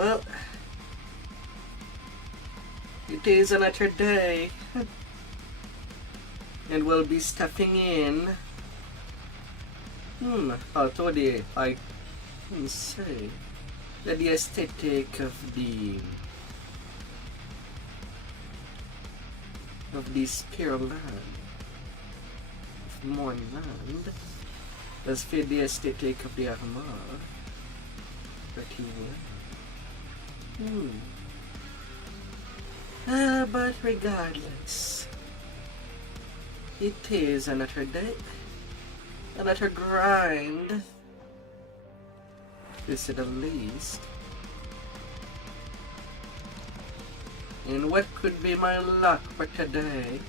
Well, it is another day, and we'll be stepping in. Although I can say that the aesthetic of the Spear Land, of Morn Land, does fit the aesthetic of the Armor pretty well. But regardless, it is another day, another grind, to say the least. And what could be my luck for today?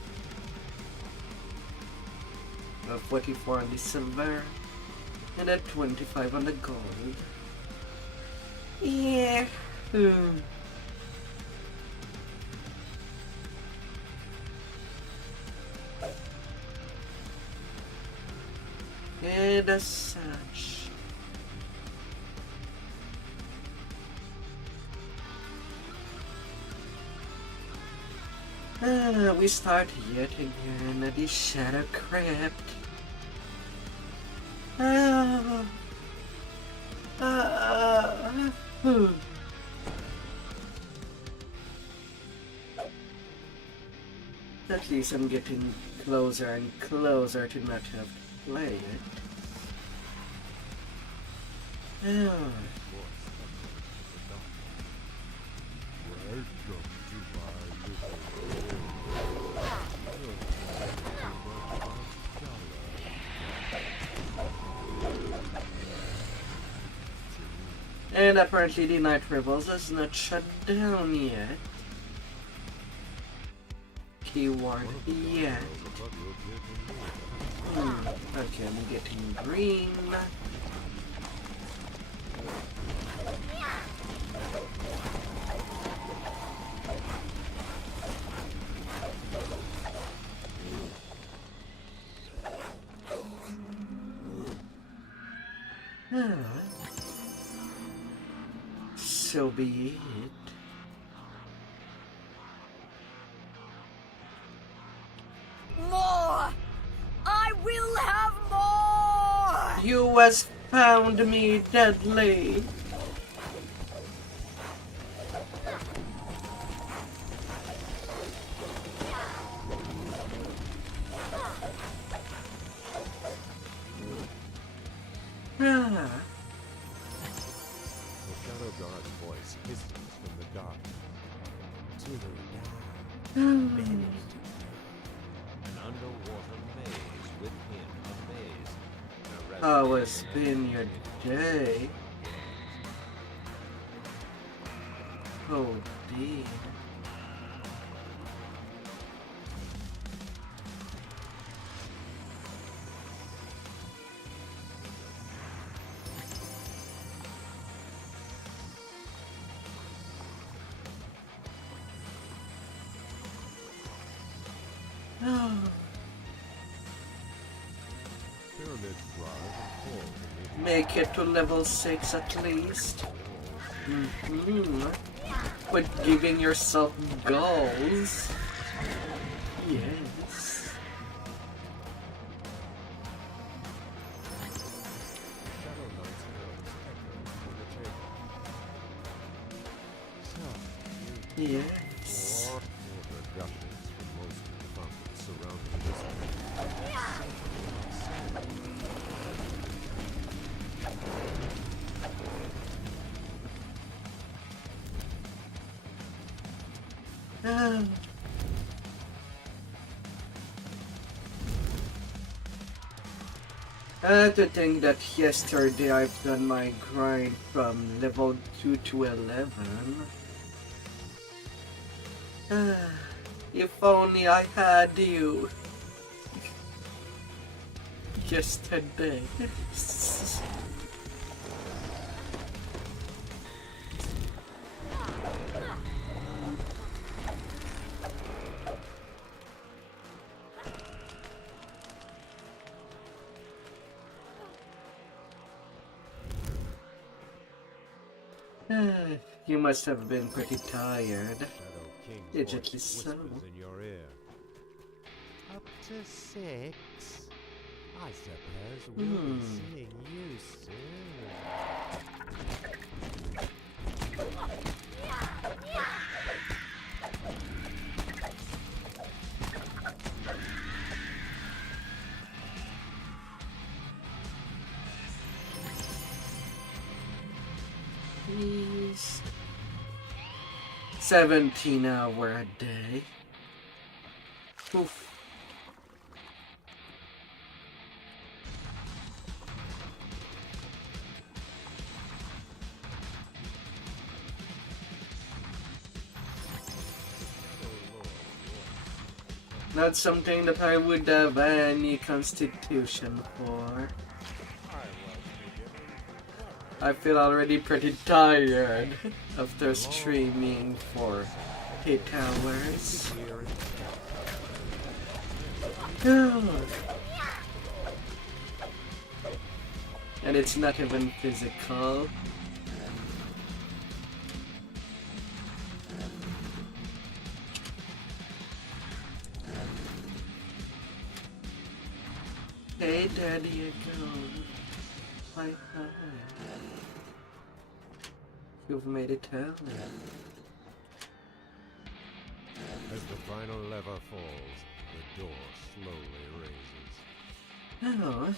A 44 on the silver and a 25 on the gold. Yeah. And as such, we start yet again at the Shadow Crypt. At least I'm getting closer and closer to not have to play it. And apparently the Night Rebels is not shut down yet. Keyword yet. Okay, I'm getting green. So be it. More! I will have more! You has found me deadly. How has been your day? Oh dear. Make it to level 6 at least. Quit giving yourself goals. Yes. Yes. To think that yesterday I've done my grind from level 2 to 11. If only I had you yesterday. You must have been pretty tired. Shadow King's Digitally voice so. whispers in your ear. Up to 6. I suppose we'll be seeing you soon. Please. 17-hour a day. Oof. Not something that I would have any constitution for. I feel already pretty tired after streaming for 8 hours. And it's not even physical. Hey, there you go. Hi, hi. You've made it early. As the final lever falls, the door slowly raises. Oh.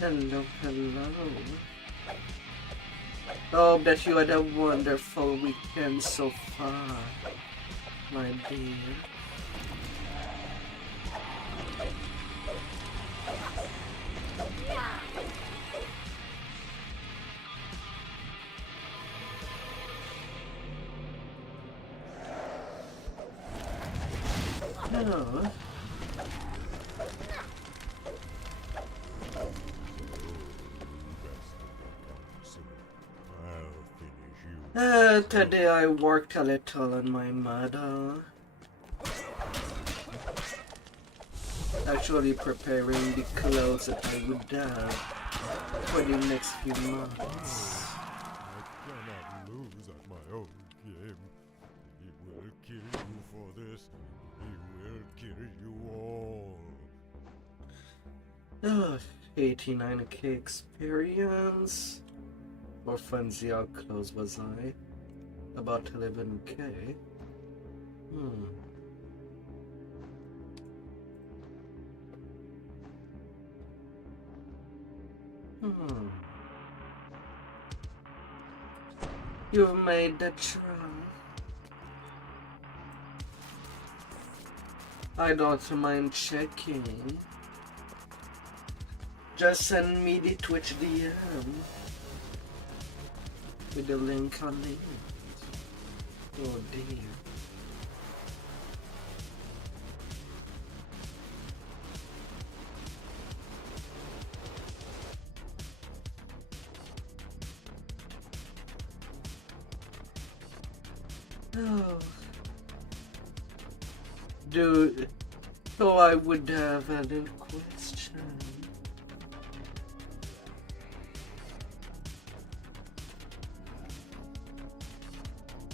Hello, hello. Oh, bet you had a wonderful weekend so far, my dear. Oh. Today I worked a little on my model. Actually preparing the clothes that I would have for the next few months. I cannot lose at my own game. He will kill you for this. He will kill you all. Oh, 89k experience. Or fancy how close was I? About 11k. You've made the try. I don't mind checking. Just send me the Twitch DM with the link on it. Oh dear. Oh. Dude, so I would have a little question.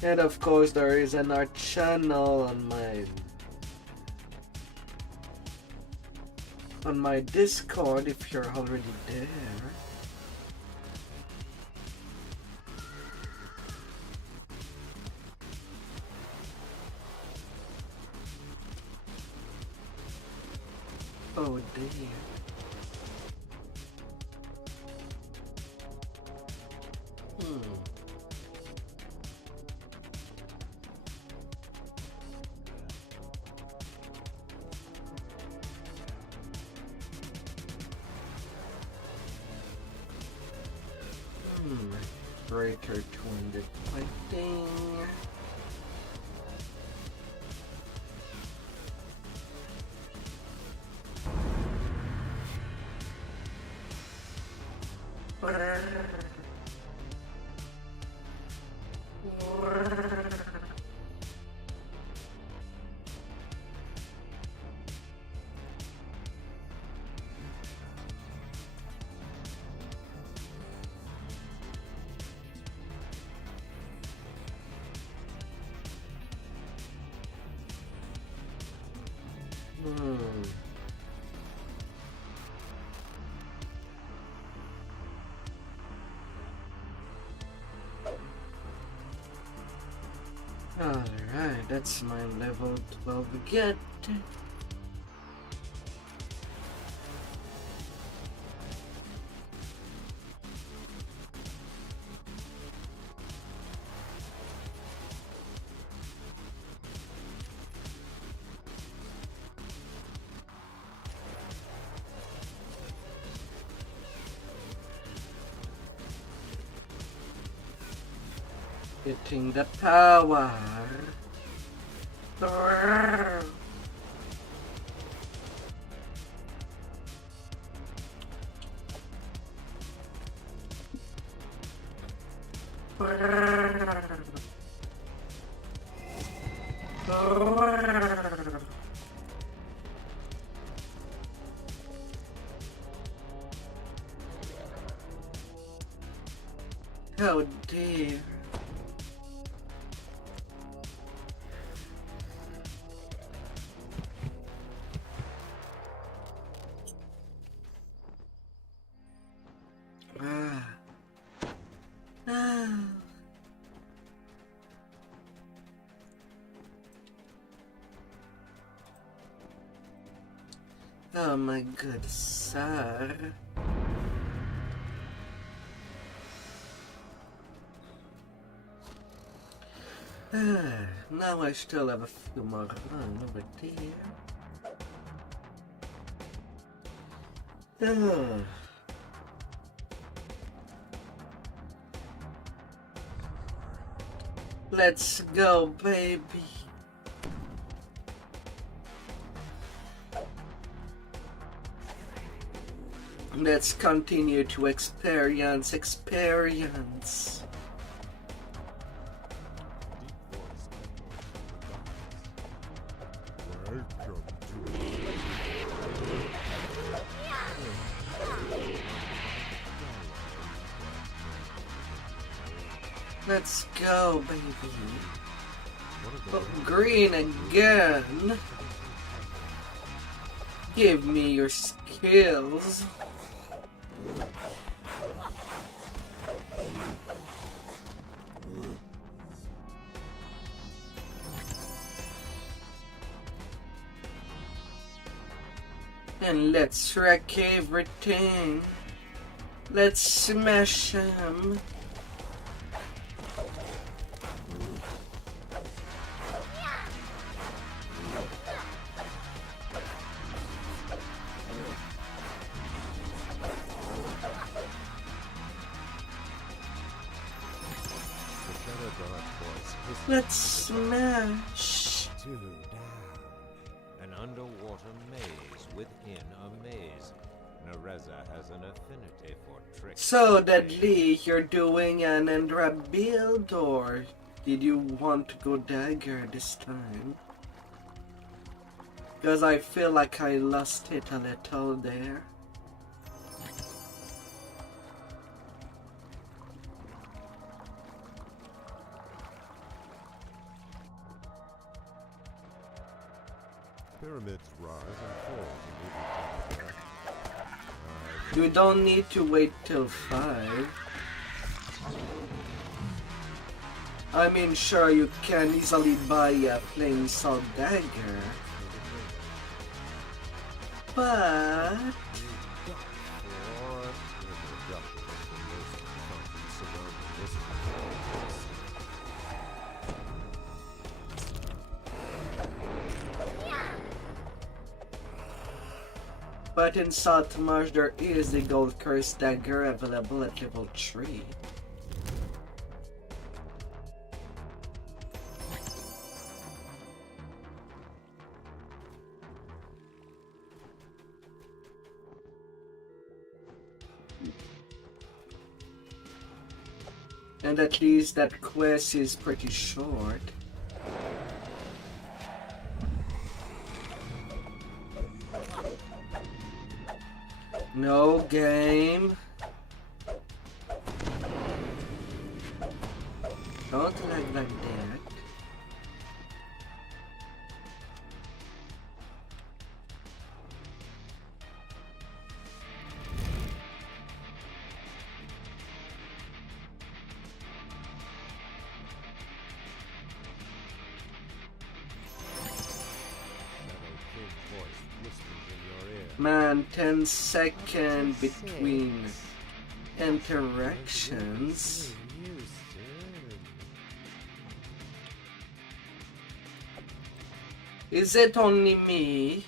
And of course there is another channel on my Discord if you're already there. Oh dear. Breaker 200 fighting. Alright, that's my level 12 get. Getting the power. Oh dear. Oh my good sir. Now I still have a few more run over there. Let's go, baby. Let's continue to experience. Let's go, baby. Oh, green again. Give me your skills. And let's wreck everything. Let's smash them. Let's smash. Two down. An underwater maze within a maze. Nereza has an affinity for tricks. So Deadly, you're doing an Endra build, or did you want to go dagger this time? Because I feel like I lost it a little there. Pyramids rise and fall. You don't need to wait till 5. I mean, sure, you can easily buy a plain salt dagger. But... But in Saltmarsh there is a gold curse dagger available at level 3. And at least that quest is pretty short. No game. Don't like that. Man, 10-second between interactions. Is it only me?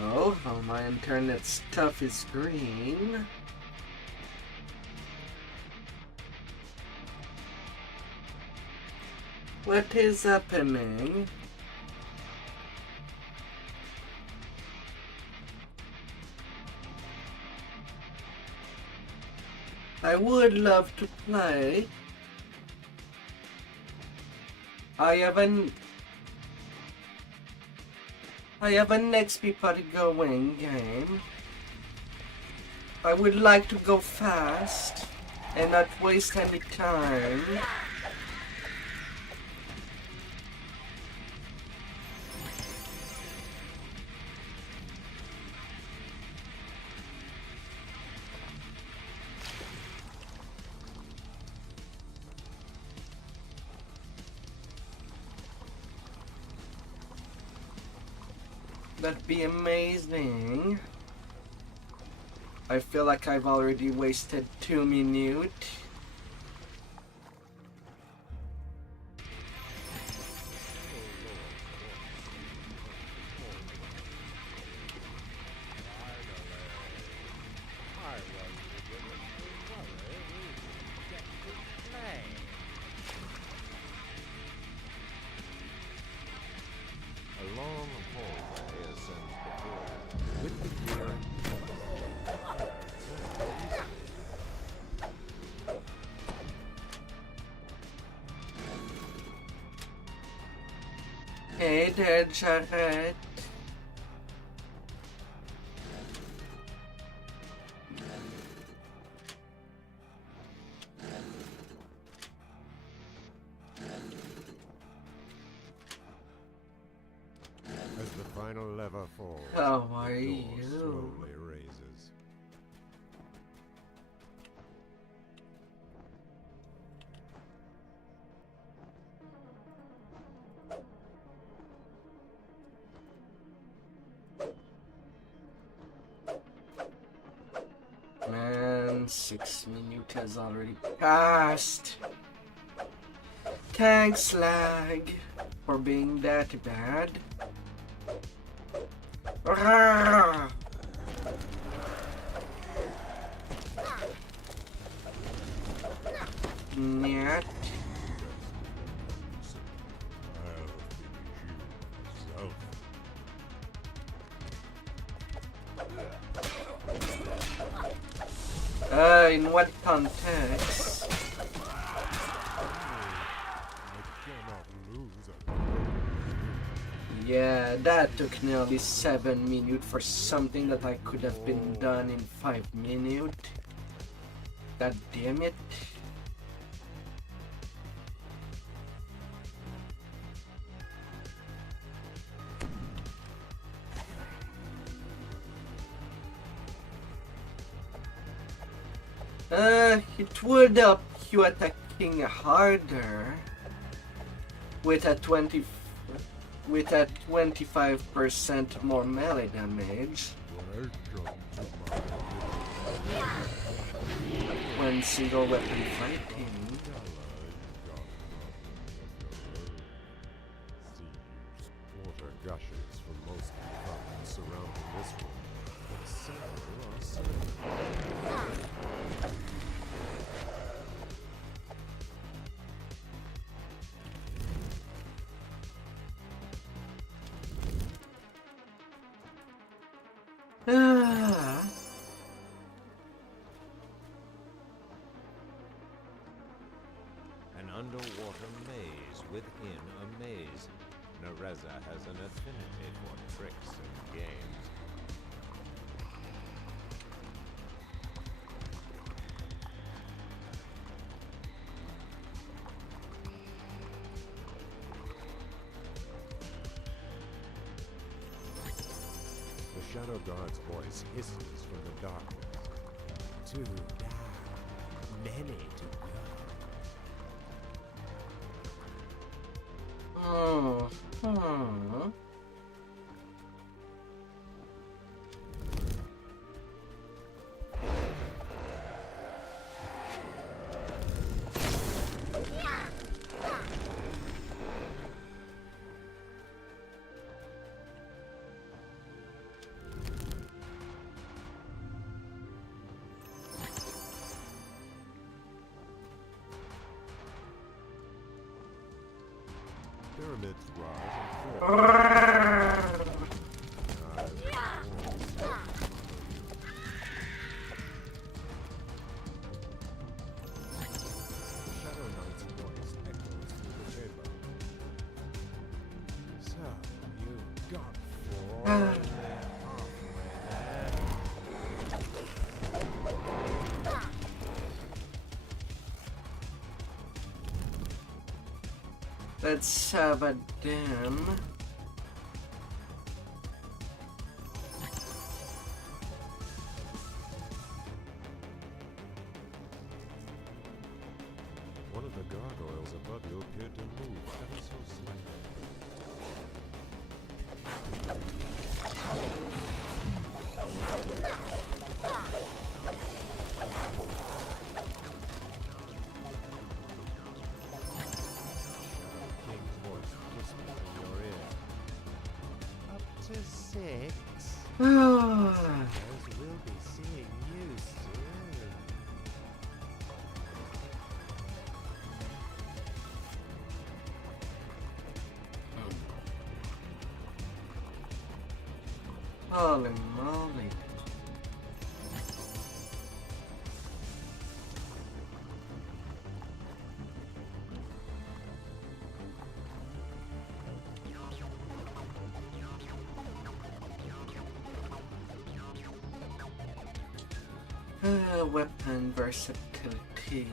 Oh, how my internet stuff is green. What is happening? I would love to play. I have an XP party going game. I would like to go fast and not waste any time. That'd be amazing. I feel like I've already wasted 2 minutes. Hey there, Jared. As the final lever falls, How are the door you? slowly raises. Man, 6 minutes has already passed. Thanks, lag, for being that bad. Ah! Nyat. In what context? Yeah, that took nearly 7 minutes for something that I could have been done in 5 minutes. God damn it. It would help you attacking harder with a 25% more melee damage when single weapon fighting. Water gushes from most of the fountains surrounding this room. but several are certain. An underwater maze within a maze. Nereza has an affinity for tricks and games. The Shadow Guard's voice hisses from the darkness. Too dark, many to go. Pyramids rise and fall. The Shadow Knight's voice echoes through the chamber. So, you got four. Halfway there. Let's have a damn. One of the gargoyles above you appeared to move ever so slightly. To 6. We'll be seeing you soon. Holy moly. Weapon versatility.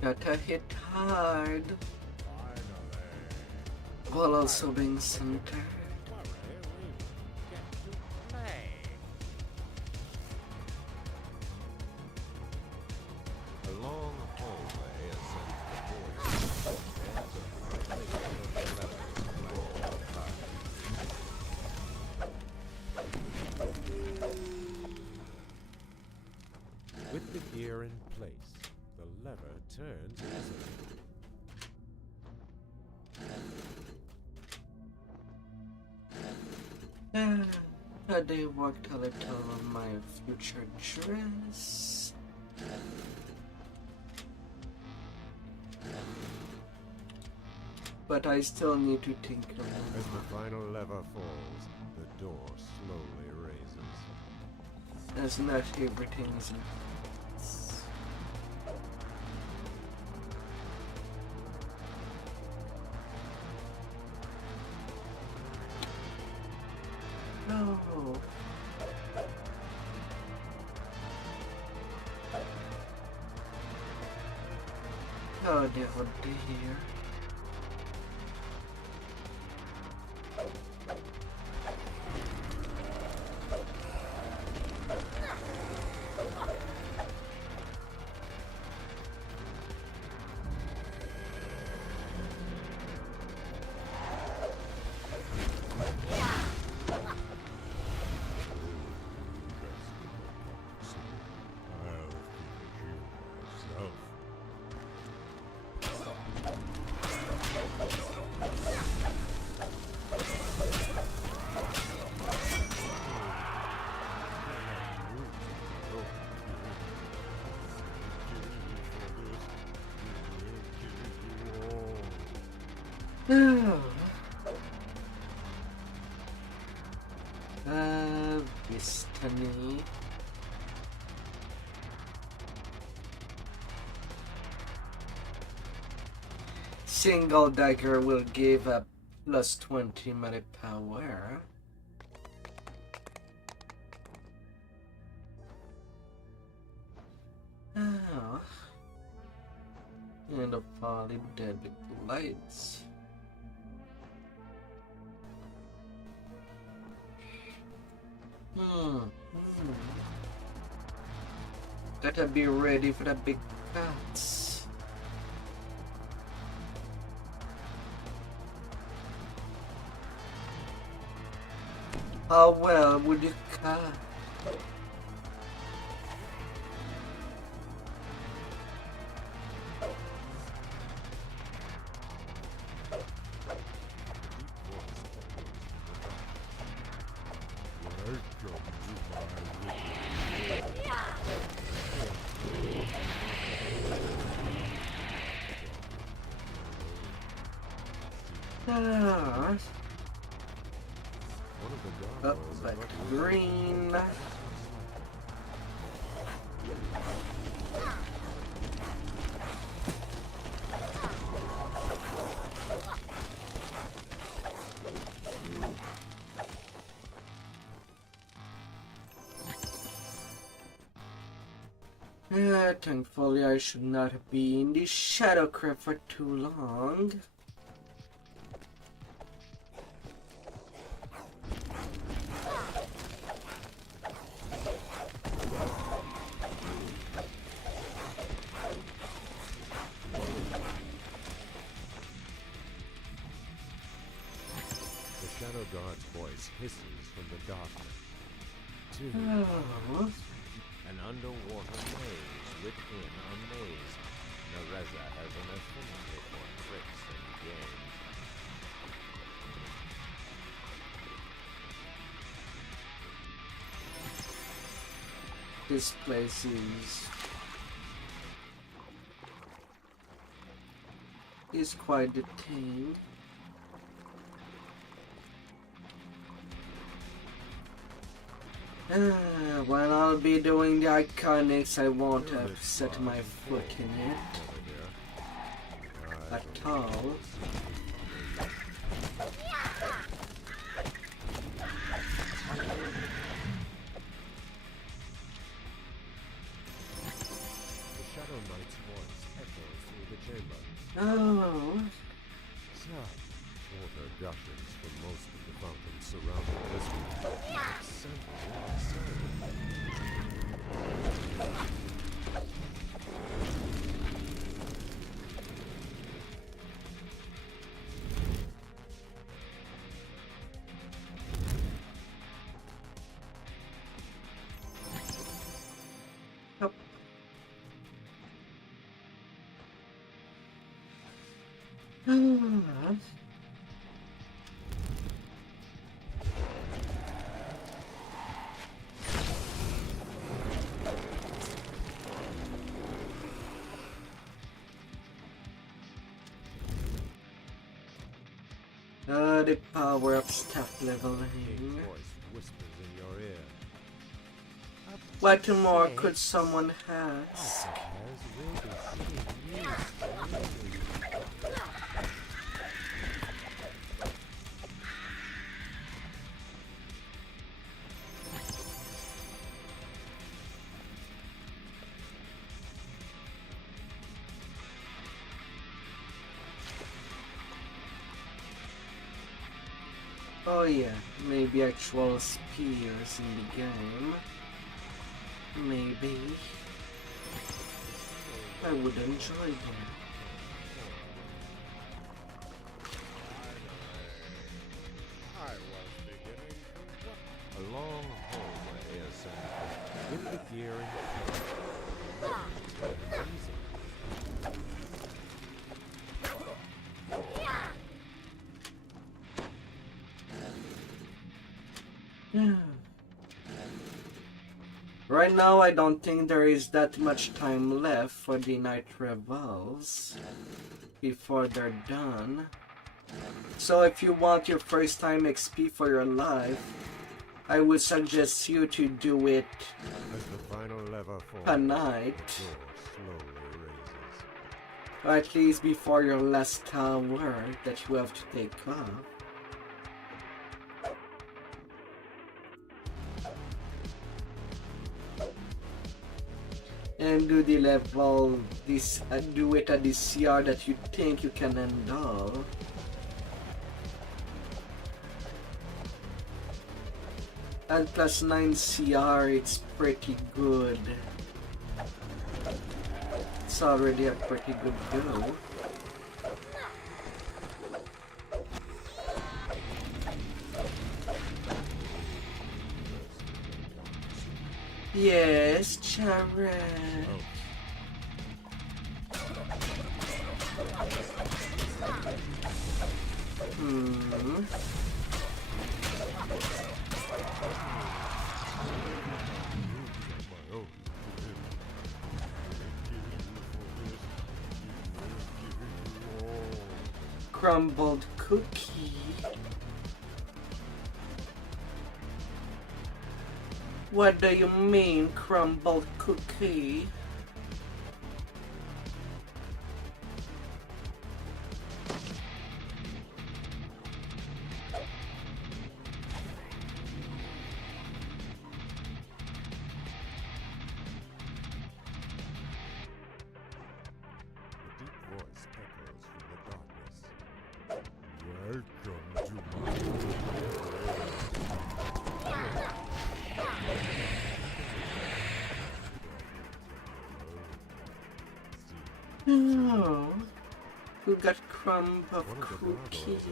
Gotta hit hard while also being centered. With the gear in place, the lever turns easily. They worked a little on my future dress. But I still need to tinker. As the final lever falls, the door slowly raises. As not everything is in place. No. Oh dear, oh dear. Destiny. Single dagger will give a plus 20 melee power. Oh. And a falling deadly blights. Gotta be ready for the big cuts. How well would you cut? Up back to green. Thankfully I should not be in the shadow crypt for too long. Shadow Guard's voice hisses from the darkness. Oh. An underwater maze within a maze. Nereza has an affinity for tricks and games. This place is quite detained. When I'll be doing the iconics, I won't have set my foot in it at all. The Shadow Knight's voice echoes through the chamber. Oh. So, water gushes from most of the fountains surrounding this room. Yep. The power up stat leveling. Voice whispers in your ear. What more could someone ask? Oh yeah, maybe actual spears in the game. Maybe. I would enjoy that. A long hallway ascends with the gear Yeah. Right now, I don't think there is that much time left for the night revels before they're done. So if you want your first time XP for your life, I would suggest you to do it As the final lever falls, a night, the door slowly raises. or at least before your last tower that you have to take off. And do the level, do it at the CR that you think you can handle. And plus 9 CR, it's pretty good. It's already a pretty good go. Yes, Jared. Crumbled cookie. What do you mean, crumbled cookie? Oh, who got crumb of cookies?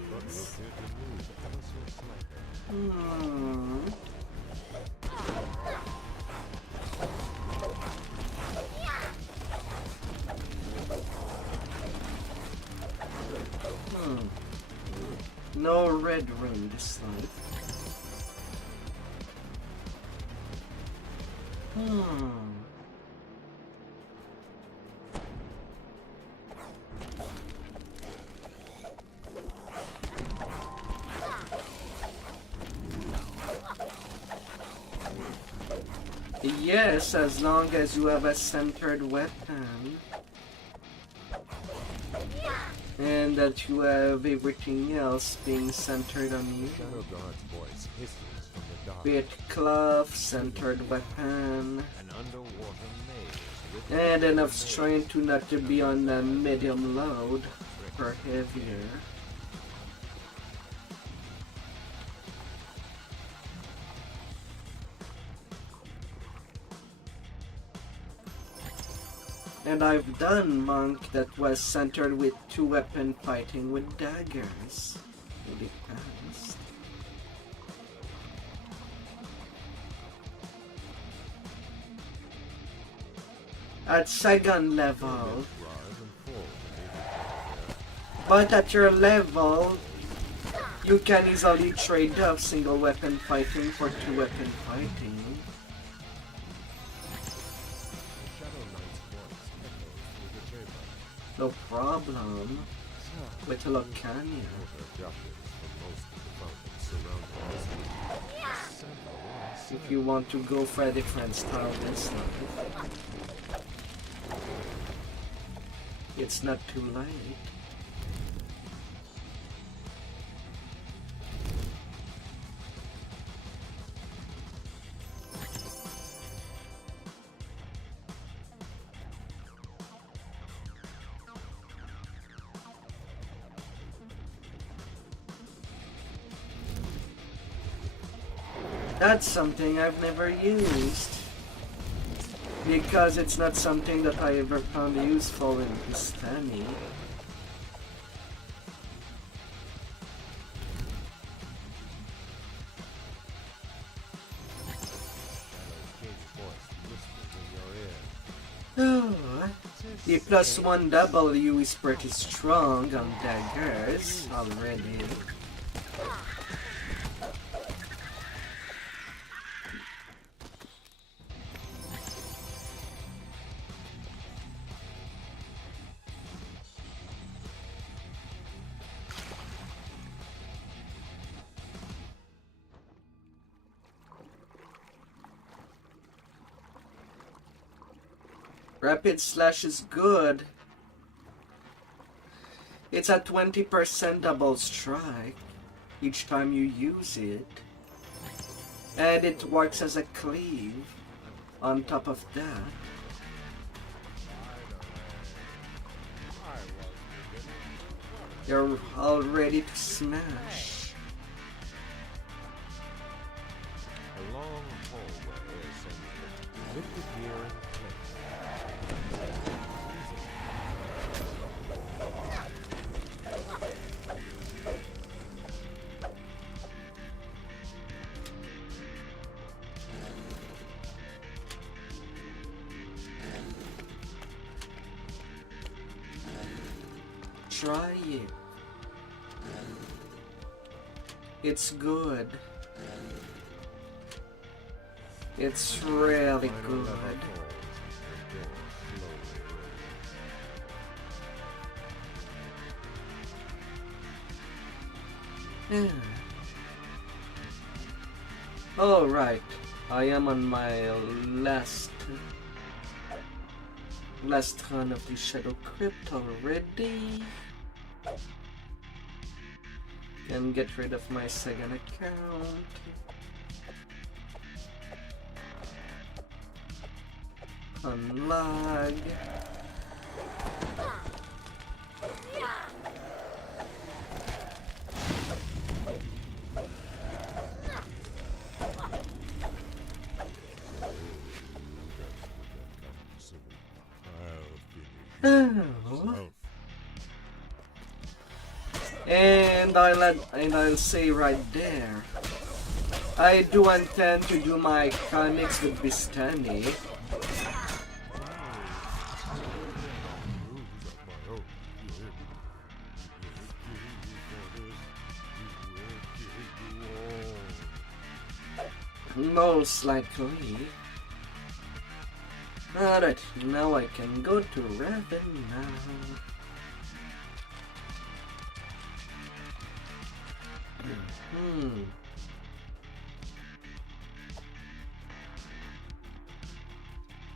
No red room this life. Yes, as long as you have a centered weapon. And that you have everything else being centered on you. Be it cloth, centered weapon, and enough strength to not to be on a medium load or heavier. And I've done monk that was centered with 2-weapon fighting with daggers in the past. At second level, but at your level, you can easily trade off single weapon fighting for 2-weapon fighting. No problem. With a Locania. If you want to go for a different style this time, it's not too late. That's something I've never used, because it's not something that I ever found useful in Pistani. Oh, the +1 W is pretty strong on daggers already. Rapid slash is good. It's a 20% double strike each time you use it. And it works as a cleave on top of that. You're all ready to smash. A long hallway ascended with the gear in Try it. It's good. It's really good. Yeah. All right, I am on my last run of the Shadow Crypt already. Can get rid of my second account. Unlog. Oh. And I'll say right there, I do intend to do my comics with Bistani. Most likely. Alright, now I can go to Raven now.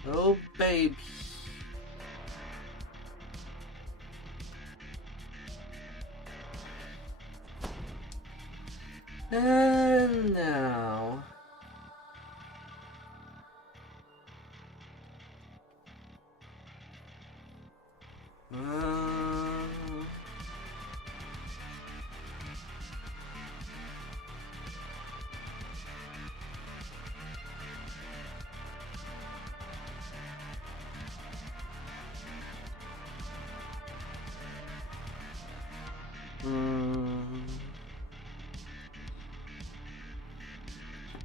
Oh baby. And now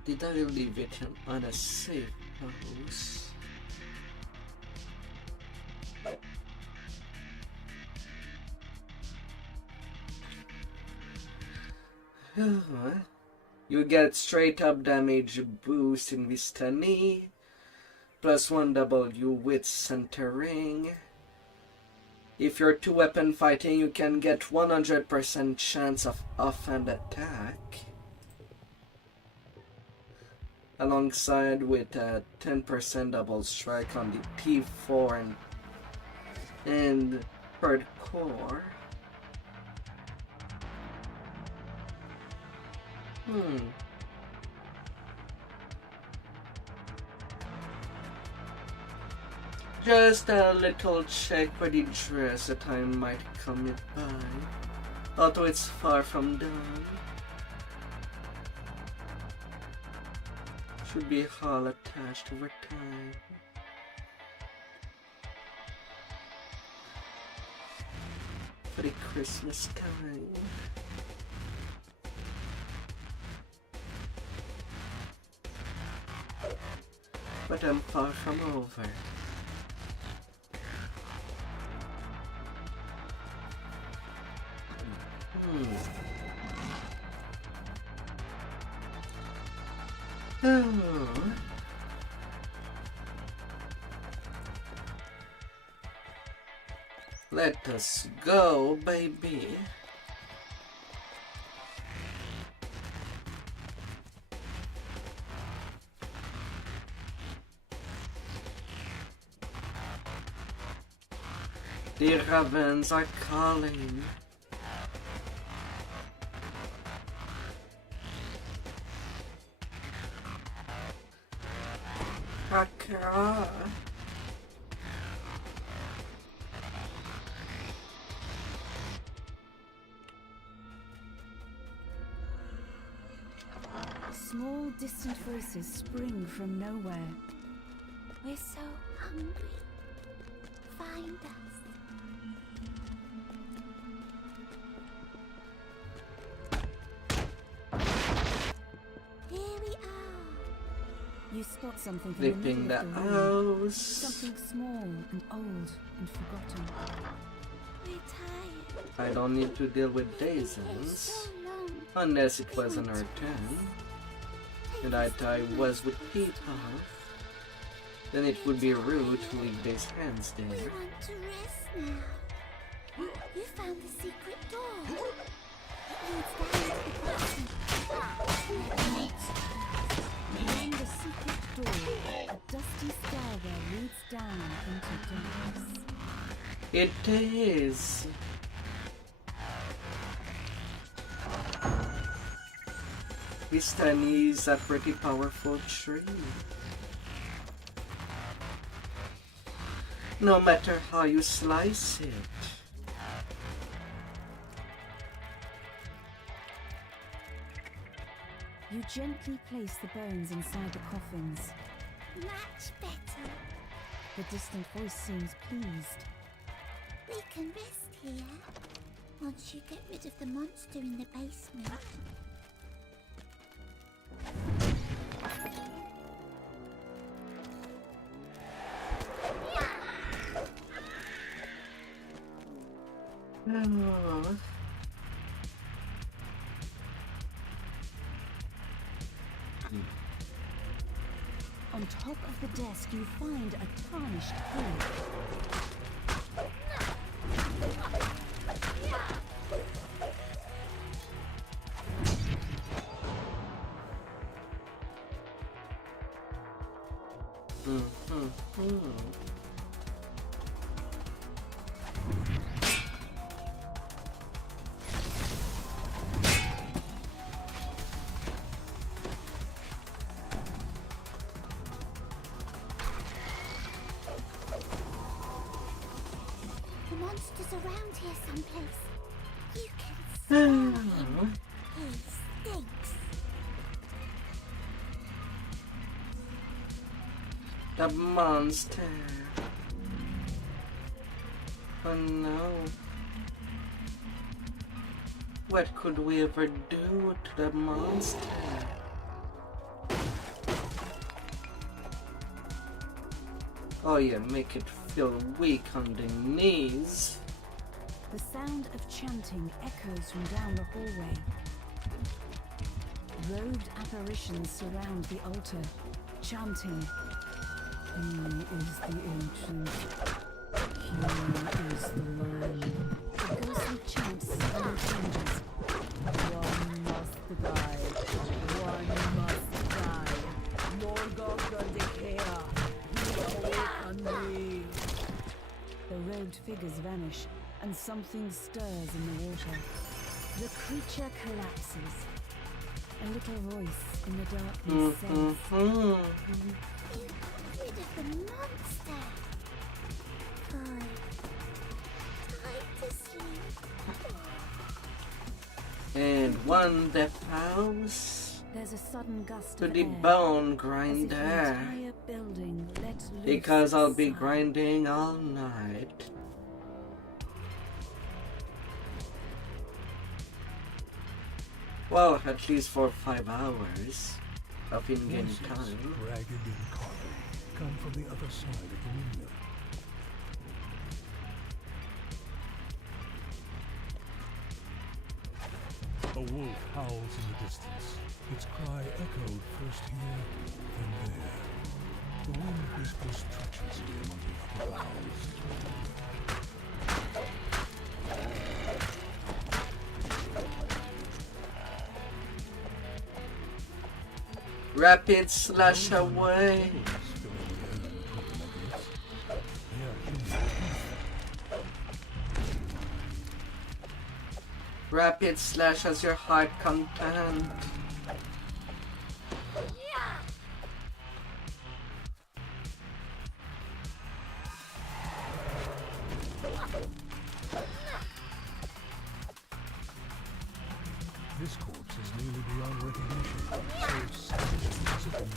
did I leave it on a safe house? You get straight up damage boost in Vistani, +1 W with centering. If you're 2-weapon fighting, you can get 100% chance of offhand attack, alongside with a 10% double strike on the P4 and third core. Just a little check for the dress that I might commit by, although it's far from done. Should be all attached over time. For the Christmas time. But I'm far from over. Oh. Let us go, baby. The ravens are calling. Haka. Small, distant voices spring from nowhere. We're so hungry. Find us. Here we are. You spot something from Flipping the the middle of the room. house. Something small and old and forgotten. We're tired. I don't need to deal with It takes Daisons. so long. Unless it was on our turn. And I was with Peter. Then it would be rude to leave these hands We there. want to rest now. You found the secret door. It leads down to the bottom. Beyond the secret door, a dusty stairwell leads down into darkness. It is. Vistani is a pretty powerful tree. No matter how you slice it. You gently place the bones inside the coffins. Much better. The distant voice seems pleased. We can rest here. Once you get rid of the monster in the basement. Oh. On top of the desk, you find a tarnished key. The monster's around here someplace. You can smell him. He stinks. The monster. Oh no. What could we ever do to the monster? Oh yeah, make it feel weak on the knees. The sound of chanting echoes from down the hallway. Robed apparitions surround the altar, chanting, "He is the ancient. He is the Lamb." The ghostly chant suddenly changes. One must die. One must die. Morgoth declare. Awaken me. The robed figures vanish, and something stirs in the water. The creature collapses. A little voice in the darkness says, You got rid of the monster. Boy, time to sleep. And one death house there's a sudden gust to of the air, bone as if the grinder. entire building let loose Because I'll be a sigh. grinding all night. Well, at least for 5 hours of in-game Voices, time. ragged and coffee, come from the other side of the windmill. A wolf howls in the distance. Its cry echoed first here, then there. The wind whispers treacherously among the upper boughs. Rapid slash away. They are human. Rapid slash as your heart content. This corpse is nearly beyond recognition. So savage as it can be.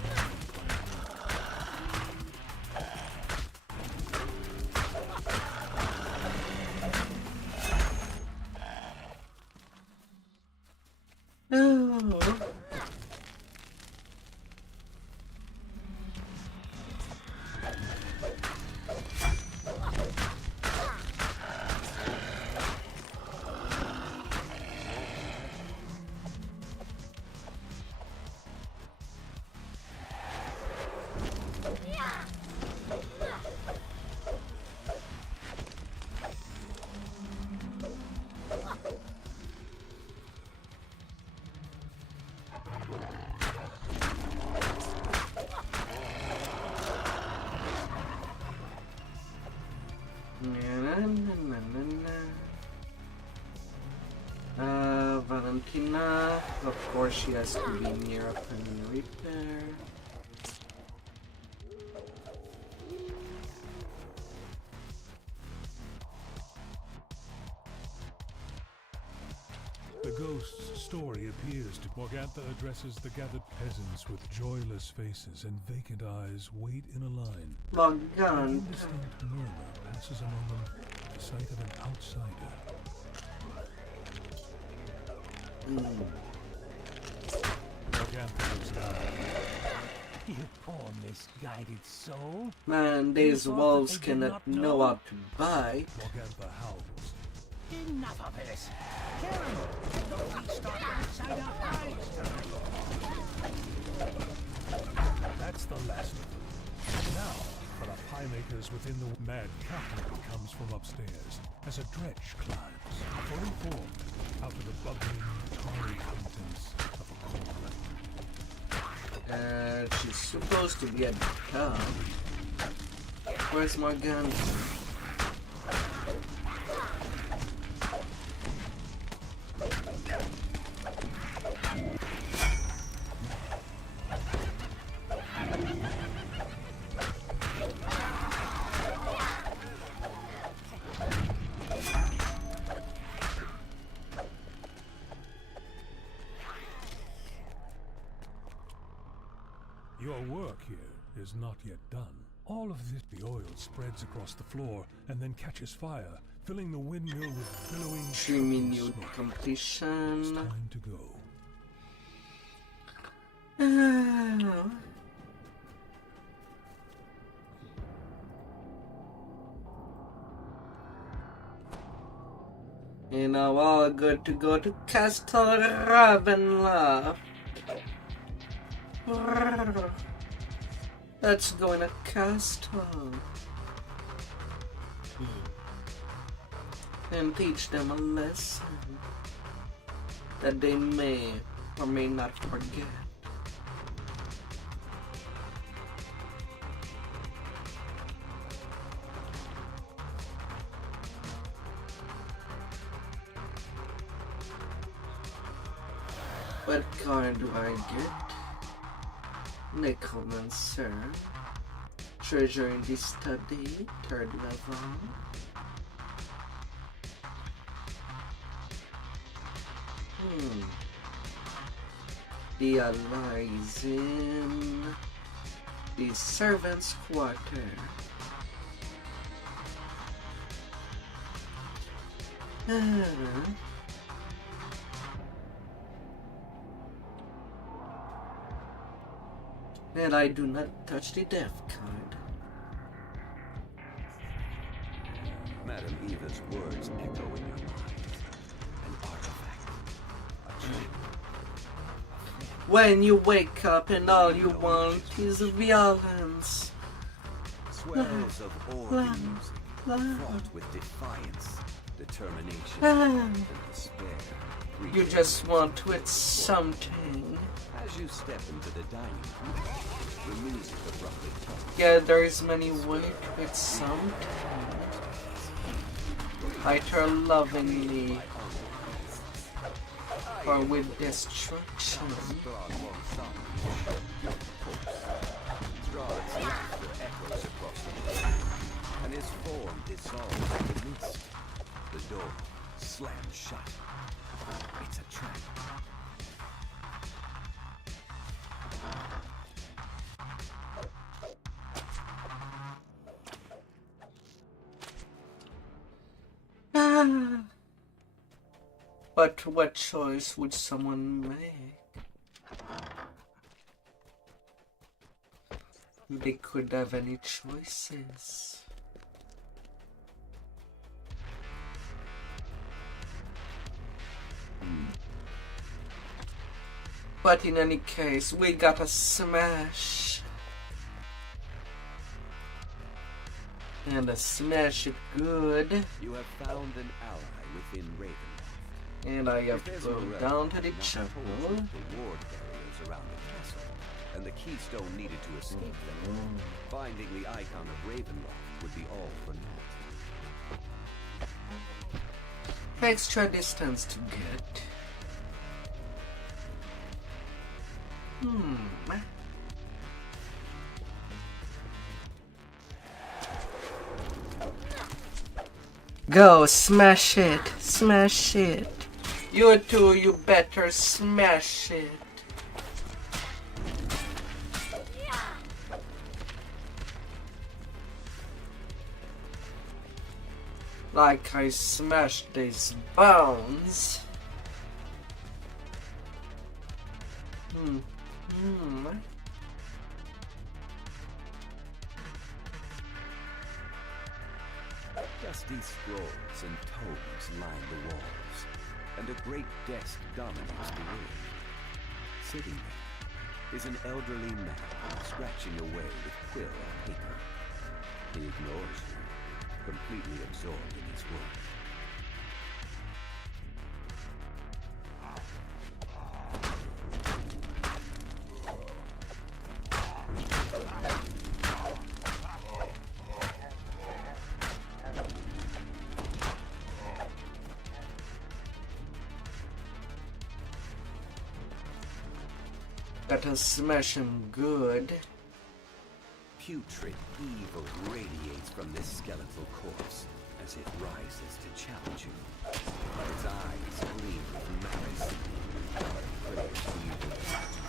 Oh. Valentina, of course she has to be near a pen repair. The ghost's story appears to Morgantha addresses the gathered peasants with joyless faces and vacant eyes wait in a line. An Morgantha. indistinct murmur passes among them at the sight of an outsider. Morgantha looks down. You poor misguided soul. Man, these wolves cannot know how to bite. Morgantha howls. Enough of this. Kill him. Don't we start outside our eyes. That's the last of them. Now, for the pie makers within the mad cackling comes from upstairs as a dredge climbs, fully formed, out of the bubbling, tarry contents of a corn. She's supposed to be at the top. Where's Morgantha? Your work here is not yet done. All of this, the oil spreads across the floor and then catches fire, filling the windmill with billowing 3 minute smoke. It's completion. time to go. You know, all good to go to Castle Ravenloft. Let's go in a castle and teach them a lesson that they may or may not forget. What card do I get? Necromancer. Treasure in the study, 3rd level. The allies in the servants' quarter. And I do not touch the death card. Madam Eva's words echo in your mind. An artifact. A gem. When you wake up and all you want is violence. Swells of organ music, fraught with defiance, determination, and despair. You just want with something. As you step into the dining room, the music abruptly stops. Yeah, there's many want with something. Fight her lovingly. or with destruction. Strahd laughter echoes across the world, and his form dissolves in the mist. The door slams shut. It's a trap. But what choice would someone make? They could have any choices. But in any case, we gotta smash. And a smash it good. You have found an ally within Ravenloft. And I have to If go Esmeralda down to had the not chapel. told you the ward barriers around the castle, and the keystone needed to escape them, finding the icon of Ravenloft would be all for naught. Extra distance to get. Go, smash it, smash it. You two, you better smash it. Like I smashed these bones. Dusty scrolls and tomes line the walls, and a great desk dominates the room. Sitting there is an elderly man scratching away with quill and paper. He ignores you, completely absorbed in his work. Gotta smash him good. Putrid evil radiates from this skeletal corpse as it rises to challenge you. Its eyes gleam with malice. Critics evil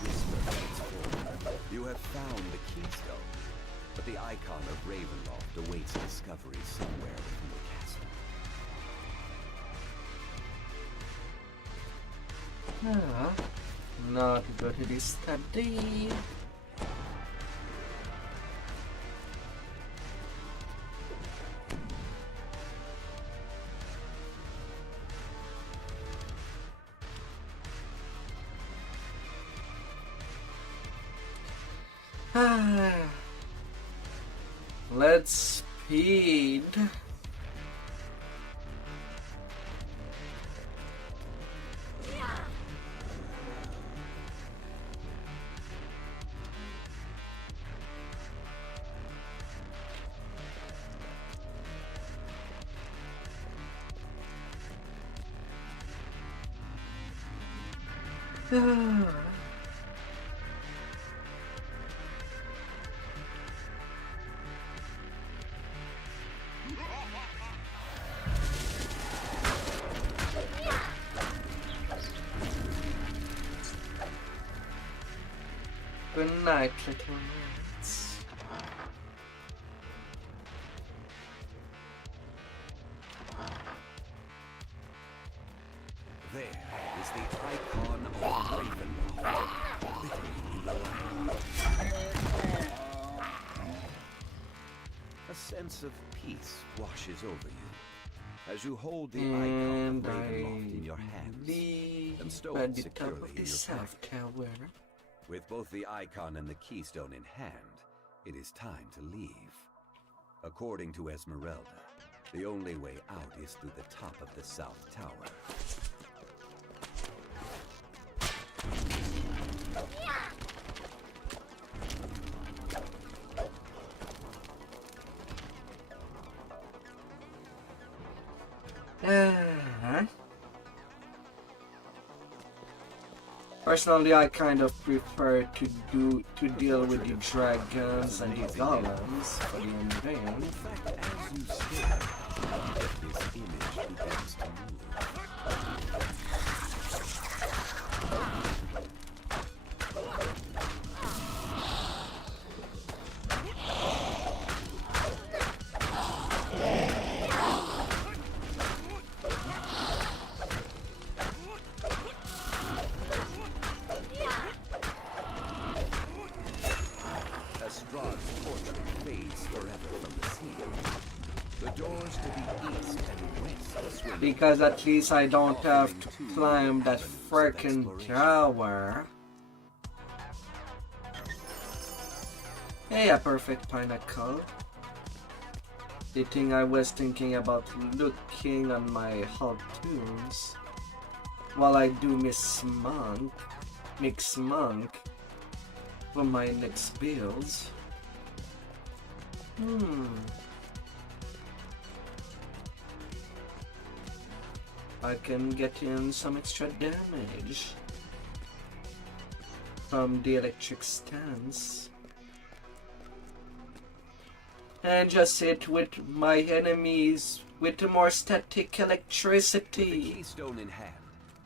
whisper from its form. You have found the keystone, but the icon of Ravenloft awaits discovery somewhere within the castle. Not good to study. Let's speed. Good night, little rats. There is the icon of Ravenloft, glittering in the light. A sense of peace washes over you as you hold the icon of Ravenloft in your hands and stow At it the top securely of in the your south pocket. tower. With both the icon and the keystone in hand, it is time to leave. According to Esmeralda, the only way out is through the top of the south tower. Personally, I kind of prefer to deal with the dragons and the golems for the ending. In fact, as you stare, this image begins to move. Estrade's portrait fades forever from the scene. The doors to the east and west swing Because at least I don't have to climb that frickin' tower. Hey, a perfect pinnacle. The thing I was thinking about looking on my hub tunes while I do mix monk for my next builds. I can get in some extra damage from the electric stance. And just hit with my enemies with more static the electricity. keystone in hand.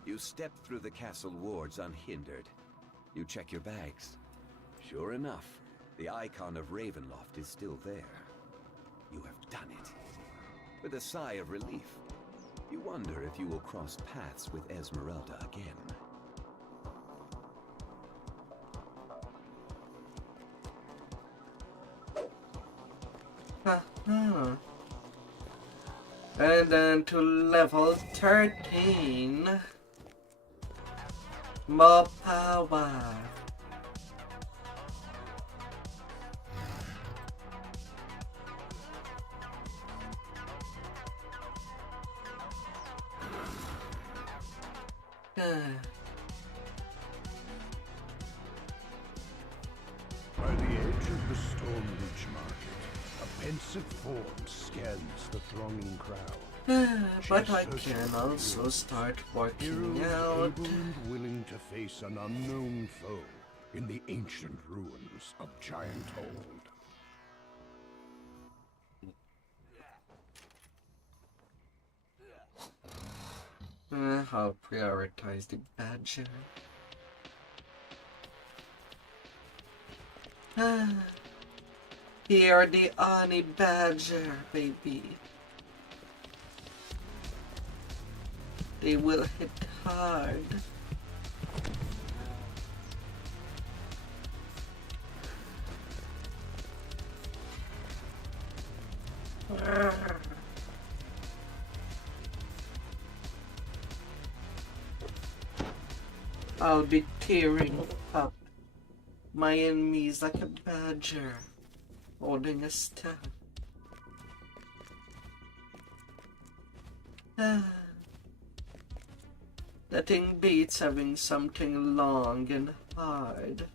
You step through the castle wards unhindered. You check your bags. Sure enough, the icon of Ravenloft is still there. You have done it. With a sigh of relief, you wonder if you will cross paths with Esmeralda again. And then to level 13. More power. By the edge of the Stormreach Market, a pensive form scans the thronging crowd. But I can also start working Heroes out. able and willing to face an unknown foe in the ancient ruins of Giant Hold. I'll prioritize the badger. Here the honey badger, baby. They will hit hard. I'll be tearing up my enemies like a badger holding a staff. Nothing beats having something long and hard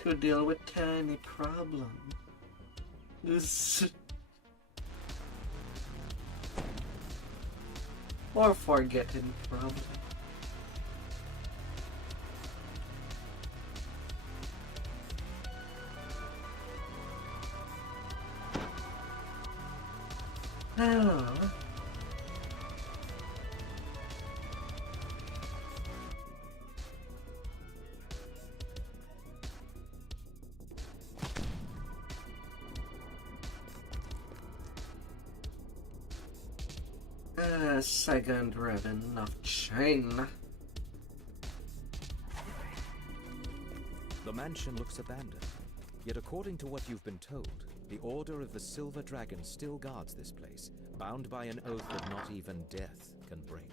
to deal with any problem. Or forgetting problem. Oh. Second ribbon of chain. The mansion looks abandoned. Yet according to what you've been told, the Order of the Silver Dragon still guards this place, bound by an oath that not even death can break.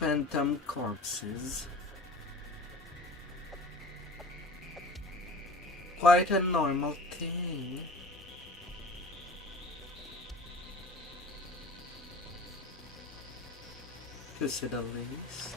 Phantom corpses. Quite a normal thing. to say the least.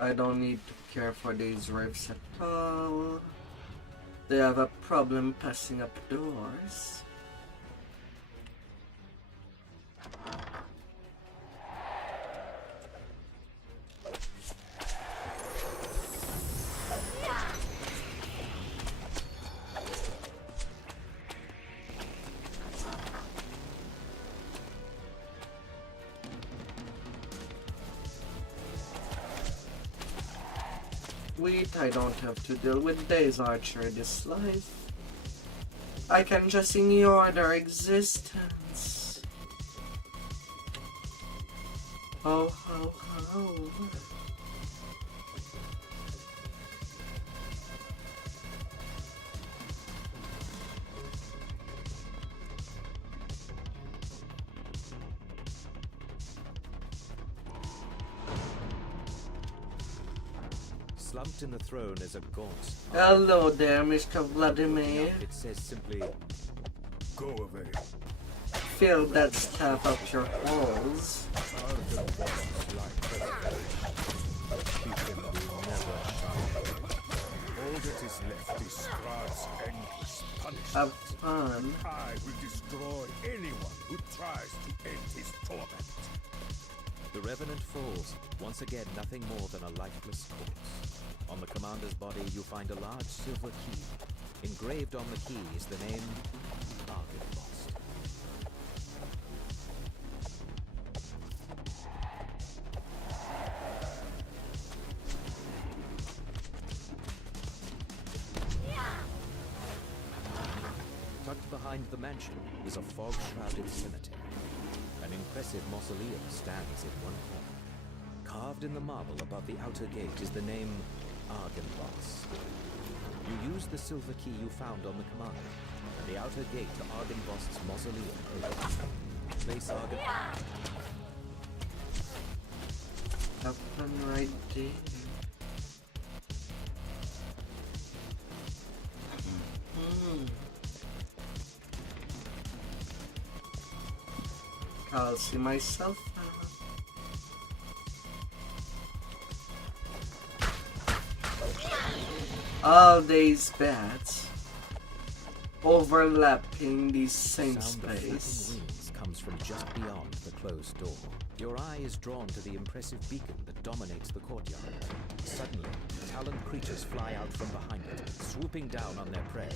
I don't need to care for these rifts at all. They have a problem passing up doors. Wait, I don't have to deal with Days Archer this life. I can just ignore their existence. Oh, ho, ho. Slumped in the throne is a gaunt. Hello there, Mr. Vladimir. It says simply, Go away. Fill that stuff up your holes. Argon bosses like preservation. Beacon will never shine. All that is left is Strahd's endless punishment. Have fun. I will destroy anyone who tries to end his torment. The Revenant falls, once again nothing more than a lifeless corpse. On the commander's body you find a large silver key. Engraved on the key is the name Argonbost. Tucked behind the mansion is a fog-shrouded cemetery. An impressive mausoleum stands in one corner. Carved in the marble above the outer gate is the name Argonbost. You use the silver key you found on the commander, and the outer gate to Argonbost's mausoleum opens. Place Argon... Have fun right there. I'll see myself now. All these bats overlapping the same Sound of space. flapping wings comes from just beyond the closed door. Your eye is drawn to the impressive beacon that dominates the courtyard. Suddenly, taloned creatures fly out from behind it, swooping down on their prey.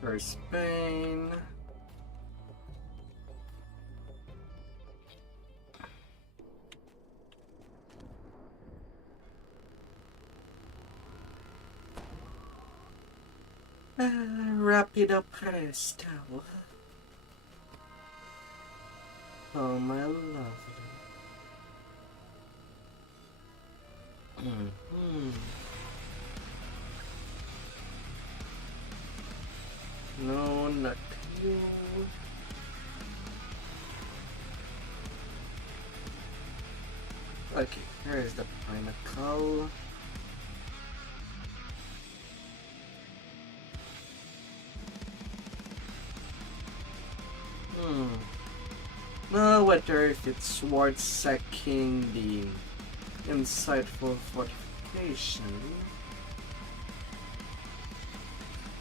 For Spain. Rapido presto. Oh, my lovely. No, not you. Okay, here is the pinnacle. No wonder if it's worth sacking the insightful fortification.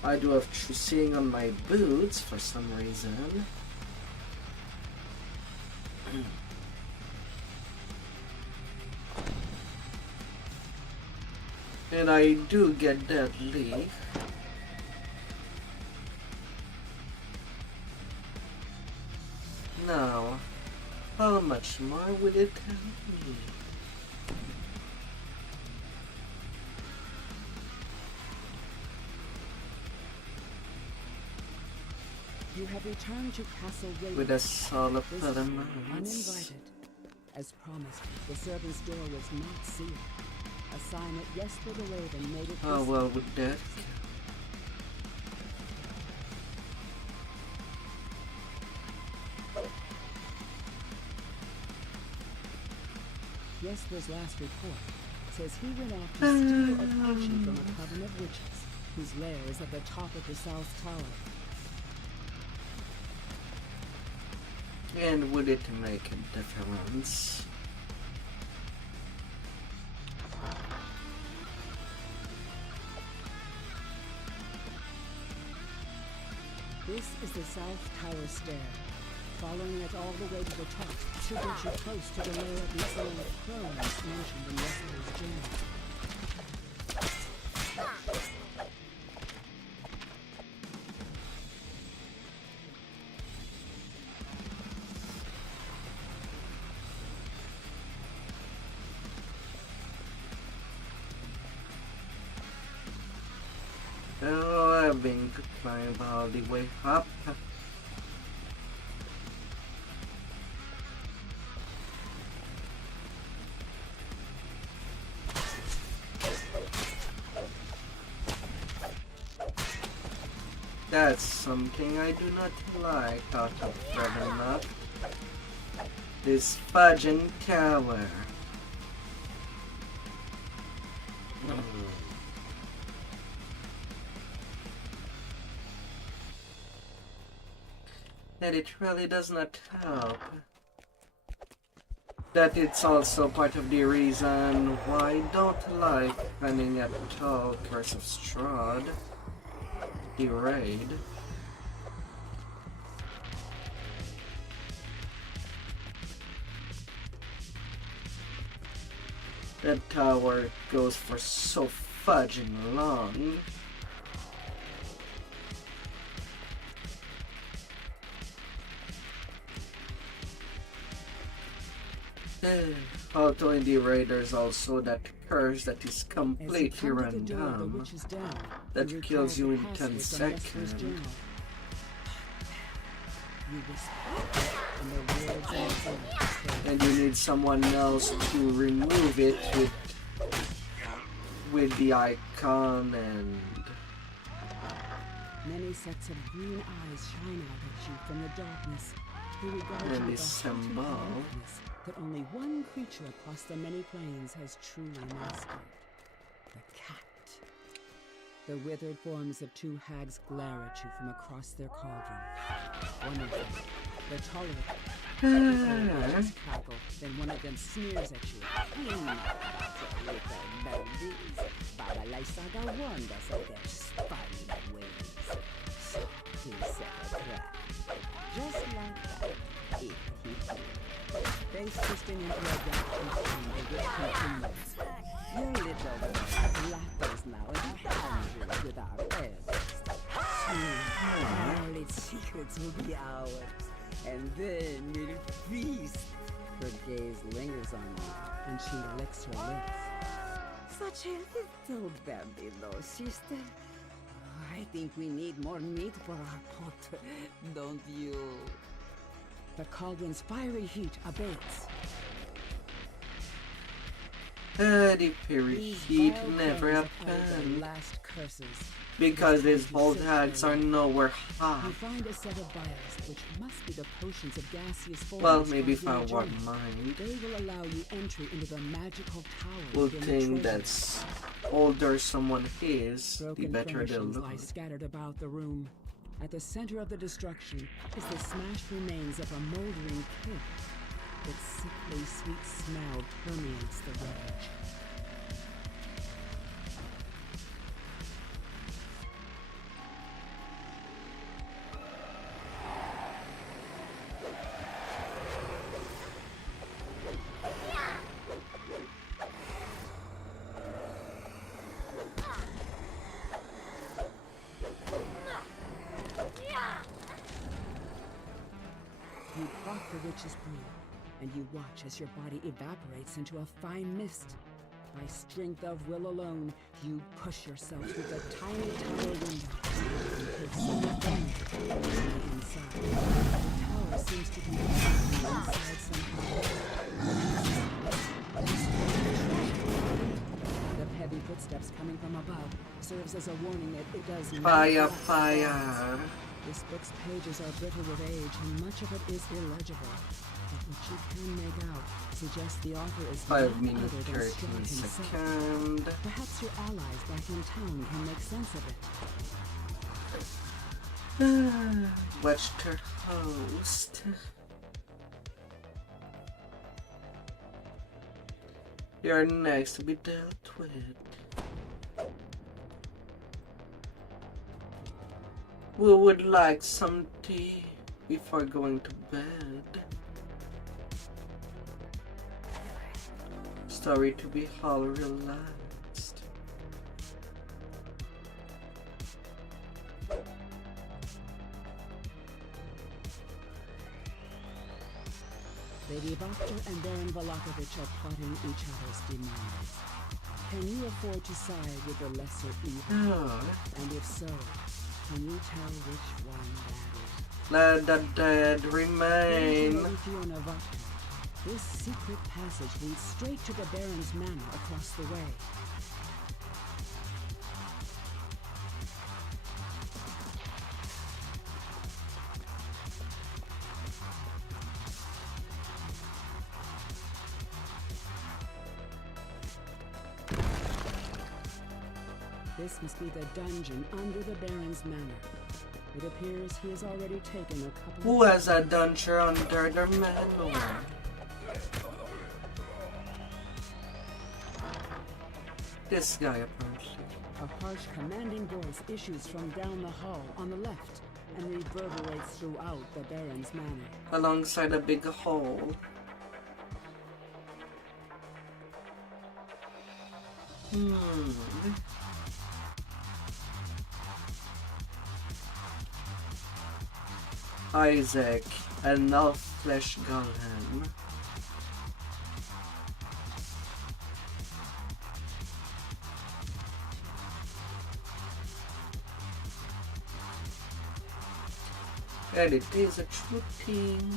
I do have seeing on my boots for some reason. And I do get deadly. much more will it tell me? You have returned to Castle Raven. With a soul of This time, elements. uninvited. As promised, the servant's door was not sealed. A sign that Jesper the Raven made it Oh this well, with that. Jesper's last report says he went off to steal a potion from a coven of witches, whose lair is at the top of the South Tower. And would it make a difference? This is the South Tower stair. Following it all the way to the top should get you close to the lair of the old crones mentioned in Jesper's journal. Oh, I've been climbing all the way up. That's something I do not like out of leveling up. This fudging tower. And it really does not help that it's also part of the reason why I don't like running at all Curse of Strahd, the raid. That tower goes for so fudging long. Although in the raid there's also that curse that is completely random, that kills you in 10 seconds. And you need someone else to remove it with the icon and... Many sets of green eyes shine out at you from the darkness. They regard you and the with a symbol. haunting blackness that only one creature across the many planes has truly mastered. The cat. The withered forms of two hags glare at you from across their cauldron. One of them, the taller, cackle, then one of them sneers at you. Babalai Saga wonders of their spiny ways. So he set a trap. Just like that, if he did. Face twisting into a rapture chamber which continues. Your little boy flatters now and boundaries with our eldest. Soon, all its secrets will be ours, and then we'll feast. Her gaze lingers on you, and she licks her lips. Such a little baby, though, sister. I think we need more meat for our pot, don't you? The cauldron's fiery heat abates. The fiery These heat vile never crones utter their happened, last curses. because It is these time to old search hags for are you. nowhere You hot. find a set of vials, which must be the potions of gaseous forms. Well, maybe if causing I your won't journey. mind. They will allow you entry into the magical tower. Will within the think treasury. that's older someone is, the Broken better they'll furnishings look. lie scattered about the room. At the center of the destruction is the smashed remains of a moldering pig. Its sickly sweet smell permeates the wreckage. You pluck the witch's brew and you watch as your body evaporates into a fine mist. By strength of will alone, you push yourself through the tiny tower window and take some advantage inside. The tower seems to be inside somehow. The heavy footsteps coming from above serves as a warning that it does not Fire, last. fire. This book's pages are brittle with age, and much of it is illegible. But what you can make out suggests the author is 5 none minutes other than 13 Strahd himself. seconds. Perhaps your allies back in town can make sense of it. Watch the host. You're next to be dealt with. We would like some tea before going to bed. Story to be all relaxed. Lady Vtuber and Baron Volakovich are plotting each other's demise. Can you afford to side with the lesser evil? Oh, And if so, can you tell which one that is? let the dead remain. Lady Fiona Vtuber. This secret passage leads straight to the Baron's manor across the way. This must be the dungeon under the Baron's manor. It appears he has already taken a couple Who of has a dungeon under their manor? This guy apparently. A harsh, commanding voice issues from down the hall on the left and reverberates throughout the Baron's manor. Alongside a big hole. Isaac, an elf flesh golem. And it is a true thing.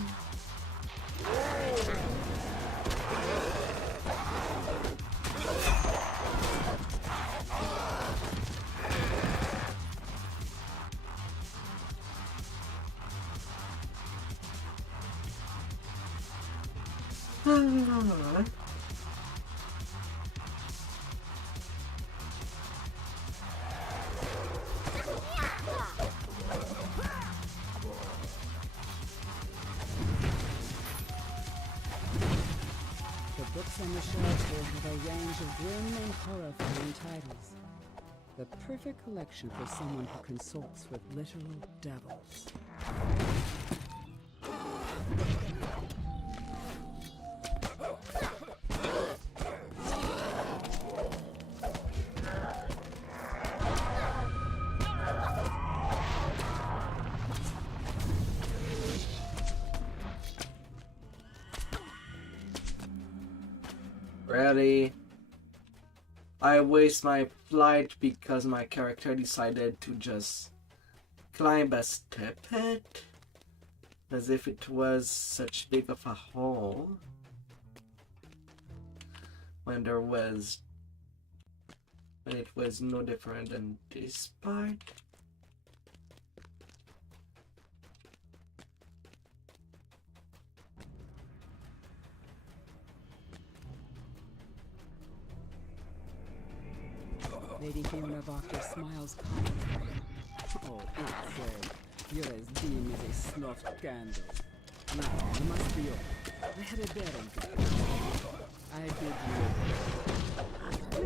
The books on the shelves here have a range of grim and horrifying titles. The perfect collection for someone who consults with literal devils. Ready? I waste my flight because my character decided to just climb a step it, as if it was such big of a hole, when it was no different than this part. Lady Fiona Vtuber smiles calmly. Oh, it's you're as dim as a snuffed candle. Now, you must be up. I had a bet on you. I did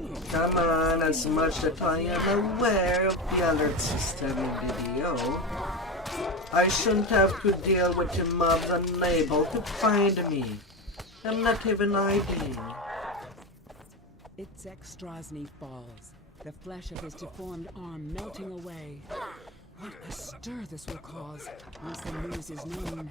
you. Come on, as much that I am aware of the alert system in video, I shouldn't have to deal with the mobs unable to find me. I'm not even hiding. It's Strahd falls, the flesh of his deformed arm melting away. What a stir this will cause once the news is known.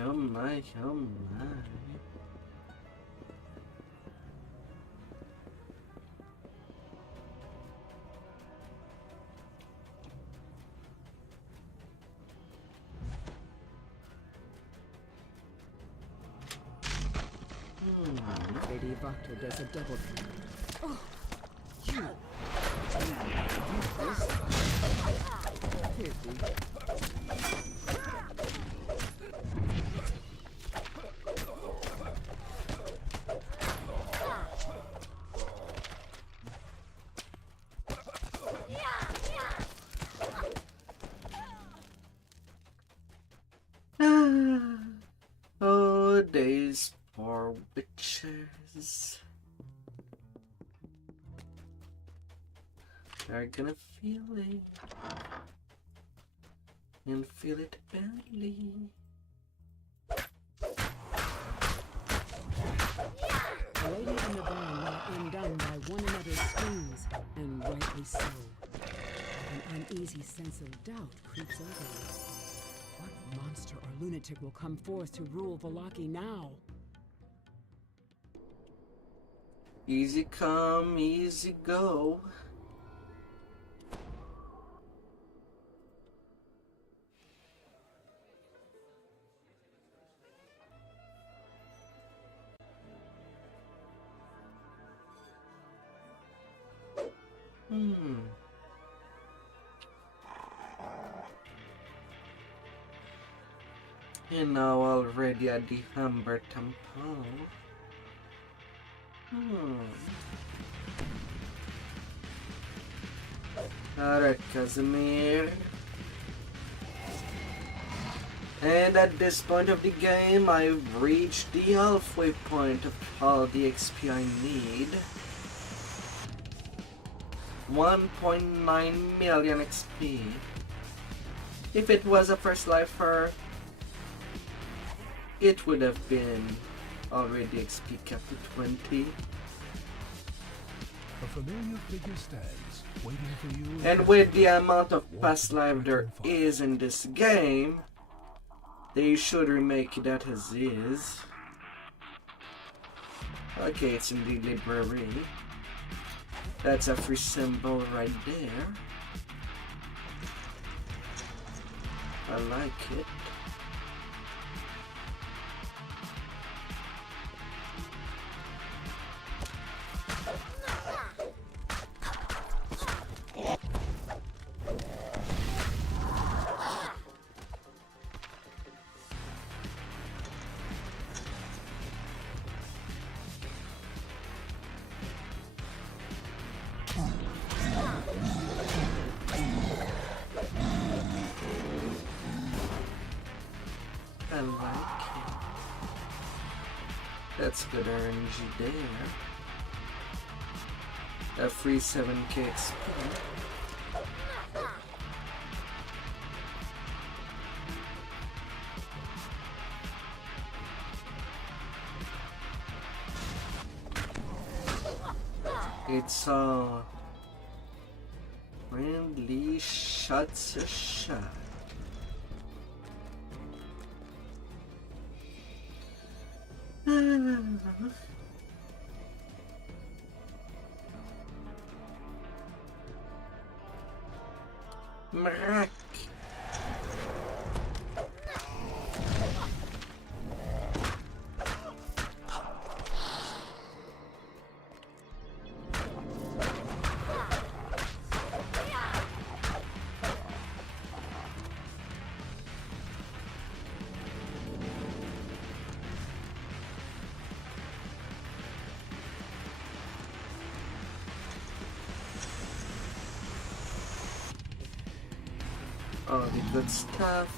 oh my, oh my. Lady Vtuber does a double thing. Oh, you! Oh, days for witches. Are gonna feel it and feel it badly. The lady and the baron are undone by one another's schemes, and rightly so. An uneasy sense of doubt creeps over you. What monster or lunatic will come forth to rule Vallaki now? Easy come, easy go. And now already at the Humber Temple. Alright, Casimir. And at this point of the game, I've reached the halfway point of all the XP I need. 1.9 million XP. If it was a first lifer, it would have been already XP capped to 20. A familiar figure stands, waiting for you. And with the amount of past life there is in this game, they should remake that as is. Okay, it's in the library. That's a free symbol right there. I like it. I like it. That's good RNG there. A free 7k XP. It's friendly shots a shot. Mrak. All the good stuff.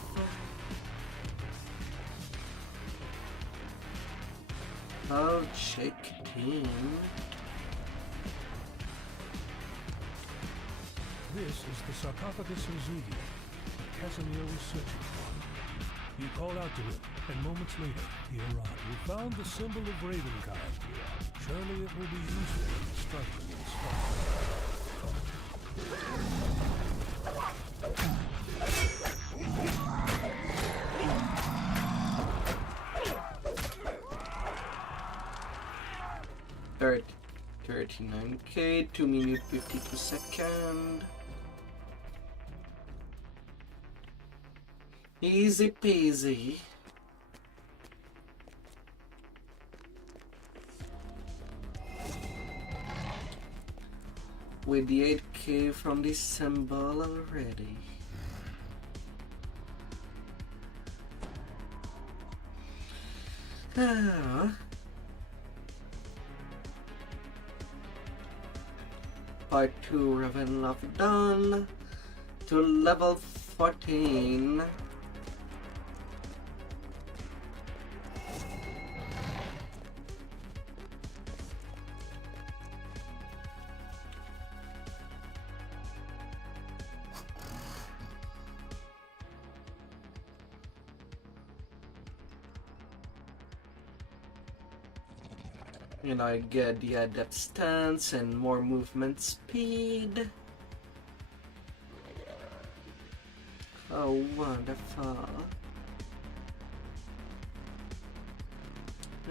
Oh, check team. This is the sarcophagus of Zugi that Casimir was searching for. You called out to him, and moments later, he arrived. You found the symbol of Ravenkind. Surely it will be useful in striking this fight. 39k, 2 minutes 52 seconds. Easy peasy. With the 8k from this symbol already. Part 2 Ravenloft done to level 14. And I get the adept stance and more movement speed. Oh, wonderful.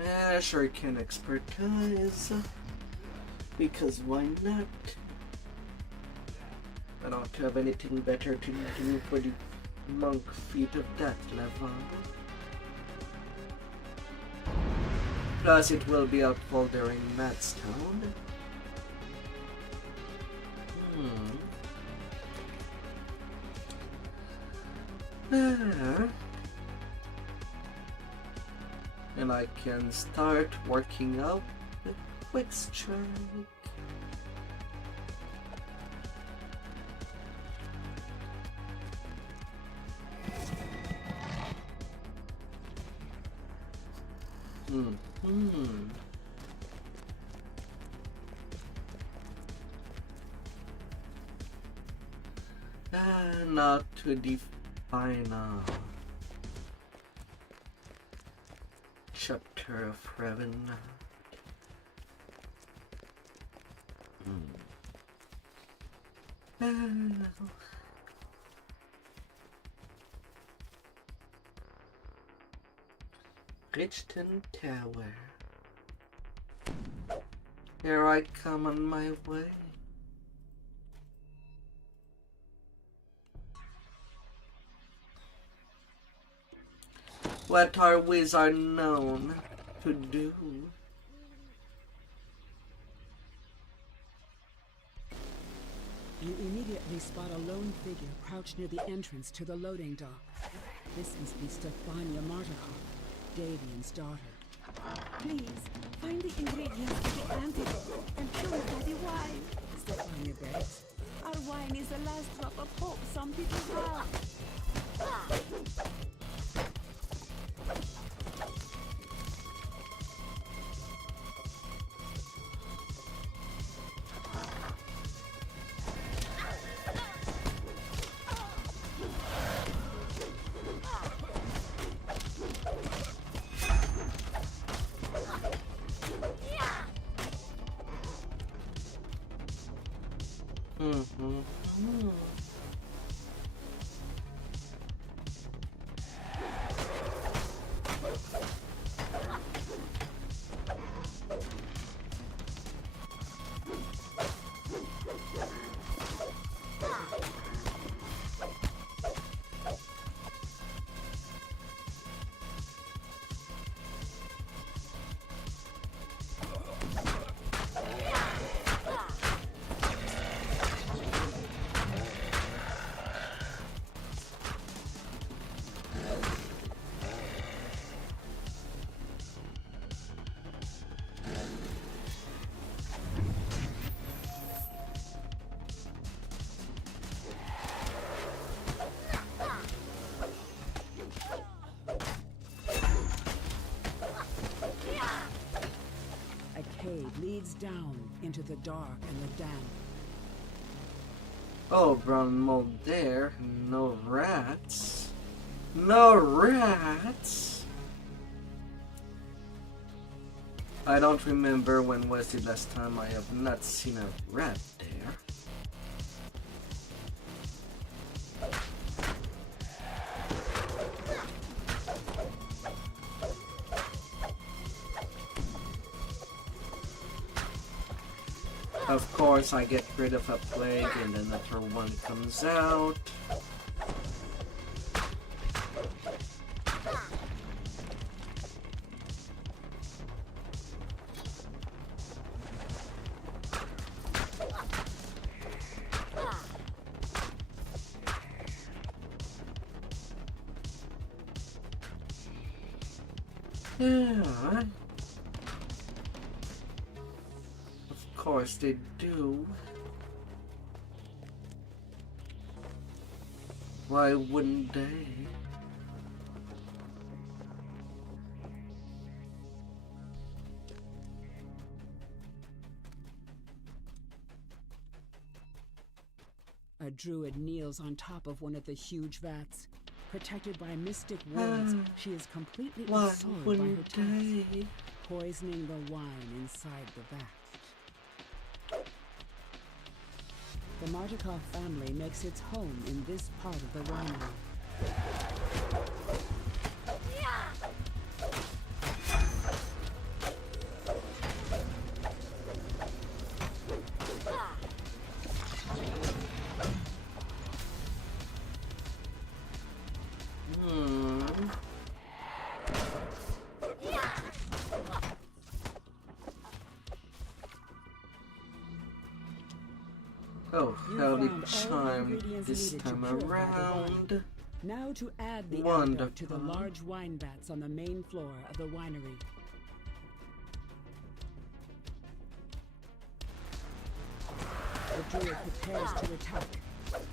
Yeah, sure can expertise. Because why not? I don't have anything better to do for the monk feat of that level. Plus, it will be helpful during Madstone. And I can start working out the quick strike. Not to the final chapter of Ravenloft. Richton Tower. Here I come on my way. What are wizards known to do? You immediately spot a lone figure crouched near the entrance to the loading dock. This must be Stefania Martikov, Davian's daughter. Please, find the ingredients to the antidote and purify the wine. Stefania begs. Our wine is the last drop of hope some people have. Leads down into the dark and the damp. Oh, brown mold there. No rats. No rats! I don't remember when was the last time I have not seen a rat there. Of course, I get rid of a plague and another one comes out. Yeah. Of course they do. Why wouldn't they? A druid kneels on top of one of the huge vats. Protected by mystic wards, she is completely Why absorbed by her wouldn't task, they? poisoning the wine inside the vat. The Martikov family makes its home in this part of the winery. Oh, You howdy found all the charm ingredients this needed to time purify the around. wine. Now to add the antidote to the Wonderful. large wine vats on the main floor of the winery. The druid prepares to attack.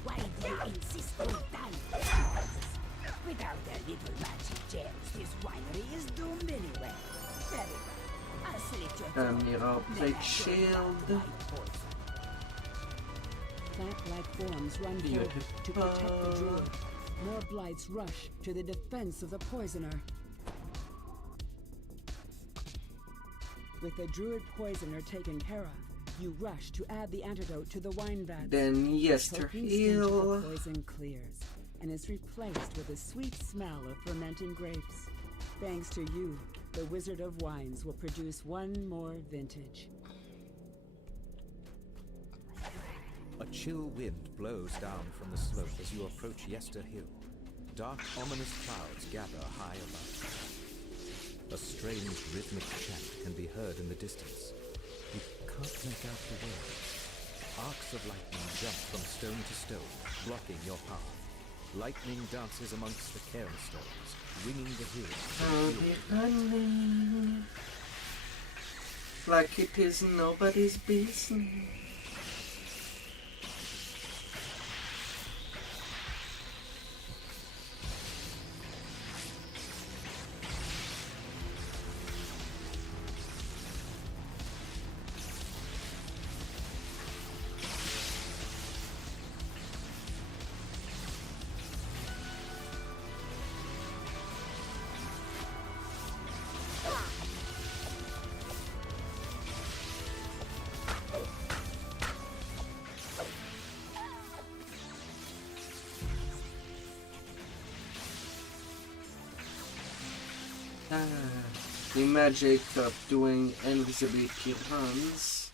Why do you insist on dying? Without their little magic gems, this winery is doomed anyway. Very well. I'll slit your And throat. your Then plate I shield. get white poison. Plant-like forms run forward to protect the druid. More blights rush to the defense of the poisoner. With the druid poisoner taken care of, you rush to add the antidote to the wine vat. Then yes, The to soaking stench of heal. the poison clears and is replaced with a sweet smell of fermenting grapes. Thanks to you, the Wizard of Wines will produce one more vintage. A chill wind blows down from the slope as you approach Yester Hill. Dark, ominous clouds gather high above. A strange rhythmic chant can be heard in the distance. You can't make out the words. Arcs of lightning jump from stone to stone, blocking your path. Lightning dances amongst the cairn stones, ringing the hills. I'll be running like it is nobody's business. The magic of doing invisibility runs,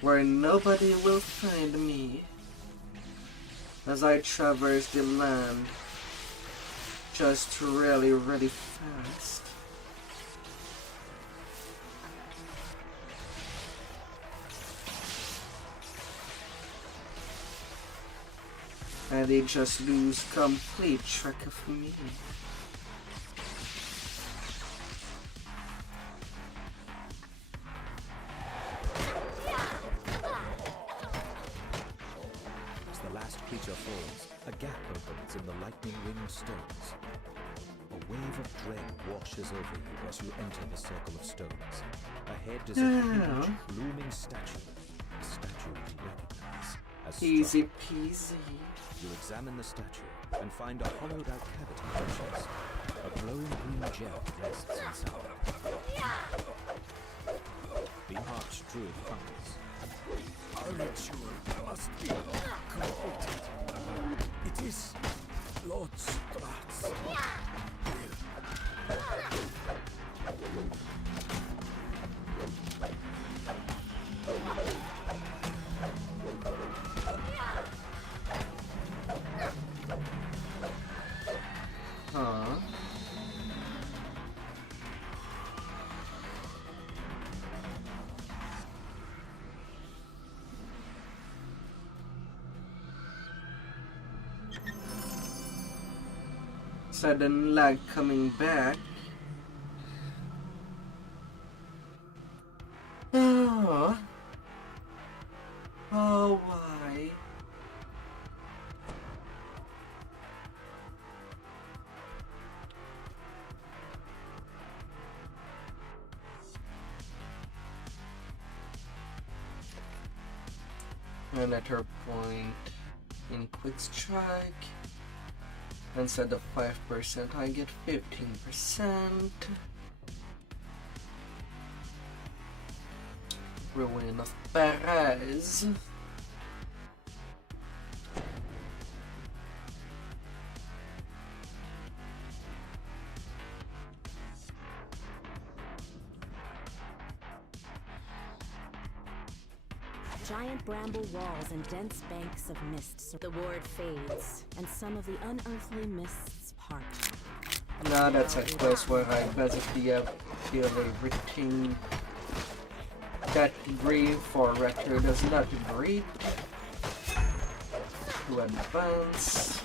where nobody will find me as I traverse the land just really, really fast. And they just lose complete track of me. As the last creature falls, a gap opens in the lightning-winged stones. A wave of dread washes over you as you enter the circle of stones. Ahead is a huge, looming statue. A statue you recognize as Easy Strahd. peasy. You examine the statue and find a hollowed-out cavity in the chest. A glowing green gem rests inside. The archdruid crumbles. Our ritual must be completed. It is Lord Strahd's will. Sudden lag coming back. Oh. Oh, why? Another point in quick strike. Instead of 5%, I get 15%. Ruin of Perez. Giant bramble walls and dense banks of mist. The ward fades, and some of the unearthly mists part. Now that's a place where I basically have feel everything that breathe for record does not breathe. To advance.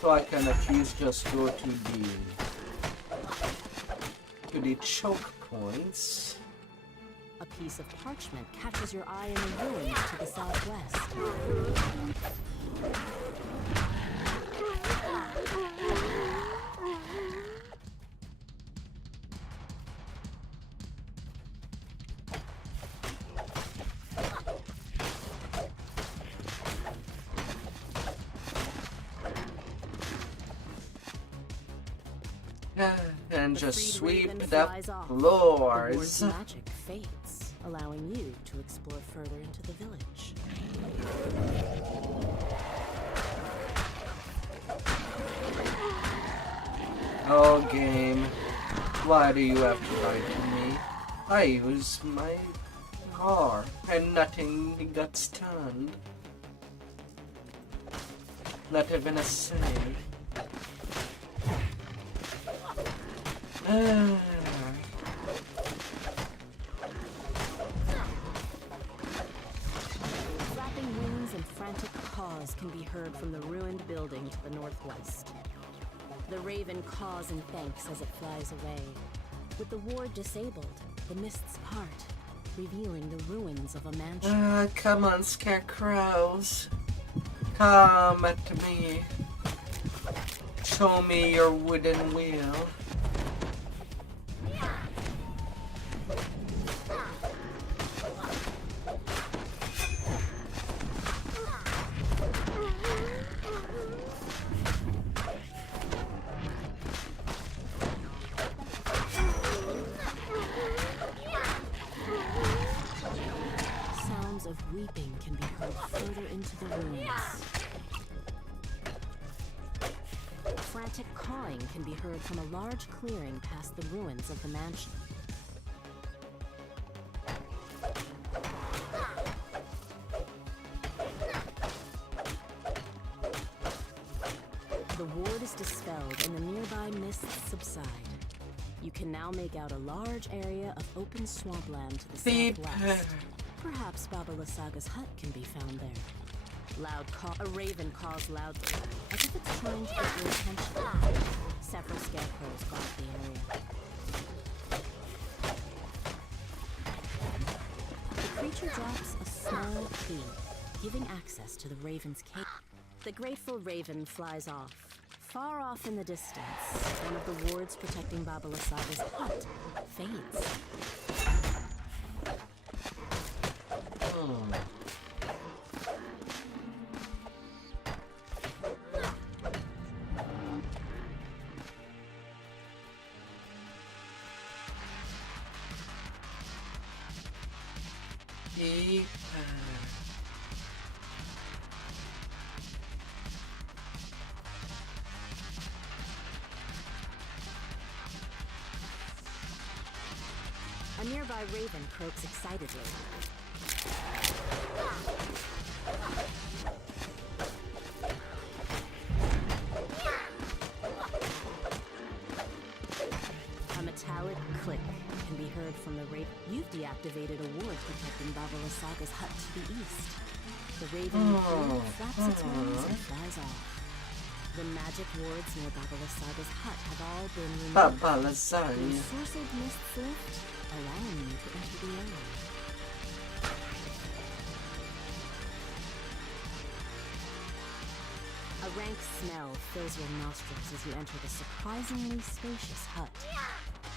So I can at least just go to the choke points. A piece of parchment catches your eye in the ruins to the southwest. And The just freed sweep raven the flies off. The floors. ward's magic fades, allowing you to explore further into the village. Oh, game. Why do you have to lie to me? I used my car and nothing got stunned. Not even a save. Flapping wings and frantic caws can be heard from the ruined building to the northwest. The raven caws and thanks as it flies away. With the ward disabled, the mists part, revealing the ruins of a mansion. Come on, scarecrows. Come at me. Show me your wooden wheel. Sounds of weeping can be heard further into the ruins. Frantic cawing can be heard from a large clearing past the ruins of the mansion. The ward is dispelled and the nearby mists subside. You can now make out a large area of open swampland to the southwest. Perhaps Baba Lasaga's hut can be found there. A raven caws loudly, as if it's trying to get your attention. Several scarecrows guard the area. The creature drops a small key, giving access to the raven's cave. The grateful raven flies off. Far off in the distance, one of the wards protecting Baba Lasaga's hut fades. A nearby raven croaks excitedly. A metallic click word from the raven. You've deactivated a ward protecting Babalasaga's hut to the east. The raven flaps its wings and flies off. The magic wards near Babalasaga's hut have all been removed. Babalasaga. The sorcered mists lift, allowing you to enter the area. A rank smell fills your nostrils as you enter the surprisingly spacious hut.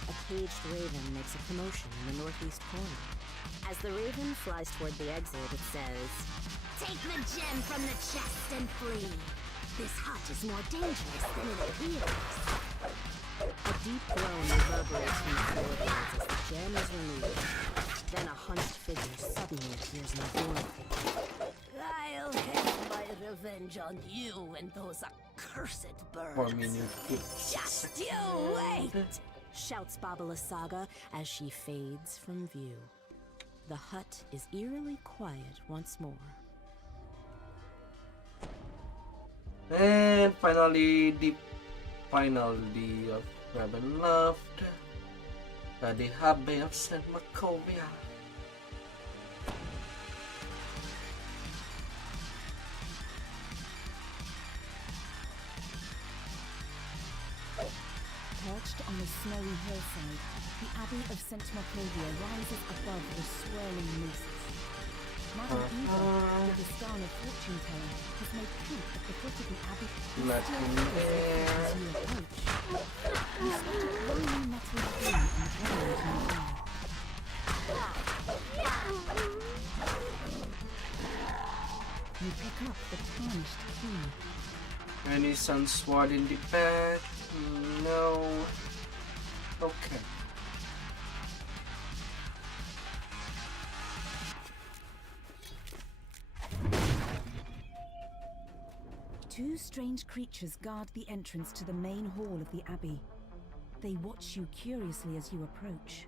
A caged raven makes a commotion in the northeast corner. As the raven flies toward the exit, it says, Take the gem from the chest and flee. This hut is more dangerous than it appears. a deep groan reverberates from the floorboards as the gem is removed. Then a hunched figure suddenly appears in the doorway. I'll have my revenge on you and those accursed birds. 4 minutes. Just you wait! Shouts Babalasaga as she fades from view. The hut is eerily quiet once more. And finally, the final day of Ravenloft, the Abbey of St. Macovia. Perched on a snowy hillside, the Abbey of St. Macovia rises above the swirling mists. Madame Eva, with the star of fortune teller, has made camp at the foot of the Abbey. Nothing there. As you approach, you spot a glowing metal key on the ground nearby. You pick up the tarnished key. Any sun sword in the back? No. Okay. Two strange creatures guard the entrance to the main hall of the Abbey. They watch you curiously as you approach.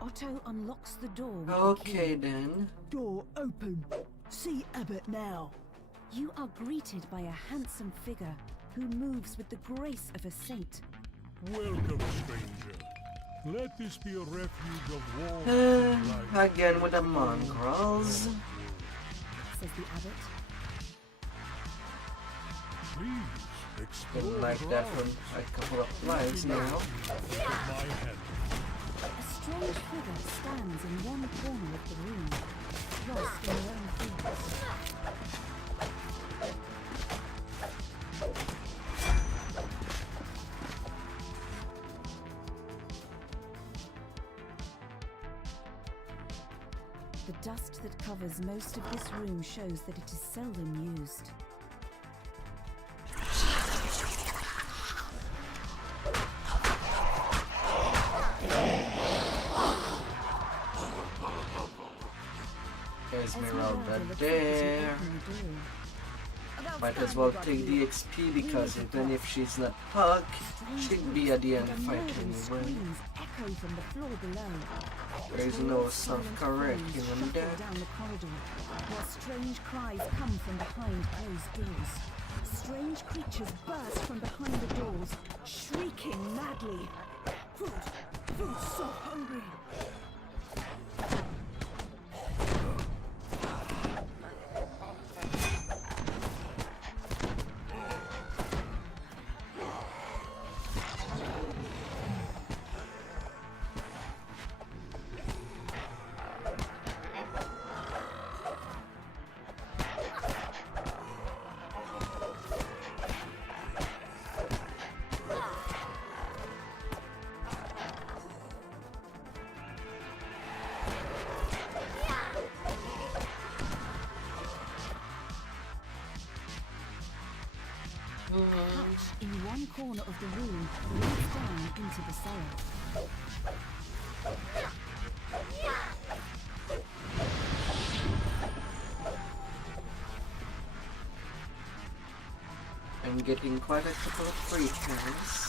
Otto unlocks the door with the key. Okay then. Door open. See Abbot now. You are greeted by a handsome figure who moves with the grace of a saint. Welcome, stranger. Let this be a refuge of warmth and light. Again with the mongrels. Says the Abbot. Please explore Been like the that for grounds. a couple of lives now. Look at my hand. A strange figure stands in one corner of the room, lost in her own thoughts. The dust that covers most of this room shows that it is seldom used. Esmeralda there. Might as well take the XP because even if she's not Pug, she'd be at the end fight anyway. Echo from the floor below. There is no self-correcting on that. Down the corridor, while strange cries come from behind closed doors. Strange creatures burst from behind the doors, shrieking madly. Food! Food so hungry! A hatch in one corner of the room leads down into the cellar. I'm getting quite a couple of creatures.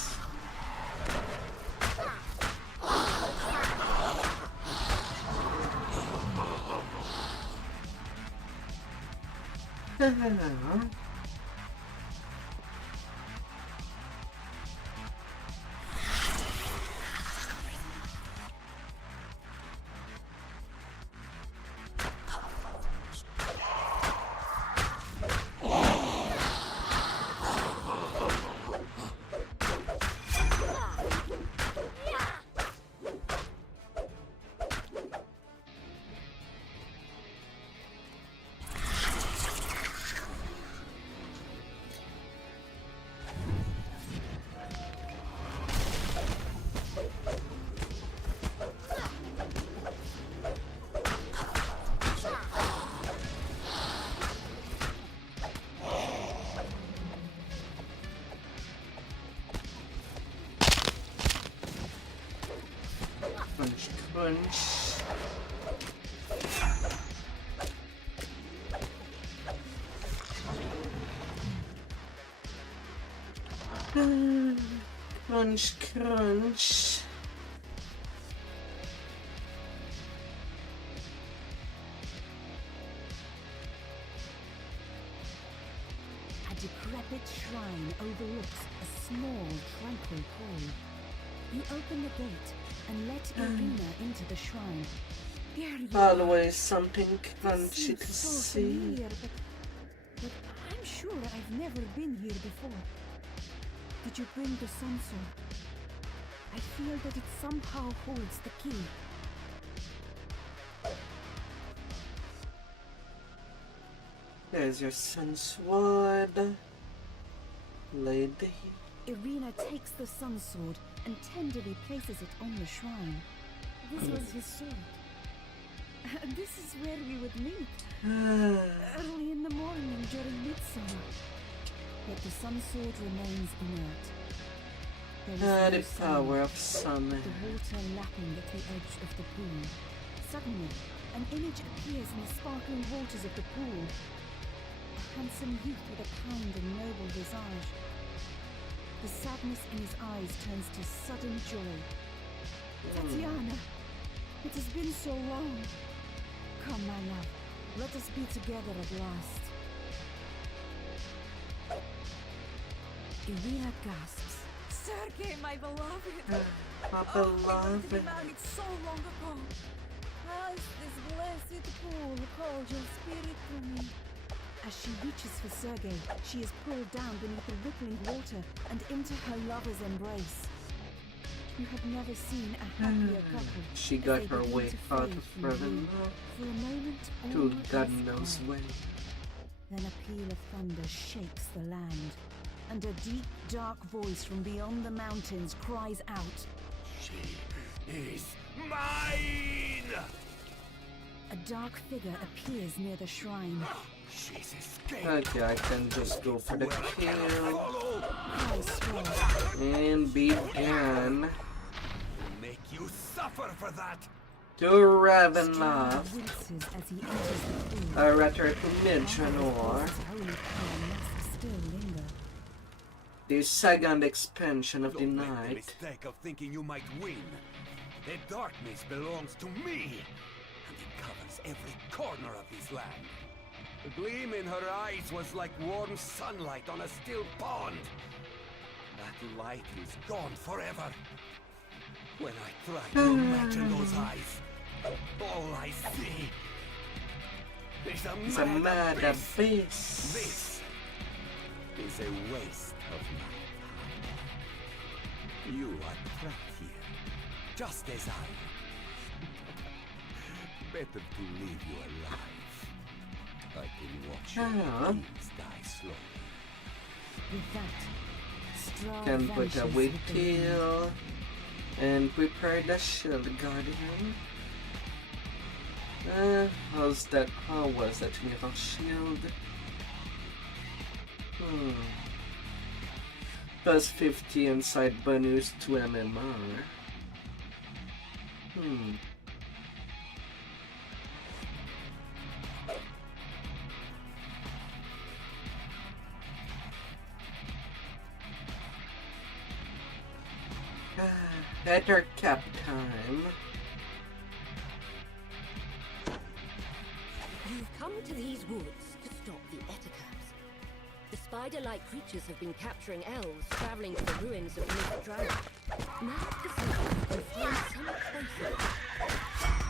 crunch. Crunch, crunch. A decrepit shrine overlooks a small, tranquil pool. You open the gate and let Irina into the shrine. There you are. Always something This crunchy to seems so see. familiar, but I'm sure I've never been here before. Did you bring the sun sword? I feel that it somehow holds the key. There's your sun sword, lady. Irina takes the sun sword and tenderly places it on the shrine. This was his sword. This is where we would meet, early in the morning during midsummer. Yet the sun sword remains inert. There is no The sound. power of sun. The water lapping at the edge of the pool. Suddenly, an image appears in the sparkling waters of the pool. A handsome youth with a kind and noble visage. The sadness in his eyes turns to sudden joy. Tatiana, it has been so long. Come, my love, let us be together at last. Irina gasps. Sergei, my beloved! My Oh, we were to be beloved. married so long ago. Has this blessed pool called your spirit to me? As she reaches for Sergei, she is pulled down beneath the rippling water and into her lover's embrace. You have never seen a happier couple. She as got they her begin way to out fade of from Raven view. For a moment, to all God is knows quiet. when. Then a peal of thunder shakes the land, and a deep, dark voice from beyond the mountains cries out. She is mine! A dark figure appears near the shrine. She's escaped. Okay, I can just go for the Where I cannot kill follow. I swear. and begin Will make you suffer for that. to Raven Strahd Love. winces as he enters the pool. A return to Mention His or holy power must still linger. the second expansion of the Don't make the night. mistake of thinking you might win. The darkness belongs to me, and it covers every corner of this land. The gleam in her eyes was like warm sunlight on a still pond. That light is gone forever. When I try to imagine those eyes, all I see is It's a mad abyss. abyss. This is a waste of my time. You are trapped here, just as I am. Better to leave you alive. I can watch your dreams die slowly. With that, Strahd Can put vanishes away with the wind. kill and prepare the shield guardian. How's that? How was that mirror shield? Plus 50 inside bonus to MMR. Better cap time. You've come to these woods to stop the Etacaps. The spider-like creatures have been capturing elves traveling to the ruins of Myth Dragon. Now to see if you can find some traces.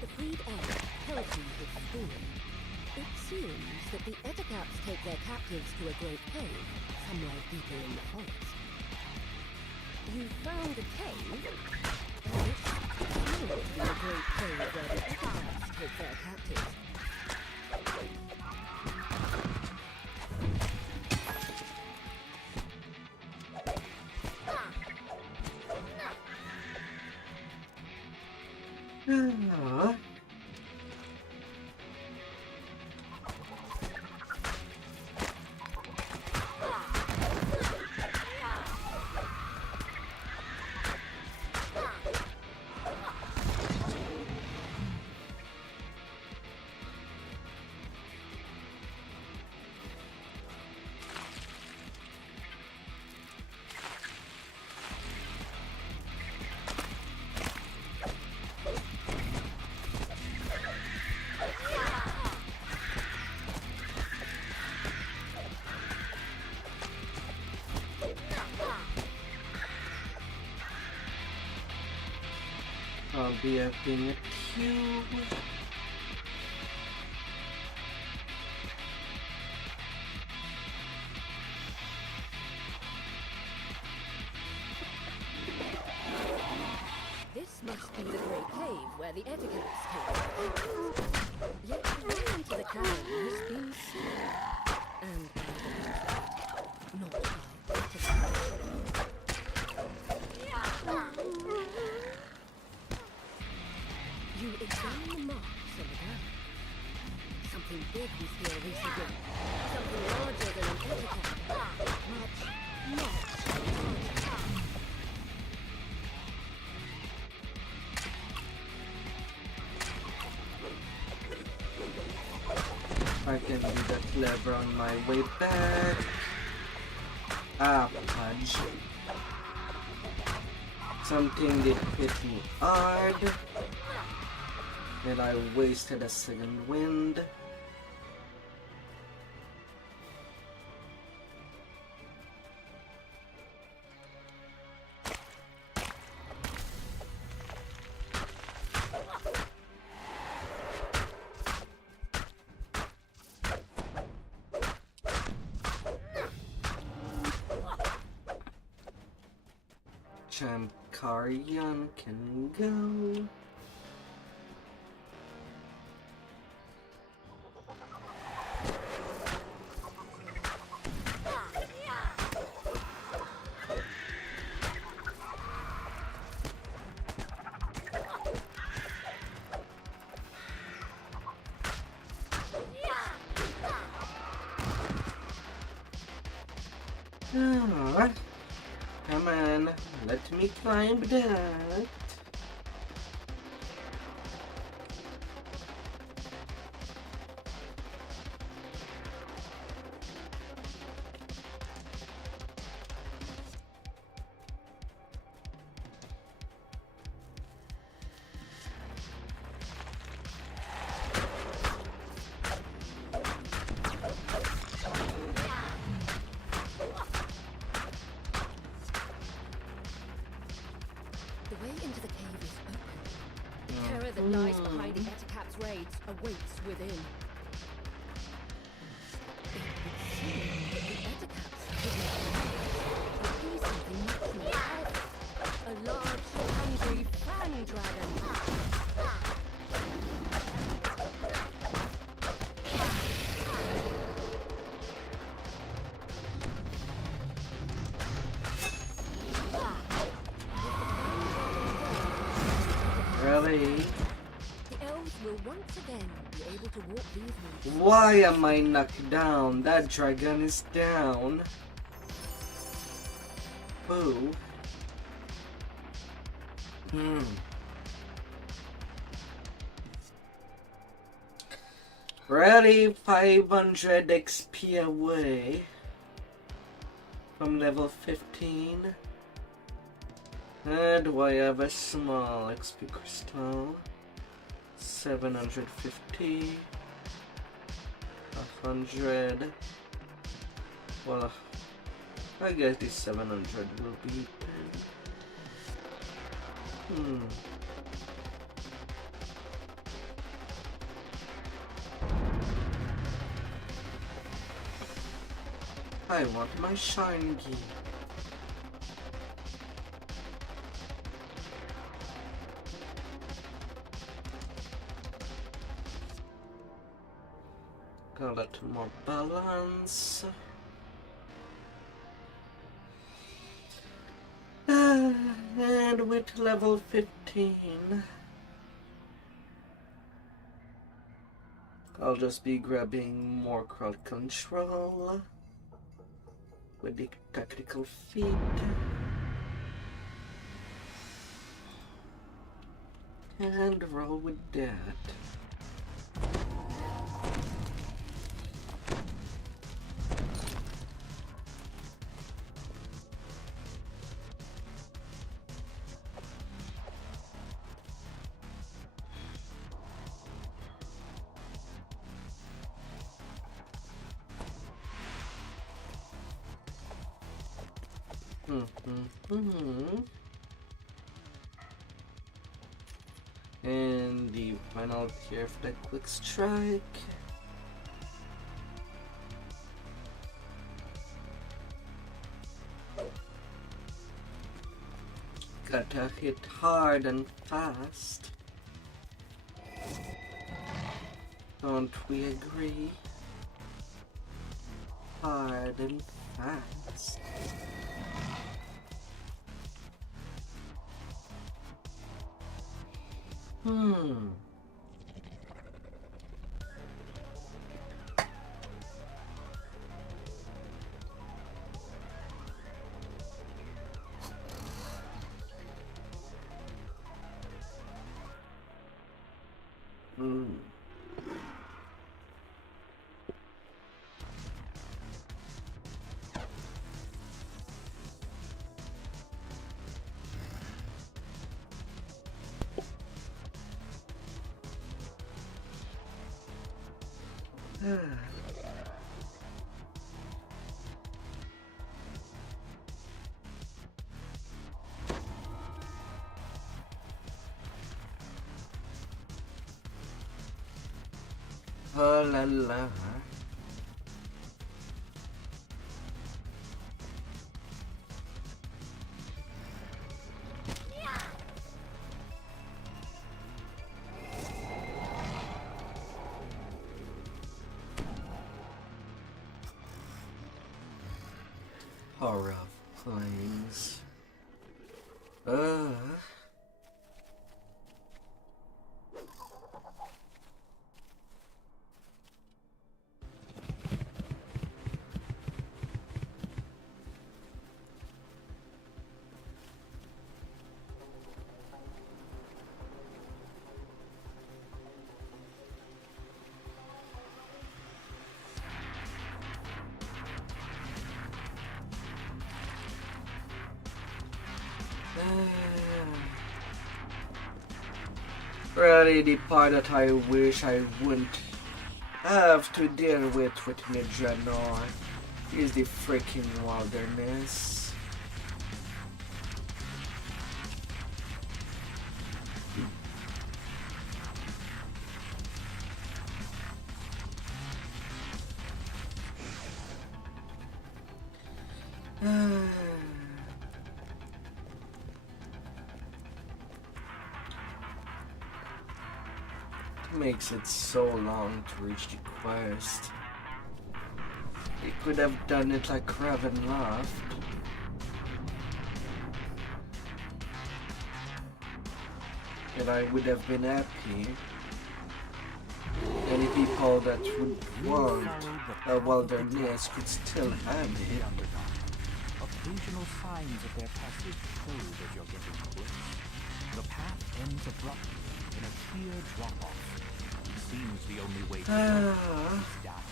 The freed elf tells you his story. It seems that the Etacaps take their captives to a great cave, somewhere deeper in the forest. You found the cave, and it's appearing to be a great cave where the Etacaps take their captives. Ah. be having a cube. This must be the great cave where the etiquettes take place. Yet the way into the cavern has been sealed. And not by etiquette. You examine the marks on the ground. Something big was here recently. Something larger than an etiquette. Much larger. I can be that clever on my way back. Ah, punch. Something did hit me hard. And I wasted a second wind. Chamkarian can go. Alright. Come on, let me climb that. The way into the cave is open. The terror that lies behind the Etikap's raids awaits within. It would seem that the Etikap's would be something much more powerful. A large, hungry fang dragon. Really? The elves will once again be able to walk these woods. Why am I knocked down? That dragon is down. Boo. Ready, 500 XP away from level 15. And do I have a small XP crystal? 750. 100. Well, I guess this 700 will be 10. I want my shiny. Got a little more balance. And with level 15, I'll just be grabbing more crowd control with the tactical feat. And roll with that. And the final tier of the quick strike. Gotta hit hard and fast. Don't we agree? Hard and fast. Oh la la. Horror of planes. Really, the part that I wish I wouldn't have to deal with Midranor is the freaking wilderness. Makes it so long to reach the quest. It could have done it like Raven Loft. And I would have been happy. Any people that would want a wilderness could still have it. Occasional signs of their passage show that you're getting close. The path ends abruptly in a sheer drop-off. Seems the only way to go is down.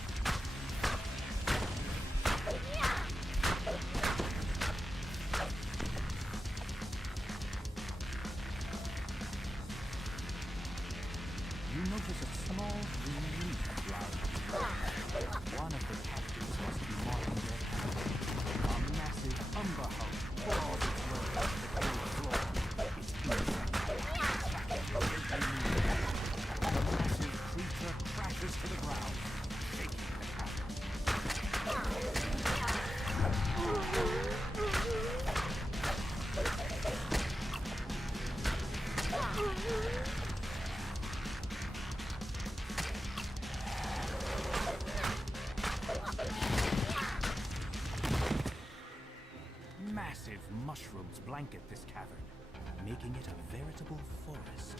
You notice a small green leaf flower. One of the captives must be marking their path. A massive umber hug claws its way up the cold floor. Its crashes to the ground, shaking the cabin. Massive mushrooms blanket this cavern, making it a veritable forest.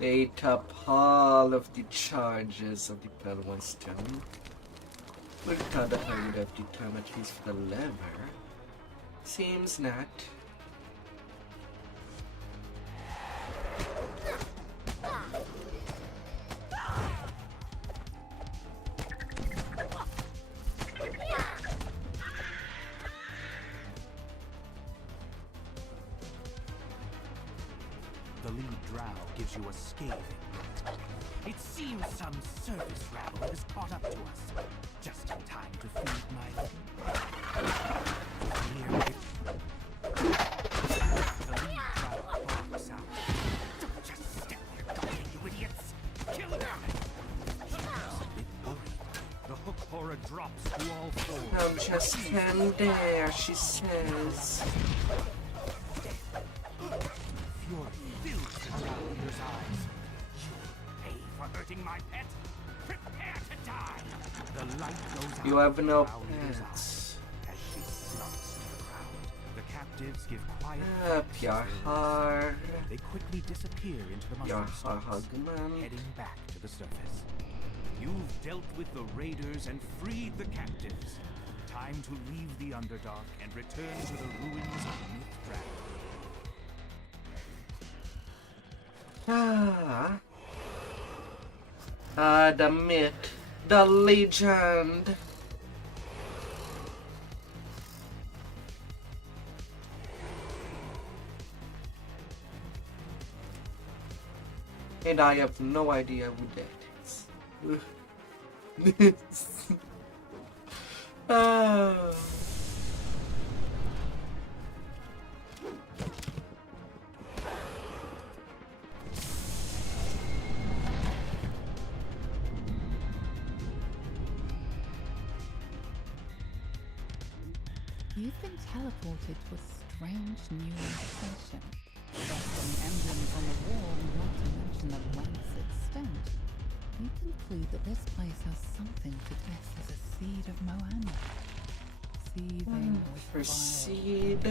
ate up all of the charges of the Pelwan Stone. Would have thought that I would have the time at least for the lever. Seems not. The lead drow gives you a scathing look. It seems some surface rabble has caught up to us. Just in time to feed my The lead drow barks out. Don't just stand there talking, you idiots! Kill them! She's a bit worried. The hook horror drops to all fours. I'll just stand there, she says. Fury fills the drow leader's eyes. You pay for hurting my pet? Prepare to die! The light goes out. You have no drow leader's pets. eyes as she slumps to the ground. The captives give quiet Up thanks your as they heart. They quickly disappear into the Your mushroom hug, stores, man. heading back to the surface. You've dealt with the raiders and freed the captives. Time to leave the Underdark and return to the ruins of Myth Dragon. The myth, the legend. And I have no idea who that is. Oh. You've been teleported to a strange new location. Dusting emblems on the wall, not to mention the rancid stench. You conclude that this place has something to guess as a seed of Moana. Seething with vile Proceed.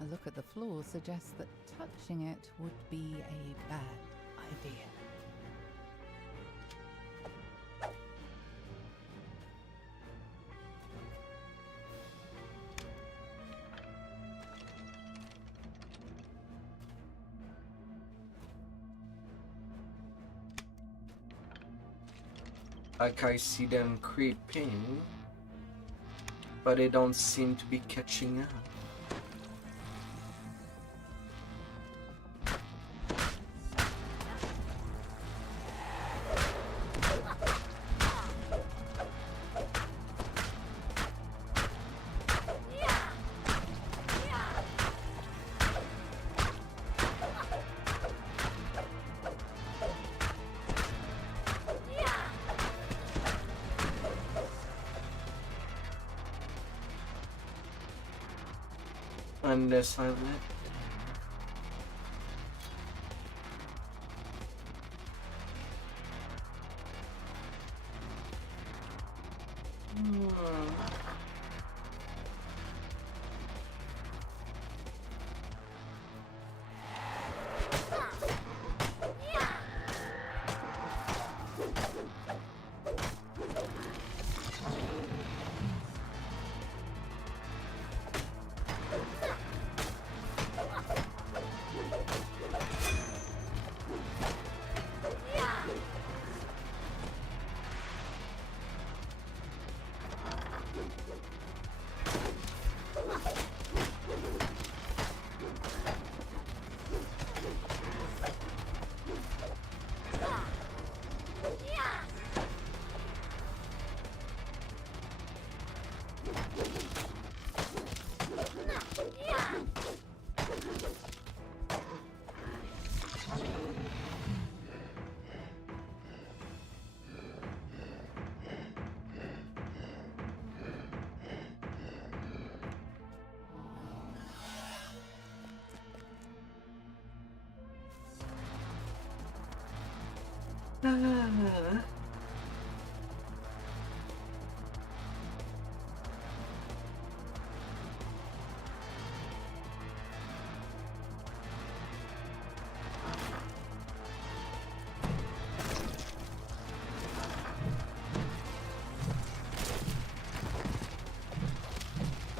A look at the floor suggests that touching it would be a bad idea. Like I see them creeping, but they don't seem to be catching up. Unless I let.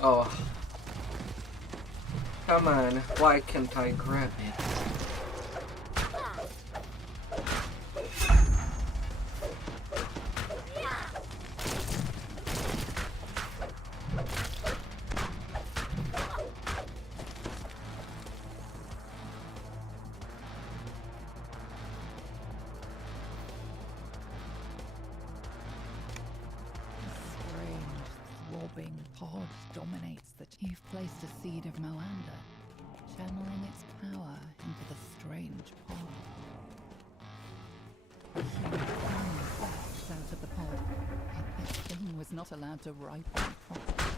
Oh. Come on, why can't I grab it? Pod dominates the. You've placed a seed of Moanda, channeling its power into the strange pod. The human family bursts out of the pod, yet this thing was not allowed to ripen properly.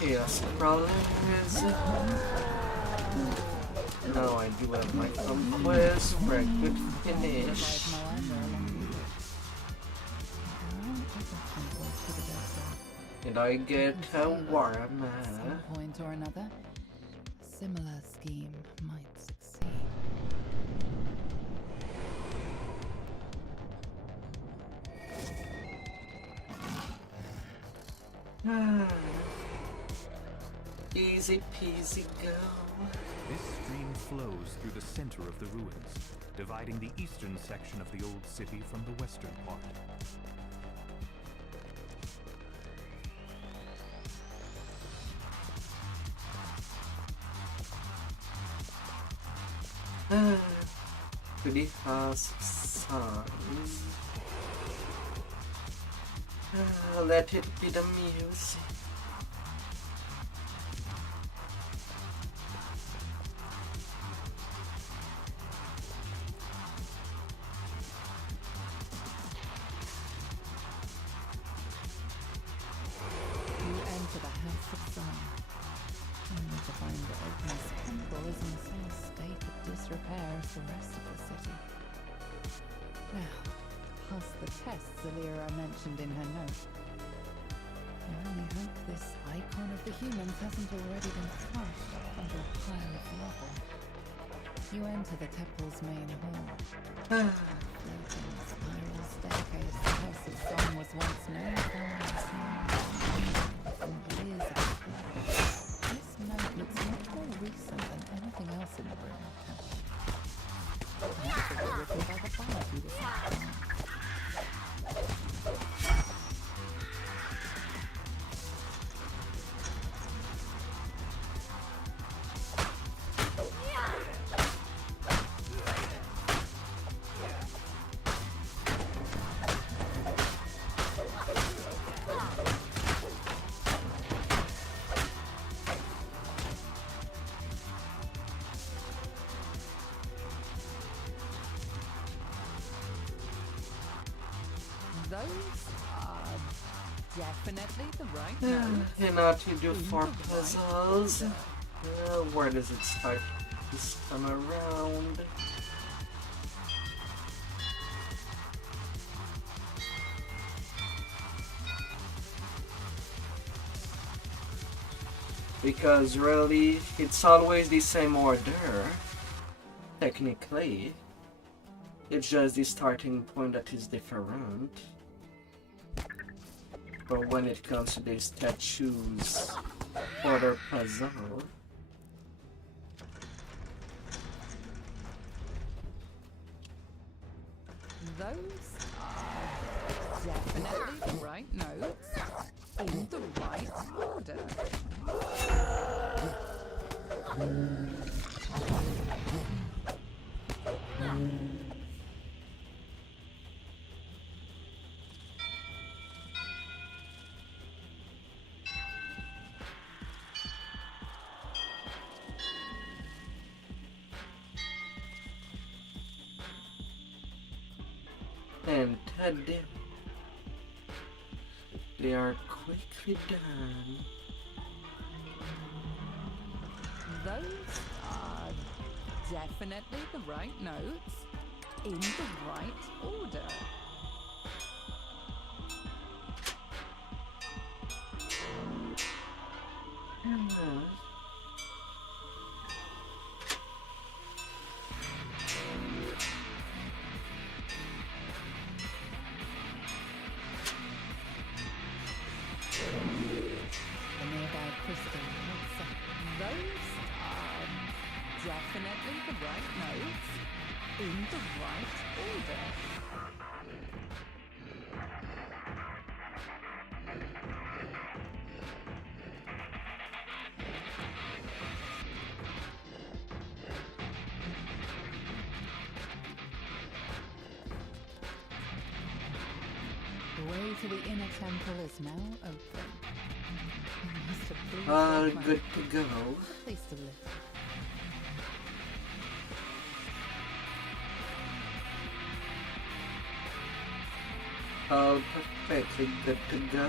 Chaos problem is... Now I do have my conquest for a good finish. And I get a worm. At some point or another, a similar scheme might succeed. Easy peasy go. This stream flows through the center of the ruins, dividing the eastern section of the old city from the western part. Pretty fast sun. Let it be the music. Mentioned in her note. I only hope this icon of the humans hasn't already been crushed under a pile of rubble. You enter the temple's main hall. Floating spiral staircase, the house of song was once known for and years of this note looks much more recent than anything else in the room. Perhaps it was written by the bard who was at. Definitely the right note. And now to do 4 puzzles. Where does it start this time around? Because really, it's always the same order. Technically. It's just the starting point that is different. But when it comes to the statues for their puzzle, those are definitely the right notes in the right order. Granted, they are quickly done. Those are definitely the right notes in the right order. The nearby crystal lights up. Those are definitely the right notes in the right order. The way to the inner temple is now open. You must have pleased Ogma. Good to go. At least a little. All perfectly good to go.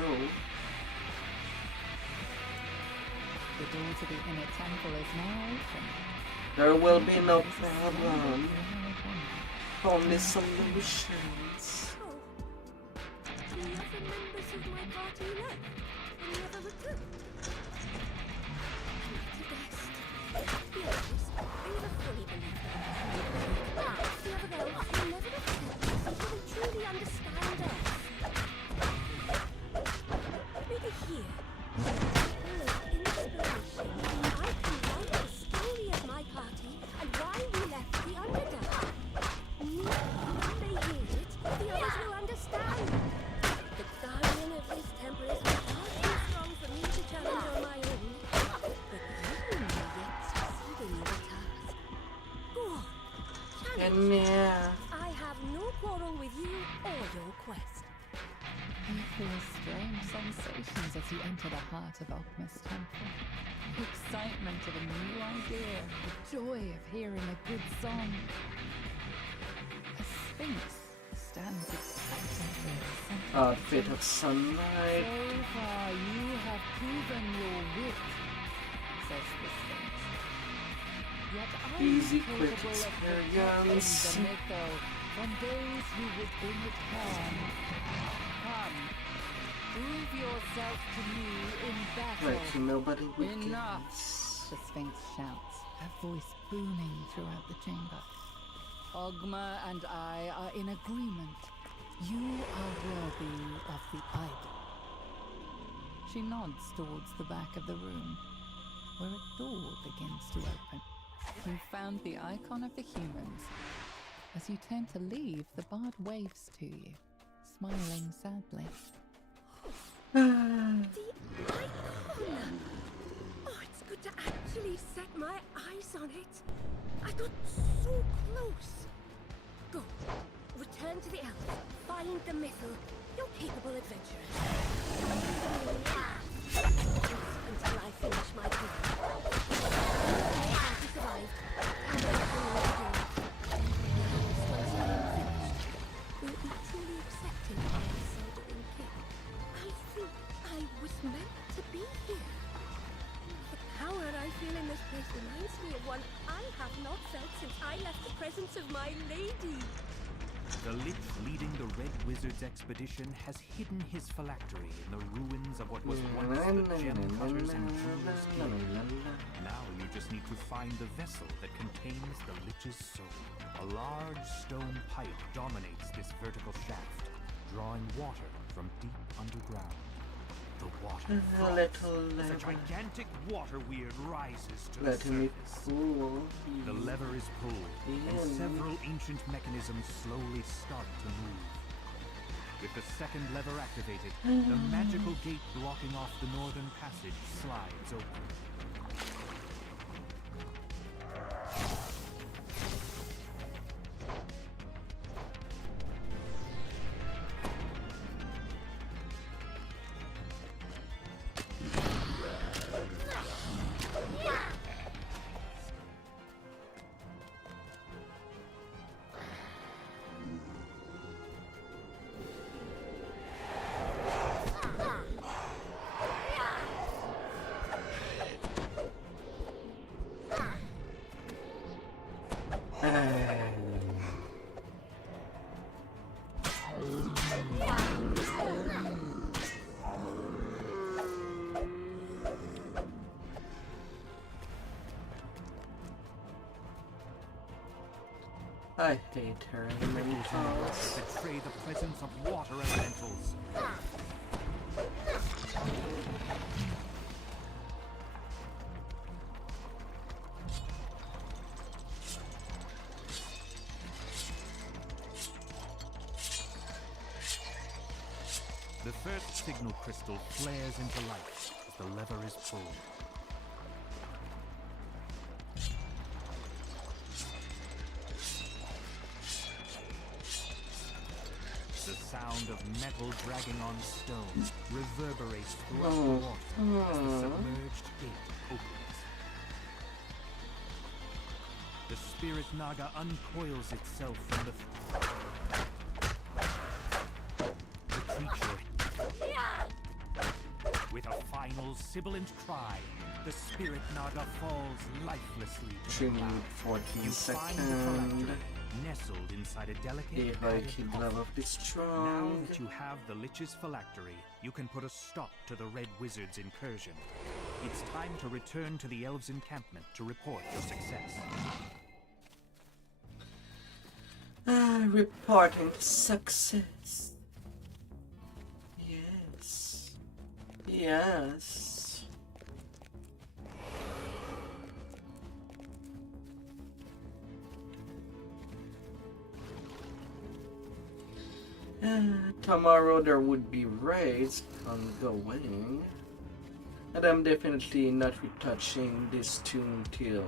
The door to the inner temple is now open. There will be no problem. Only solutions. Oh, the other members of my party left and never returned. Not a guest. Be honest, I never fully believed that. But the other elves will never accept us until they truly understand us. Maybe here, in inspiration, I can write the story of my party and why we left the Underdark. When they hear it, the others will understand. The guardian of this temple is far too strong for me to challenge on my own. But you may yet succeed in your task. Go on, challenge. I have no quarrel with you or your quest. You feel strange sensations as you enter the heart of Ogma's temple. The excitement of a new idea, the joy of hearing a good song. A sphinx stands expectantly at the center. A bit of sunlight. So far you have proven your wit, says the sphinx. Yet I Easy, am quick capable of experience. protecting the mytho from those who would bring it harm. Come, prove yourself to me in battle. Like nobody weakens. Enough! The Sphinx shouts, her voice booming throughout the chamber. Ogma and I are in agreement. You are worthy of the idol. She nods towards the back of the room, where a door begins to open. You found the icon of the humans. As you turn to leave, the bard waves to you, smiling sadly. The icon! Oh, it's good to actually set my eyes on it. I got so close. Go. Return to the elf. Find the mytho. You're capable adventurers. Until I finish my plan. My party survived. And I don't know what to do. Once I am finished, will it be truly accepted by the soldering king? I think I was meant to be here. The power I feel in this place reminds me of one I have not felt since I left the presence of my lady. The Lich leading the Red Wizard's expedition has hidden his phylactery in the ruins of what was once the gem cutters and jewelers' guild. Now you just need to find the vessel that contains the Lich's soul. A large stone pipe dominates this vertical shaft, drawing water from deep underground. The water froths as a gigantic water weird rises to the surface. Cool. The lever is pulled, and several ancient mechanisms slowly start to move. With the second lever activated, the magical gate blocking off the northern passage slides open. I hate her Ripples in the water elementals. betray the presence of water elementals. The first signal crystal flares into light as the lever is pulled. The sound of metal dragging on stone reverberates throughout the water as the submerged gate opens. The spirit naga uncoils itself from the creature. With a final sibilant cry, the spirit naga falls lifelessly to the 3 minutes ground. 14 You find the seconds. phylactery nestled inside a The delicate high padded kid coffin. level is Now strong. that you have the Lich's phylactery, you can put a stop to the Red Wizard's incursion. It's time to return to the Elves' encampment to report your success. Reporting success. Yes. Yes. Tomorrow there would be raids ongoing. And I'm definitely not retouching this tune till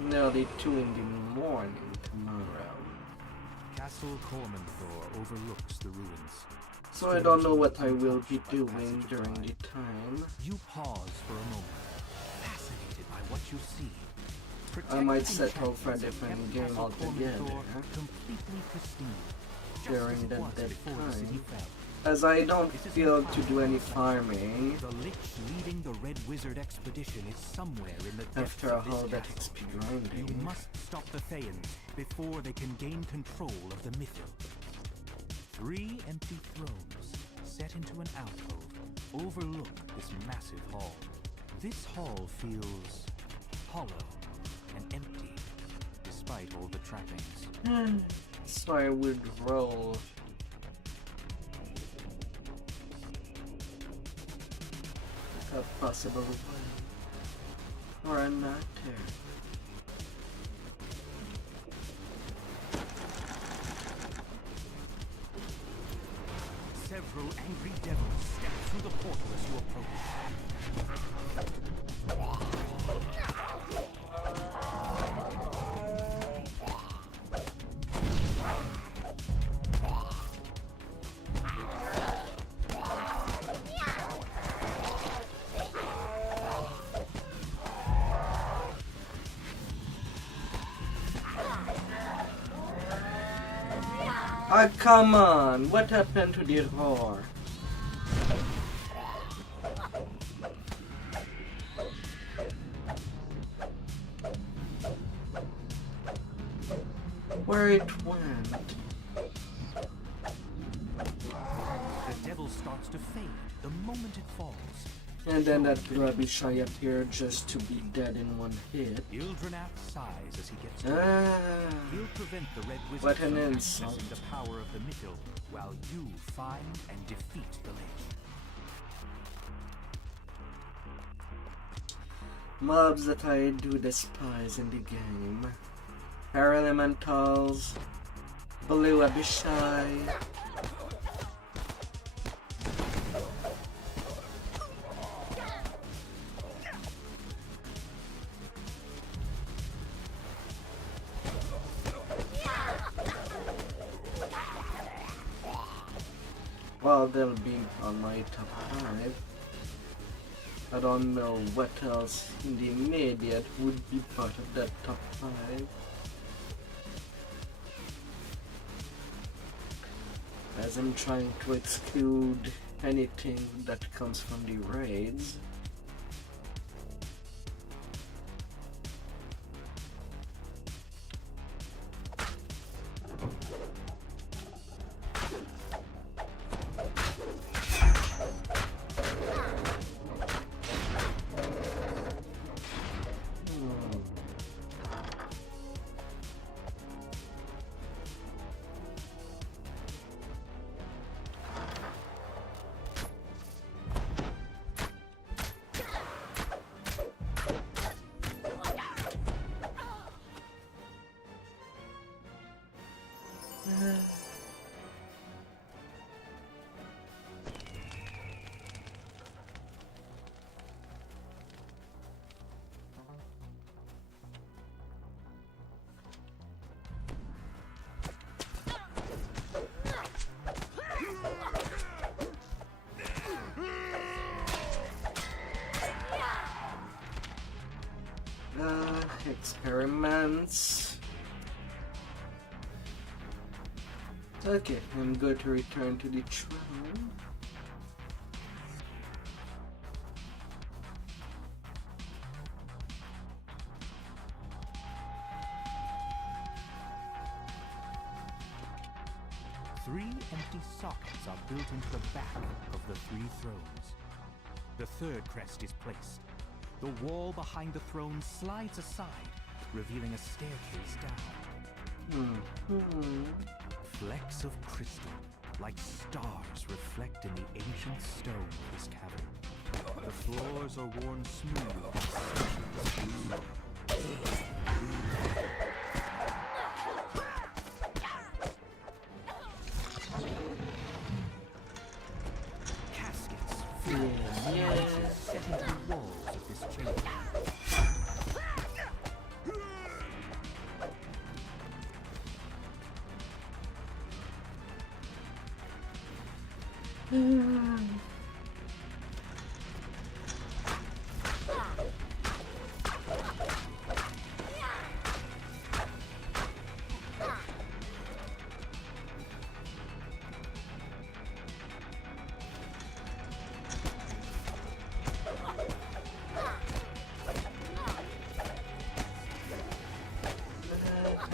nearly 2 in the morning tomorrow. Castle Cormanthor overlooks the ruins. So I don't know what I will be doing during the time. You pause for a moment, fascinated by what you see. I might Protected settle for a enchantments different kept game Castle altogether Cormanthor completely pristine, just during as it that was dead before the city time. fell. As I don't feel to do any farming The Lich leading the Red Wizard expedition is somewhere in the depths after of this all that castle. XP You grinding. must stop the Thaans before they can gain control of the Mythil. 3 empty thrones set into an alcove overlook this massive hall. This hall feels hollow and empty despite all the trappings. So I would roll a possible one or a matter. Several angry devils step through the portal as you approach. Ah, come on! What happened to the roar? Where it went? The devil starts to fade the moment it falls. And then that rubbish I appeared just to be dead in one hit. Ildrenath sighs as he gets to Ah, He'll prevent the Red Wizard what an from insult. accessing the power of the Mythil while you find and defeat the Lich. mobs that I do despise in the game. Air elementals, blue abishai. Well, they'll be on my top 5. I don't know what else in the immediate would be part of that top 5. As I'm trying to exclude anything that comes from the raids. experiments. Okay, I'm going to return to the throne. Three empty sockets are built into the back of the three thrones. The third crest is placed. The wall behind the throne slides aside, revealing a staircase down. Flecks of crystal, like stars, reflect in the ancient stone of this cavern. The floors are worn smooth. Caskets filled with devices set into the walls of this chamber.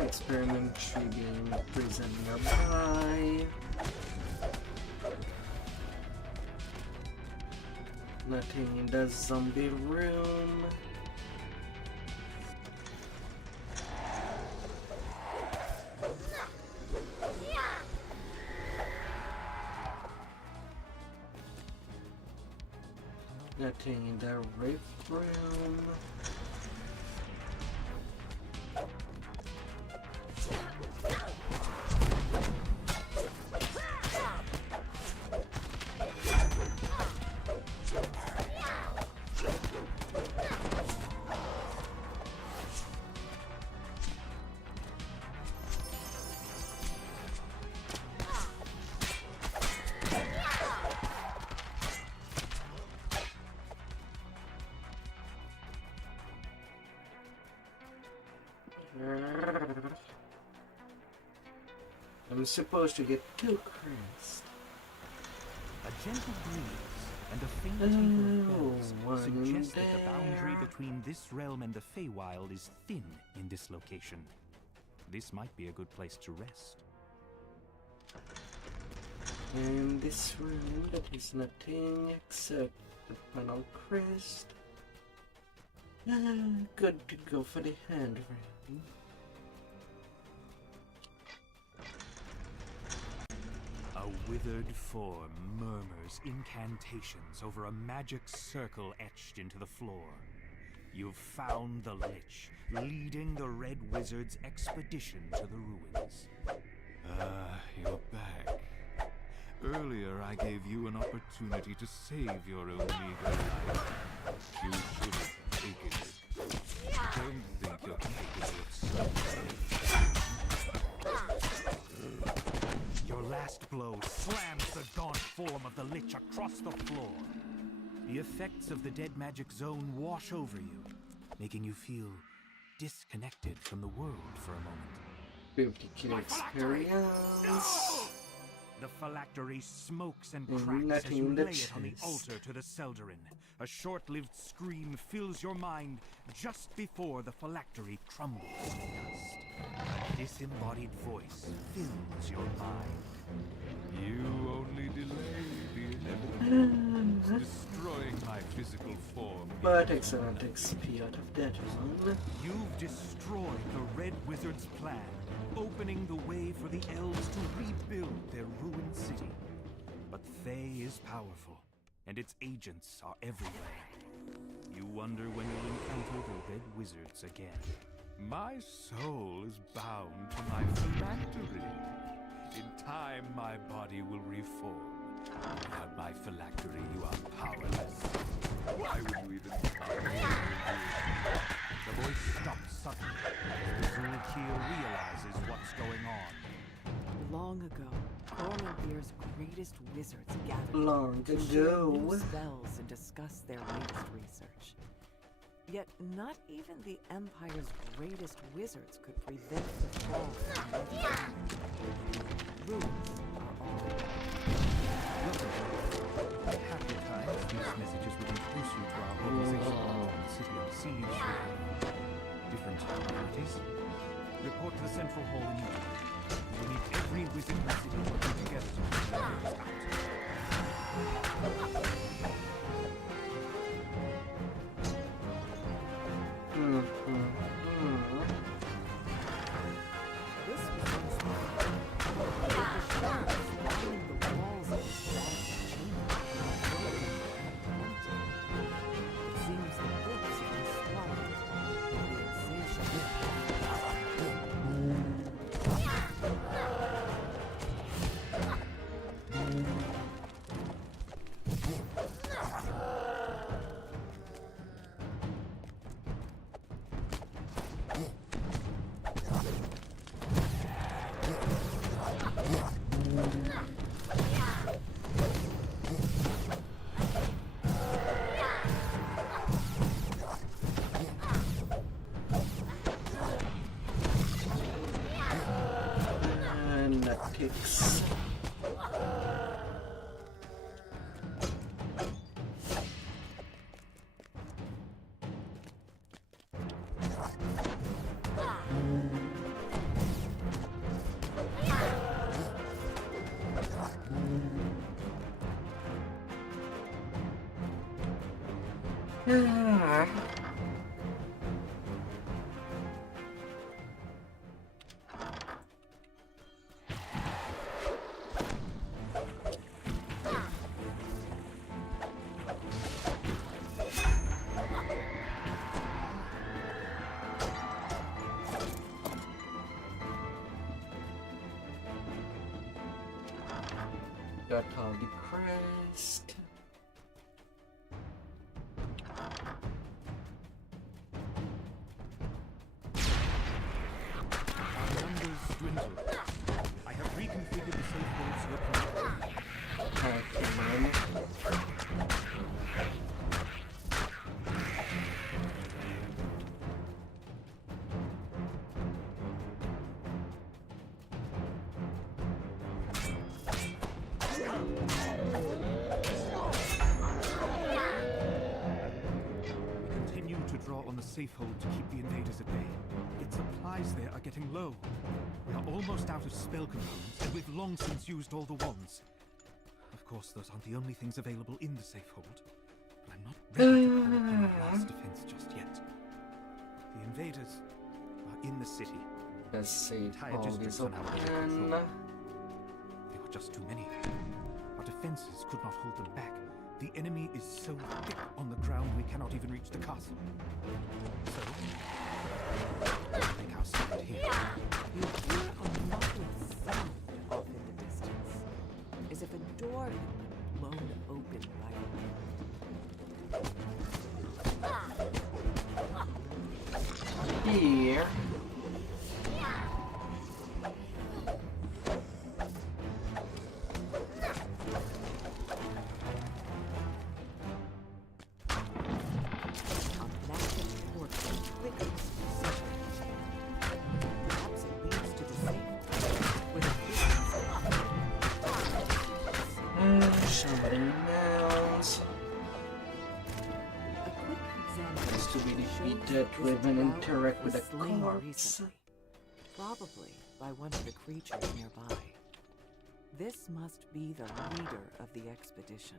Experiment triggering prison nearby. Nothing in the zombie room. Nothing in the rift room. I'm supposed to get 2 crests. A gentle breeze and a faint tinkle of bells one suggest that the there. boundary between this realm and the Feywild is thin in this location. This might be a good place to rest. In this room, that is nothing except the final crest. Good to go for the hand room. A withered form murmurs incantations over a magic circle etched into the floor. You've found the Lich, leading the Red Wizard's expedition to the ruins. You're back. Earlier I gave you an opportunity to save your own meager life. You should have taken it. Don't think you're capable of something. Your last blow slams the gaunt form of the Lich across the floor. The effects of the dead magic zone wash over you, making you feel disconnected from the world for a moment. 50 experience. The phylactery smokes and And cracks as nothing you in the lay it on the chest. altar to the Seldarin. A short-lived scream fills your mind just before the phylactery crumbles to dust. A disembodied voice fills your mind. You only delay the inevitable, destroying my physical form. But excellent XP out of that one. You've destroyed the Red Wizard's plan, opening the way for the elves to rebuild their ruined city. But Thay is powerful, and its agents are everywhere. You wonder when you'll encounter the Red Wizards again. My soul is bound to my phylactery. In time, my body will reform. Without my phylactery, you are powerless. Why would you even try? The voice stops suddenly as the Zulkir realizes what's going on. Long ago, Cornelbeer's greatest wizards gathered Long to share ago. new spells and discuss their latest research. Yet not even the Empire's greatest wizards could prevent the fall from rules are all. Happy times, these messages would introduce you to our organization on the city of siege. Different priorities. Report to the central hall immediately. We need every wizard in the city working together to keep the out. This was once the shadows lining the walls of this vast chamber. It seems the books have been swallowed. The insatiable. Kicks. Got all the crest. Our numbers dwindle. I have reconfigured the safe holds to on the safe hold to keep the invaders at bay. Yet supplies there are getting low. We are almost out of spell components, and we've long since used all the wands. Of course, those aren't the only things available in the safe hold, but I'm not ready to call upon our last defense just yet. The invaders are in the city. Let's see. Entire districts are now under control. There were just too many. Our defenses could not hold them back. The enemy is so thick on the ground we cannot even reach the castle. So, we'll make our stand here. You hear a muffled sound off in the distance, as if a door had been blown open by Here. Interact with a corpse. Probably by one of the creatures nearby. This must be the leader of the expedition.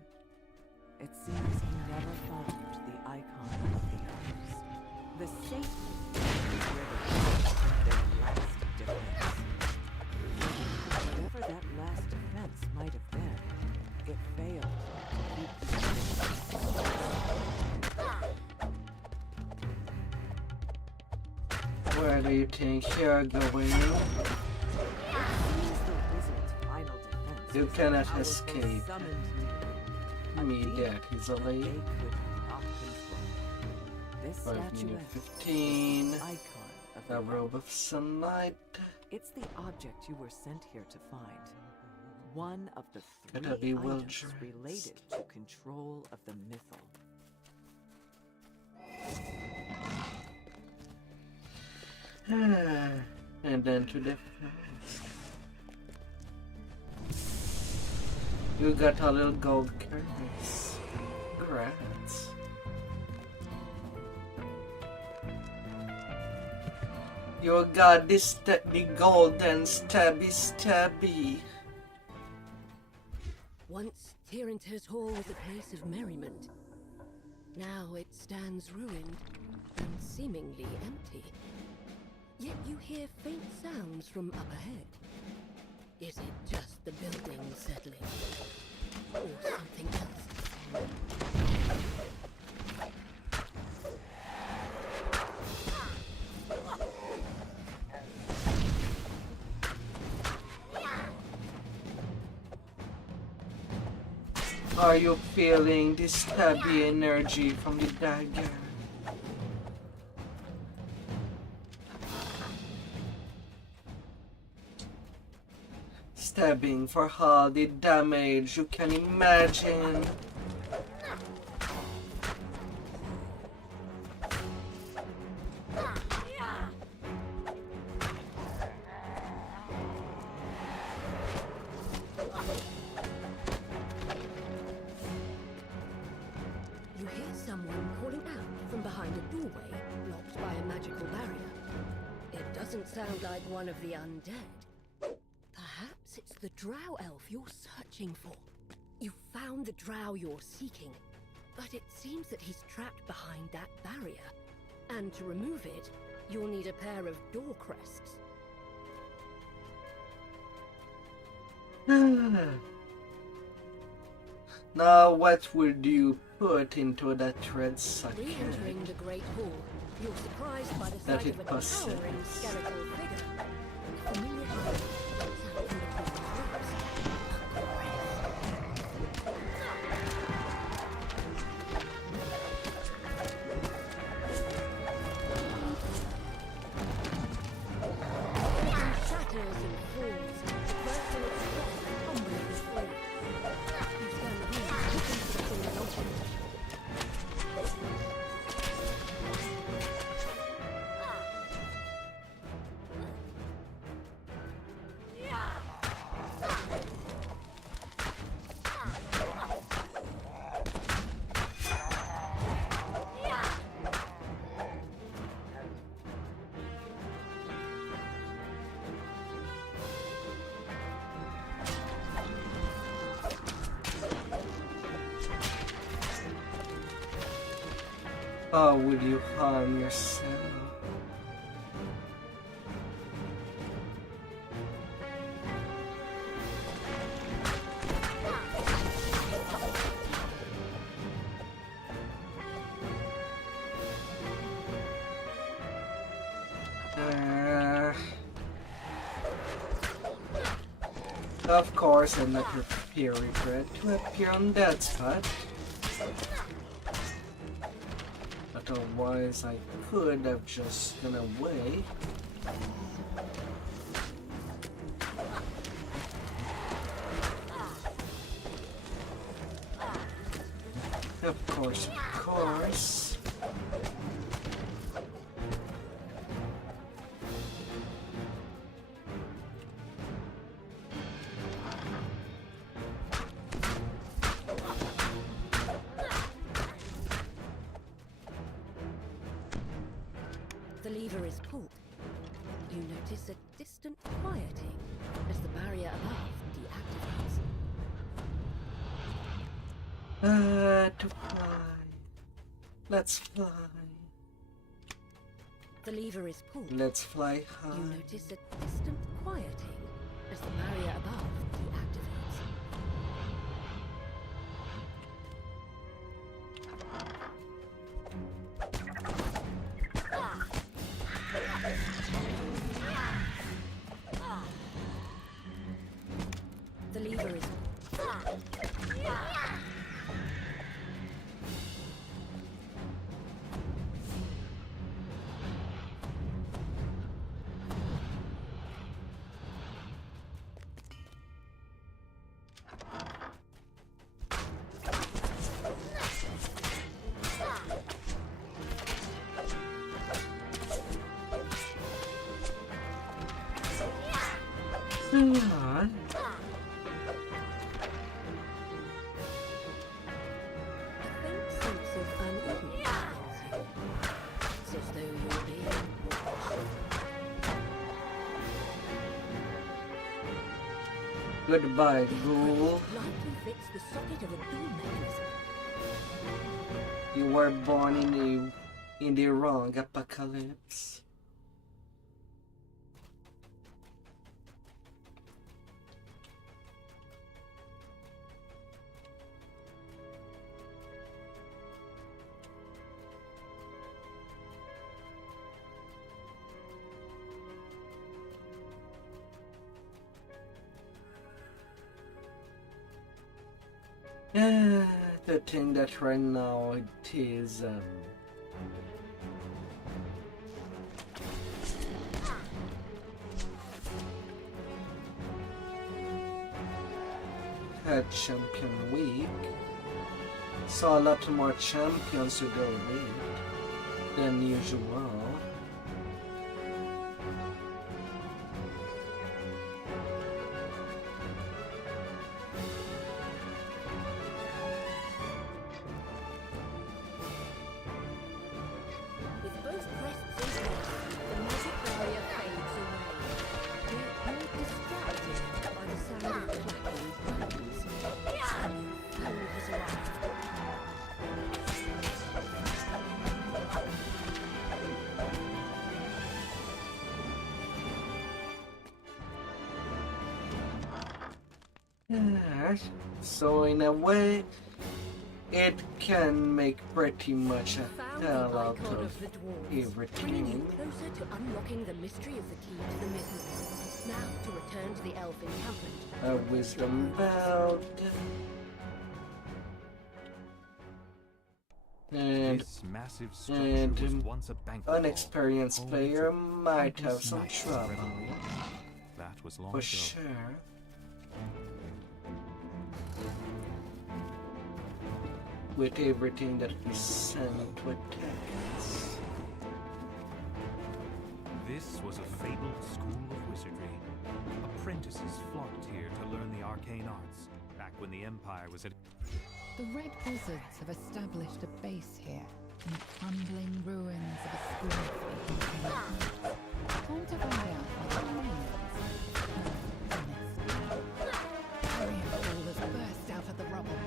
It seems he never found the icon of the others. The safety is their last defense. Whatever that last defense might have been, it failed to keep the Where do you think you're going? You cannot escape me that easily. 5:15. The robe of sunlight. It's the object you were sent here to find. One of the Gotta three be items related to control of the mythal. And then to the past. You got a little gold curse. Congrats. You got this the golden stabby. Once Tyranter's Hall was a place of merriment. Now it stands ruined and seemingly empty. Yet you hear faint sounds from up ahead. Is it just the building settling? Or something else? Are you feeling this stabby energy from the dagger? Stabbing for all the damage you can imagine. You hear someone calling out from behind a doorway blocked by a magical barrier. It doesn't sound like one of the undead. Perhaps it's the drow elf you're searching for. You found the drow you're seeking, but it seems that he's trapped behind that barrier. And to remove it, you'll need a pair of door crests. Now what would you put into that red socket? Re-entering the Great Hall, you're surprised by the That sight it of a towering possesses. skeletal figure. A familiar shape pops out from between the rocks. A crest. Everything shatters and falls, bursting its crest and tumbling through. You scan the room, looking for the thing that opened. How will you harm yourself? Of course, I'm not preparing for it to appear on that spot. Otherwise, I could have just gone away. Of course, of course. The lever is pulled. You notice a distant quieting as the barrier above deactivates. To fly. Let's fly. The lever is pulled. Let's fly high. You notice a distant quieting as the barrier above deactivates. The lever is Ah. A faint sense of unease fills you. It's as though you're being watched. Goodbye, ghoul. Likely fits the socket of a door mechanism. You were born in the wrong apocalypse. The thing that right now it is Champion Week, so a lot more champions to go with than usual. With both crests in place, the magic barrier fades away. We're all distracted by the sound of clacking buttons. A new foe has arrived. So in a way, it can make pretty much a Found the hell out icon of of the dwarves, bringing you everything. closer to unlocking the mystery of the key to the myth. Now to return to the elf encampment. A wisdom belt. And This massive structure was once a banquet hall. unexperienced Oh, player it's a might have countless some nights of trouble. revelry. That was long For ago. sure. With everything that we send to attack us. This was a fabled school of wizardry. Apprentices flocked here to learn the arcane arts, back when the Empire was at... The Red Wizards have established a base here in the crumbling ruins of a school of fate. Time to find out what remains of the nest. Giant ball has burst out of the rubble.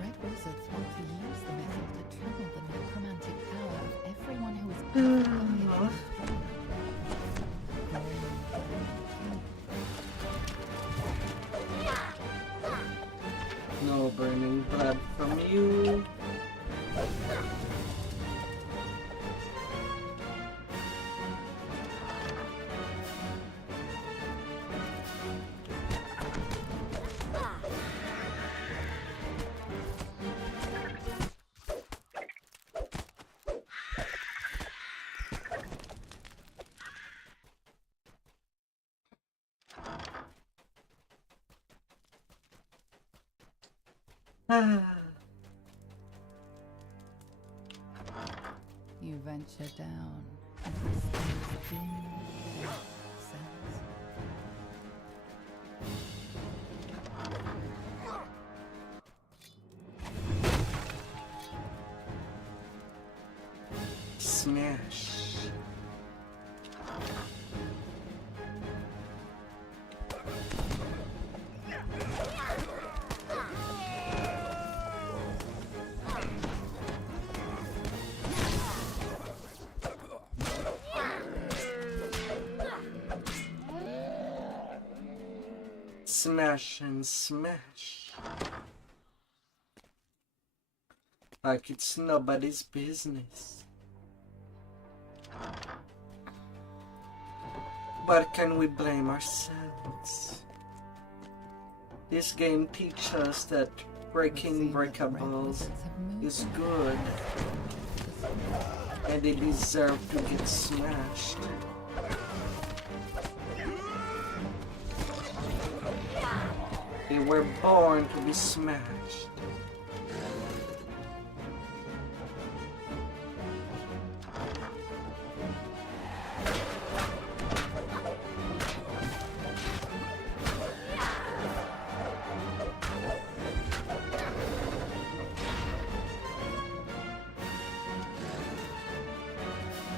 Red Wizards want to use the method to channel the necromantic power of everyone who is unfamiliar. No burning blood from you. You venture down into those dim cells. Smash. Smash and smash. Like it's nobody's business. But can we blame ourselves? This game teaches us that breaking breakables is good. And they deserve to get smashed. They were born to be smashed.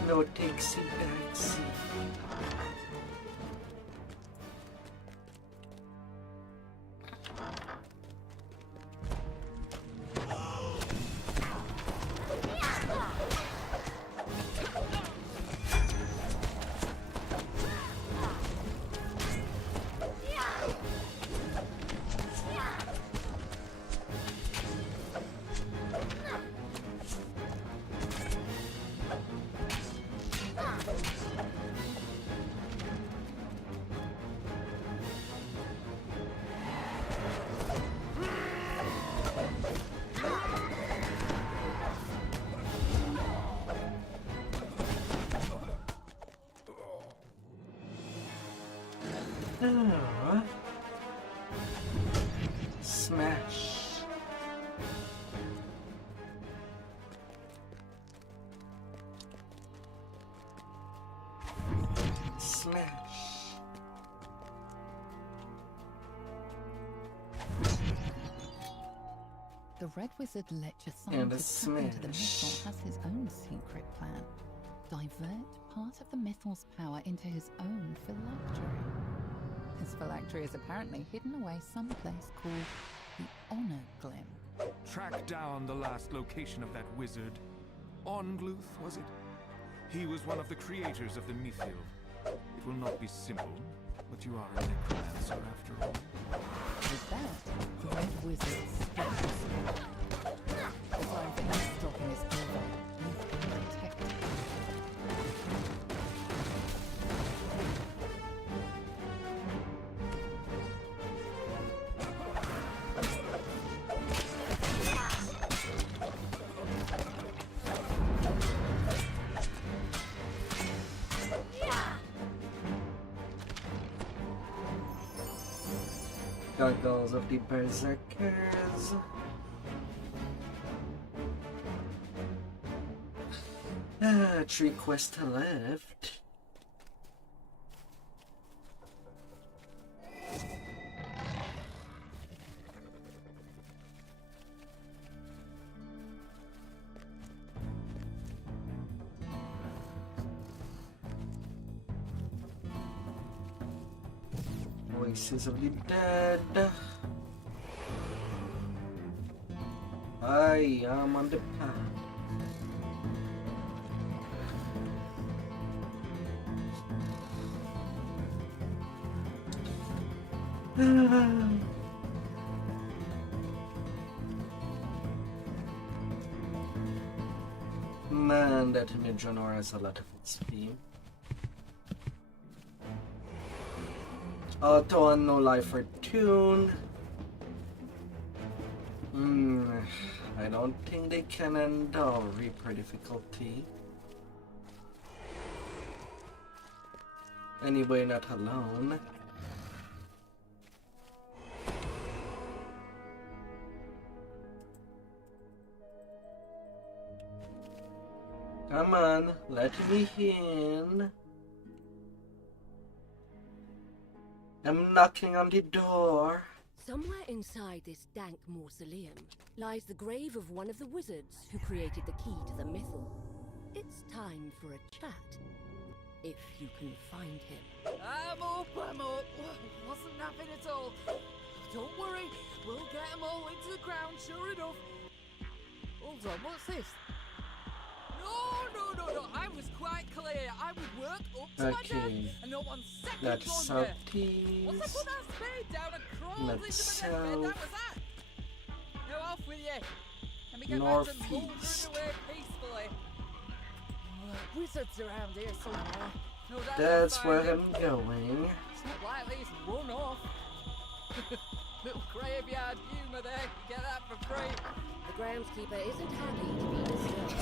No takesy backsy. Smash. Smash. The Red Wizard let your And a son tap into the smash. mythal has his own secret plan. Divert part of the mythal's power into his own phylactery. His phylactery is apparently hidden away someplace called the Honor Glim. Track down the last location of that wizard. Ongluth, was it? He was one of the creators of the mythil. It will not be simple, but you are a necromancer after all. With that, the Red Wizard stops. The time for his stopping is over. He's been detected. Goggles of the Berserkers. Ah, 3 quests left. Voices of the Dead. I am on the path. Man, that new genre has a lot of XP. Auto and no life for tune. I don't think they can handle Reaper difficulty. Anyway, not alone. Come on, let me in. I'm knocking on the door. Somewhere inside this dank mausoleum lies the grave of one of the wizards who created the key to the mythal. It's time for a chat, if you can find him. I'm up. Wasn't napping at all. Don't worry, we'll get them all into the ground, sure enough. Hold on, what's this? No, I was quite clear. I would work up to my death, and not one second That's longer. southeast. Once I put that spade down and crawled into That's the bed, that was that. Now off with you. Let me get back to mouldering away peacefully. Wizards around here somewhere. No doubt That's they'll where find I'm going. It's not likely he's run off. Little graveyard humour there. You get that for free. The groundskeeper isn't happy to be disturbed.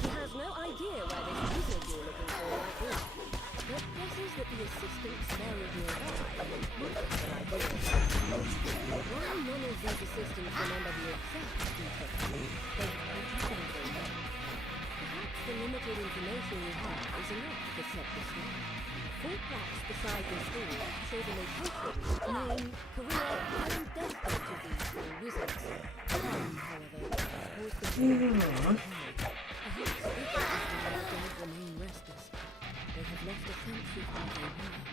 He has no idea where this wizard you're looking for might be, but guesses that the assistants buried nearby might be the idea. While none of these assistants remember the exact details, they have something. Perhaps the limited information you have is enough to set the scene. 4 plaques beside the school show the location, name, career, and death date of these 4 wizards. Some, however, was the perhaps each of these dead remain restless. They have lost a sense of who they were.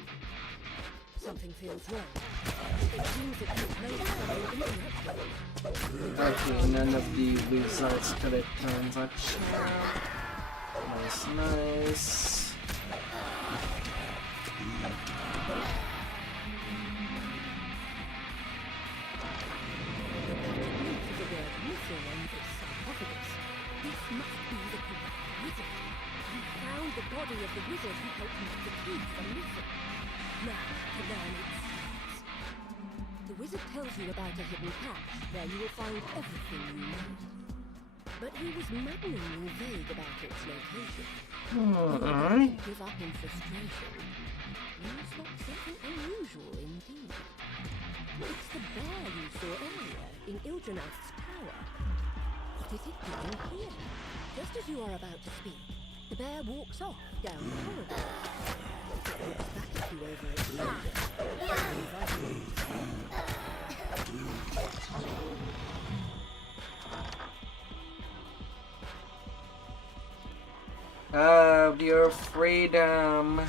Something feels wrong. It seems that you played something incorrectly. Okay, none of the wizards collect transaction. Nice, nice. This must be the correct wizard. You found the body of the wizard who helped make the key from missing. Now, to learn its secrets. The wizard tells you about a hidden cache where you will find everything you need. But he was maddeningly vague about its location. Alright. Give up in frustration. You spot something unusual indeed. It's the bear you saw earlier in Ildranath's tower. What is it doing here? Just as you are about to speak, the bear walks off down the corridor. It looks back at you over its shoulder. Have your freedom.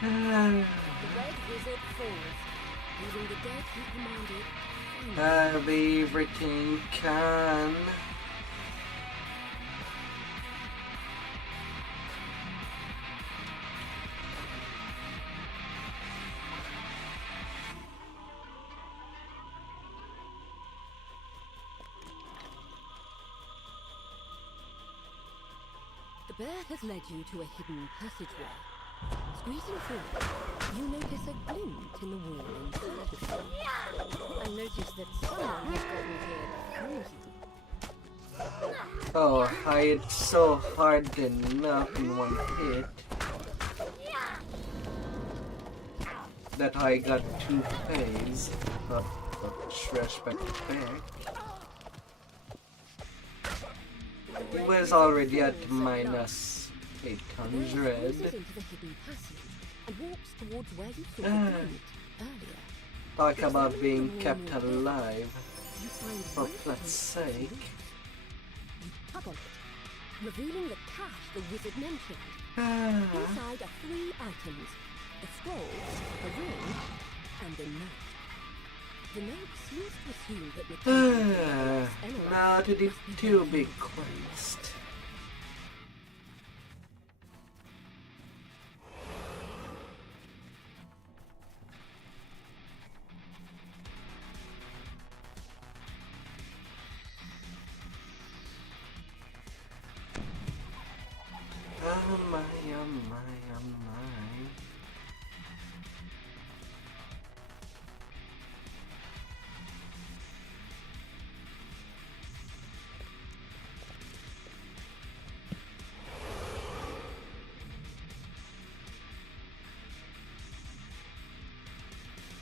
The red wizard falls, leaving the dead he commanded. Have everything can. The bear has led you to a hidden passageway. Squeezing through, you notice a glint in the wall inside of it. And notice that someone has gotten here before you. Oh, hide so hard enough in one hit that I got 2 plays of trash back. It was already at minus 800. Talk about being kept alive, for God's sake. Tug on it, revealing the cache the wizard mentioned. Inside are 3 items: a scroll, a ring, and a note. The note seems to assume that now to the 2 big quest. Oh my, oh my, oh my.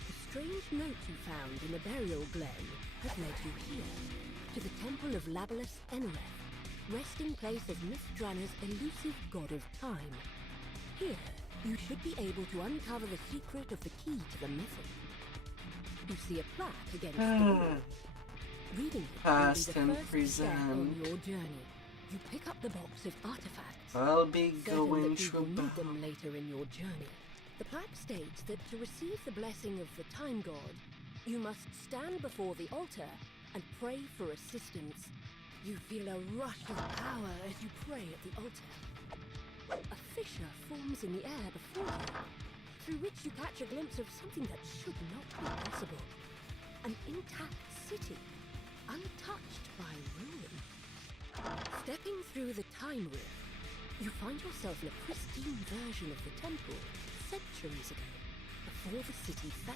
The strange note you found in the burial glen has led you here, to the temple of Labalus Enereth, resting place of Mithranna's elusive god of time. Here, you should be able to uncover the secret of the key to the method. You see a plaque against the wall. Reading it Past will be and the first step on present. your journey. You pick up the box of artifacts. I'll be certain going that you will through need them later in your journey. The plaque states that to receive the blessing of the time god, you must stand before the altar and pray for assistance. You feel a rush of power as you pray at the altar. A fissure forms in the air before you, through which you catch a glimpse of something that should not be possible. An intact city, untouched by ruin. Stepping through the time rift, you find yourself in a pristine version of the temple centuries ago, before the city fell.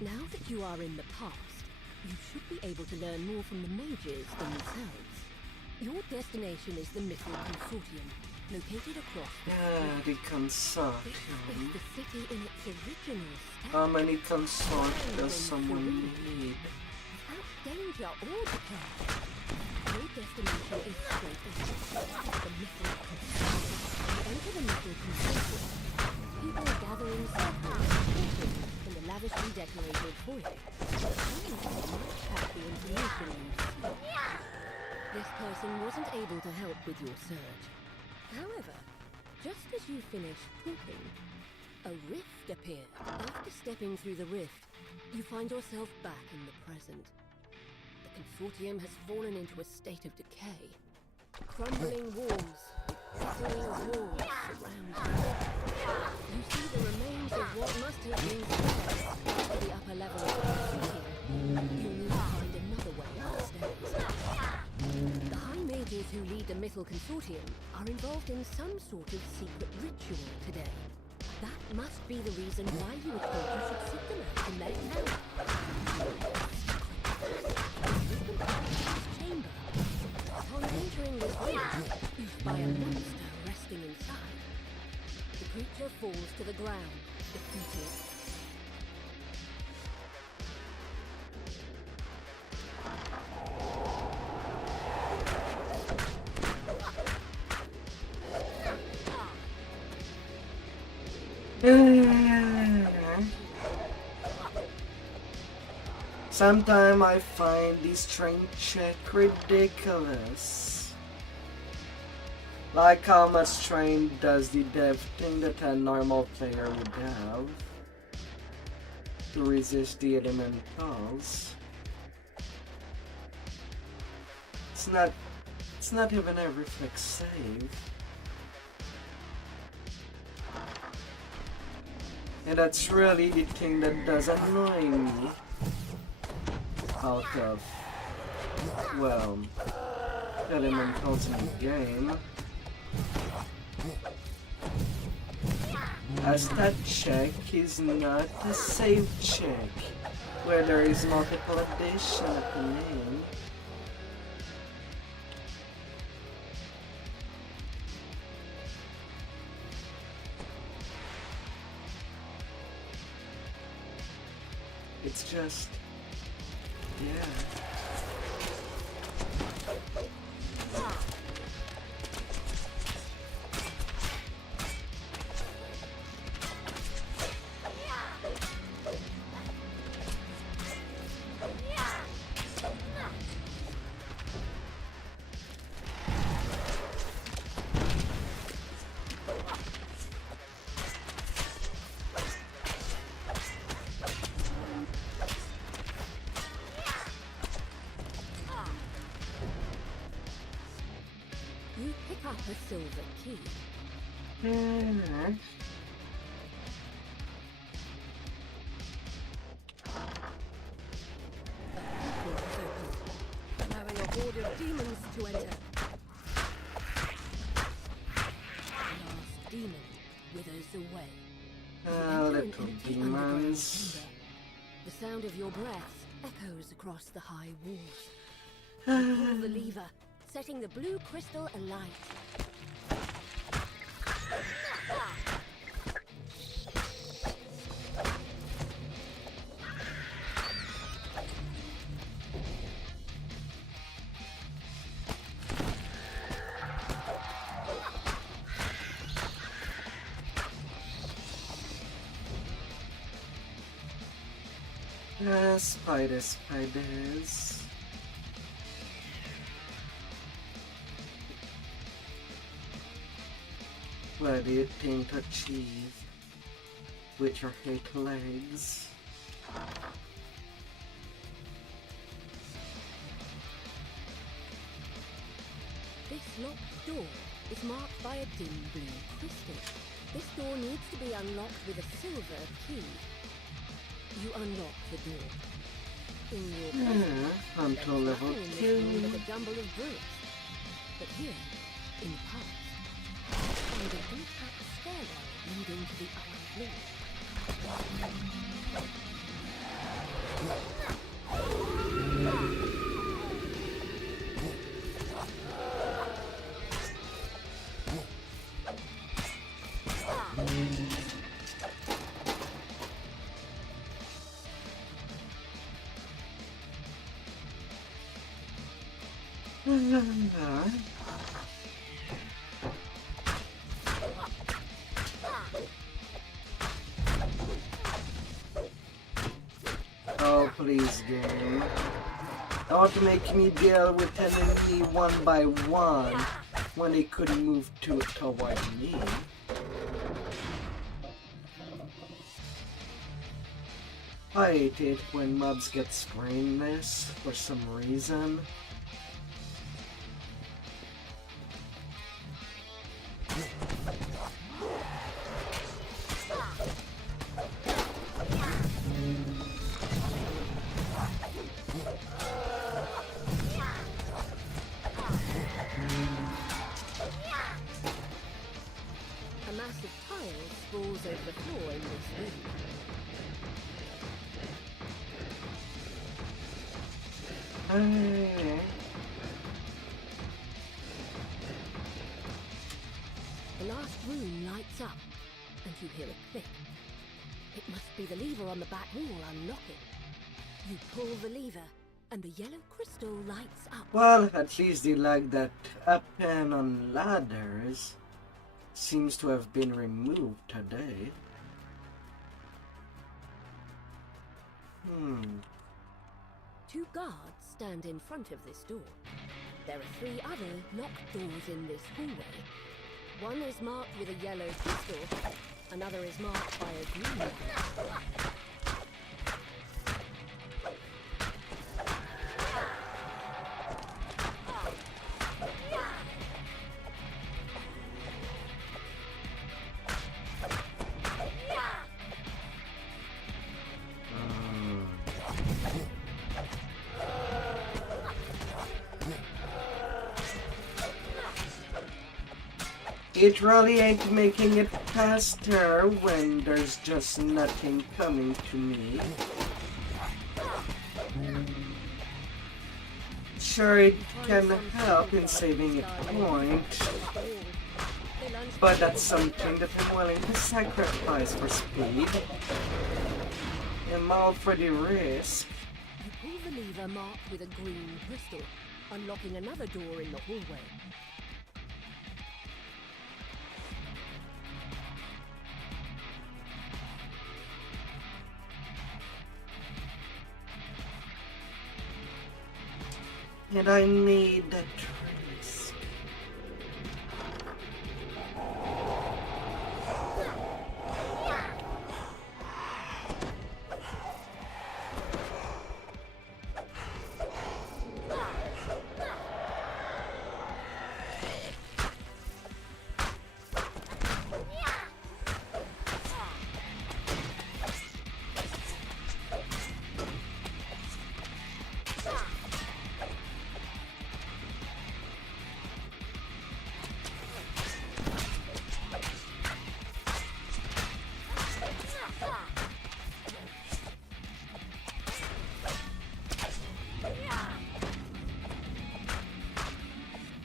Now that you are in the past, you should be able to learn more from the mages themselves. Your destination is the Mythical Consortium, located across the the consortium. This is the city in its original state. How many consorts does someone need? Without danger or decay. Your destination is straight ahead. The Mythical Consortium. You enter the Mythical Consortium. People gather in circles, talking in the lavishly decorated foyer. Some of them might have the information you seek. This person wasn't able to help with your search. However, just as you finished talking, a rift appeared. After stepping through the rift, you find yourself back in the present. The consortium has fallen into a state of decay. Crumbling walls, crumbling walls surround you. You see the remains of what must have been stairs to the upper level of the consortium. You need to find another way upstairs. The high mages who lead the Mythical Consortium are involved in some sort of secret ritual today. That must be the reason why you were told you should sit them out and let it down. Chamber. Upon entering this room, you spy a monster resting inside. The creature falls to the ground, defeated. Sometimes I find this strength check ridiculous. Like how much strength does the dev think that a normal player would have to resist the elementals? It's not even a reflex save. And that's really the thing that does annoy me out of, well, elementals in the game. As that check is not a save check, where there is multiple addition at the name. It's just, yeah. A silver key. Allowing a horde of demons to enter. The last demon withers away. Little demons. The sound of your breath echoes across the high walls. You pull the lever, setting the blue crystal alight. Spiders. What do you think to achieve with your 8 legs? This locked door is marked by a dim blue crystal. This door needs to be unlocked with a silver key. You unlock the door. In your presence, until there is level nothing in this room 2. but a jumble of bricks. But here, in the past, you find an untapped stairwell leading to the upper floor. Oh, please, game. Don't make me deal with an enemy one by one when they could move toward me. I hate it when mobs get screenless for some reason. A massive tile sprawls over the floor in this room. The last room lights up, and you hear a click. It must be the lever on the back wall unlocking. You pull the lever, and the yellow crystal lights up. Well, at least the lag that happen on ladders seems to have been removed today. Two guards stand in front of this door. There are 3 other locked doors in this hallway. One is marked with a yellow crystal, another is marked by a green one. It really ain't making it faster when there's just nothing coming to me. Sure, it can help in saving a point, but that's something that I'm willing to sacrifice for speed. I'm all for the risk. You pull the lever marked with a green crystal, unlocking another door in the hallway. And I need that trace.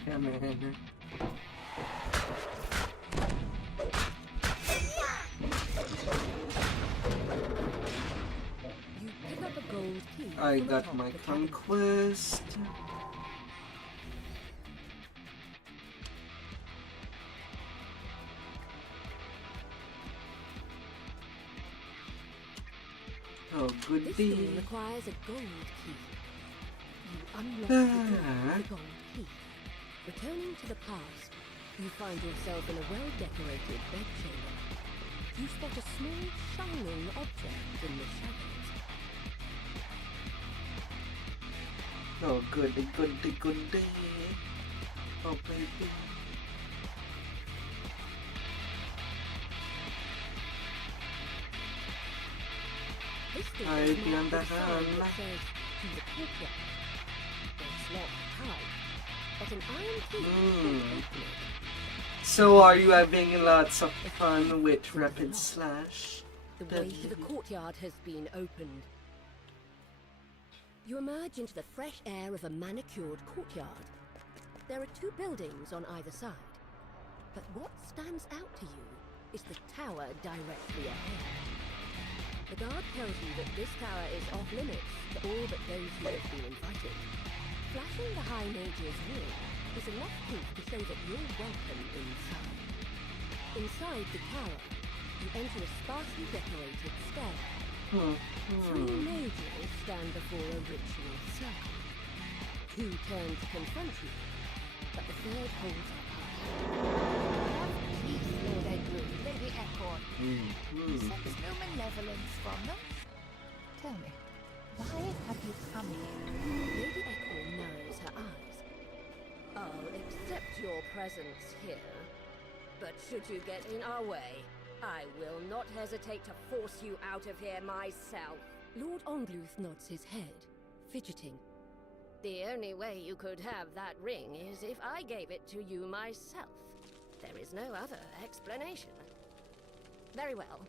Come in. You pick up a gold key. I from got atop my the cabinet. conquest. Oh, This goody. door requires a gold key. You unlock the door with the gold key. Returning to the past, you find yourself in a well-decorated bedchamber. You spot a small, shining object in the shadows. Oh, goody, goody, goody. Oh, baby. Hide on the hand. To the courtyard. It's locked tight, but an iron key can open it. So are you having lots of fun with Rapid Slash? The way to the courtyard has been opened. You emerge into the fresh air of a manicured courtyard. There are two buildings on either side, but what stands out to you is the tower directly ahead. The guard tells you that this tower is off limits to all but those who have been invited. Flashing the High Mage's ring is enough proof to show that you're welcome inside. Inside the tower, you enter a sparsely decorated stairwell. Three mages stand before a ritual circle. Two turn to confront you, but the third holds up high. Peace, Lord Edward, Lady Echo. You sense no malevolence from them? Tell me, why have you come here? Lady Echo narrows her eyes. I'll accept your presence here, but should you get in our way, I will not hesitate to force you out of here myself. Lord Ongluth nods his head, fidgeting. The only way you could have that ring is if I gave it to you myself. There is no other explanation. Very well.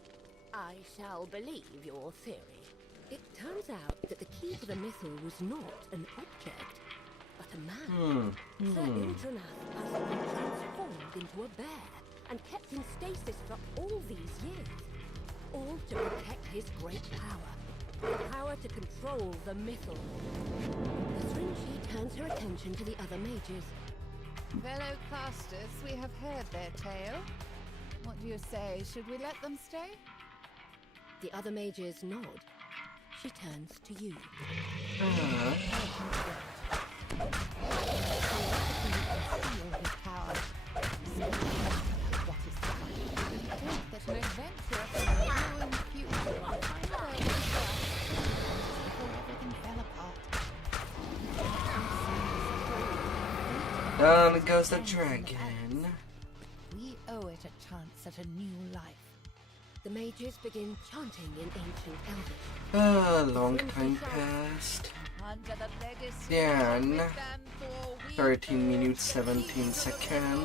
I shall believe your theory. It turns out that the key to the missile was not an object, but a man. Sir Ildranath has been transformed into a bear and kept in stasis for all these years. All to protect his great power. The power to control the missile. The Stringy turns her attention to the other mages. Fellow casters, we have heard their tale. What do you say? Should we let them stay? The other mages nod. She turns to you. That an adventure from a ruined future will find a way to before everything fell apart. Down goes the dragon. We owe it a chance at a new life. The mages begin chanting in ancient Elvish. Long time passed. Under the legacy Then, we stand for, we 13 minutes 17 seconds.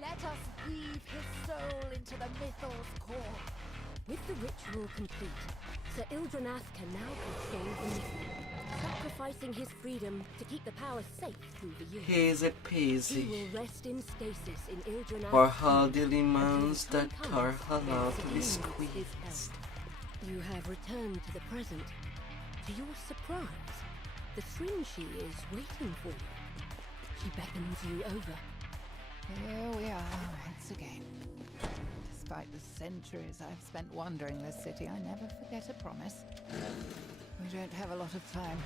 let us weave his soul into the mythos core. With the ritual complete, Sir Ildranath can now control the missile, sacrificing his freedom to keep the power safe through the years. Easy He peasy. will rest in stasis in Ildranath's For tomb hardy lemons until that time are comes allowed to to be end his squeezed. elf. You have returned to the present. To your surprise, the Stringy is waiting for you. She beckons you over. Here we are once again. Despite the centuries I've spent wandering this city, I never forget a promise. We don't have a lot of time.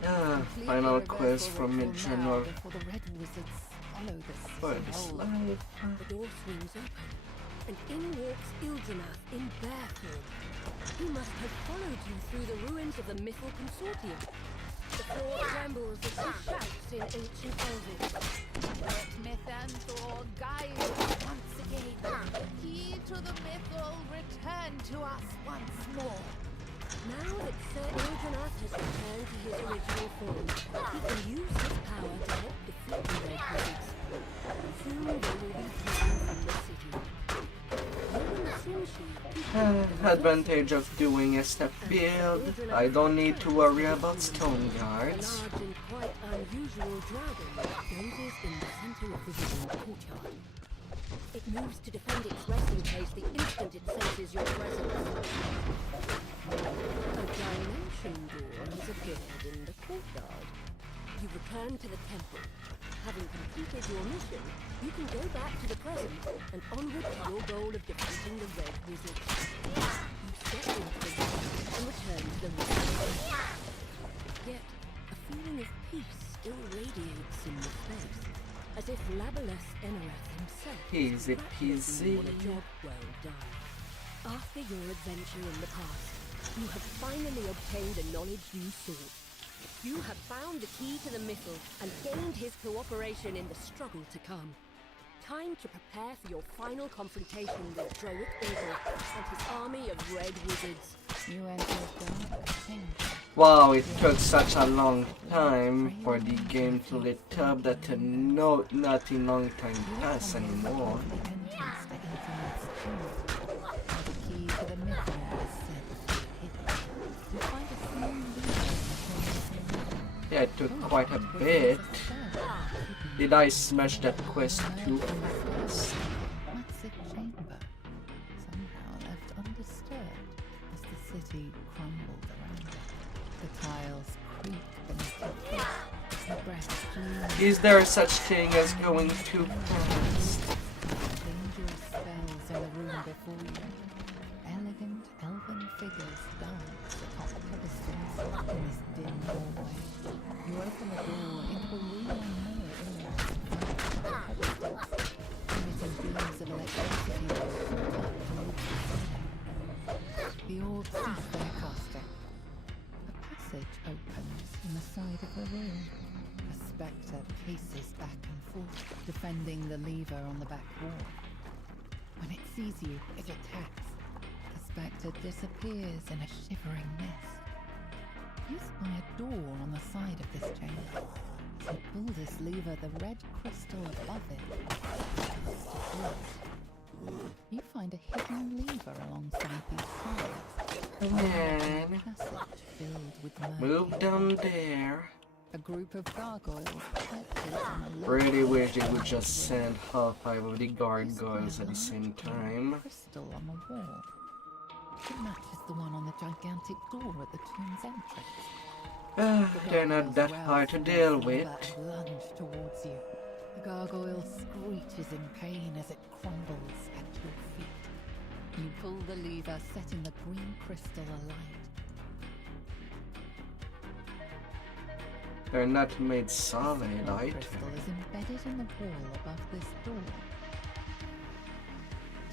Complete Final the quest reversal from ritual now mid-January. before the red wizards follow this For city this whole. life. The door swings open, and in walks Ildranath in bear form. He must have followed you through the ruins of the Mythal Consortium. The floor trembles as he shouts in ancient Elvish. Let Mythanthor guide us once again. The key to the mythal return to us once more. Now that Sir Ildranath has returned to his original form, he can use his power to help defeat the Red Wizards. Soon they will be driven from the city. Advantage of doing a step build. I don't need to worry about stone A guards. large and quite unusual dragon dozes in the center of the wooden courtyard. It moves to defend its resting place the instant it senses your presence. A dimension door has appeared in the courtyard. You return to the temple. Having completed your mission, you can go back to the present and onward to your goal of defeating the Red Wizards. You step into the room and return to the room. Yet, a feeling of peace still radiates in the space, as if Labalus Enerath himself Easy peasy. on a job well done. After your adventure in the past, you have finally obtained the knowledge you sought. You have found the key to the missile and gained his cooperation in the struggle to come. Time to prepare for your final confrontation with Drowick Eagle and his army of red wizards. You enter a dark chamber. Wow, it took such a long time for the game to lit up that nothing long time pass anymore. Yeah, it took quite a bit. Did I smash that quest too fast? Massive chamber, somehow left undisturbed as the city crumbled around it. The tiles creaked beneath your feet. Your breath flew. Is there such thing as going too fast? Dangerous spells in the room before you. Elegant elven figures dance atop pedestals in this dim hallway. You open the door into a room unknown emitting beams of electricity that shoot up towards the ceiling. The orbs cease their casting. A passage opens in the side of the room. A spectre paces back and forth, defending the lever on the back wall. When it sees you, it attacks. The spectre disappears in a shivering mist. You spy a door on the side of this chamber. As you pull this lever, the red crystal above it starts to float. You find a hidden lever alongside these sides. Come on. Passage filled with murky Move down there. A group of gargoyles perches on a low Really wish they would just send half 5 of the gargoyles at the same time. crystal on the wall. It matches the one on the gigantic door at the tomb's entrance. They're not that hard to deal with. And lunge towards you. The gargoyle screeches in pain as it crumbles at your feet. You pull the lever, setting the green crystal alight. They're not made solid, The right? crystal is embedded in the wall above this door.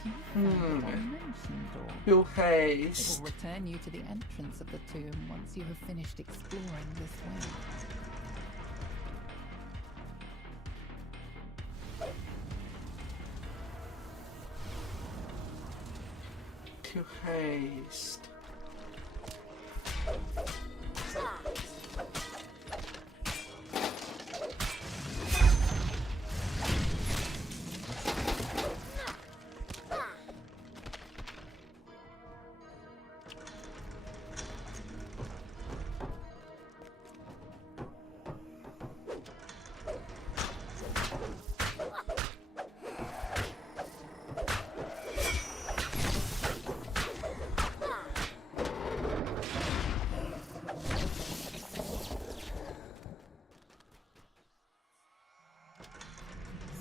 You find a dimension door. You It haste. will return you to the entrance of the tomb once you have finished exploring this way. To haste.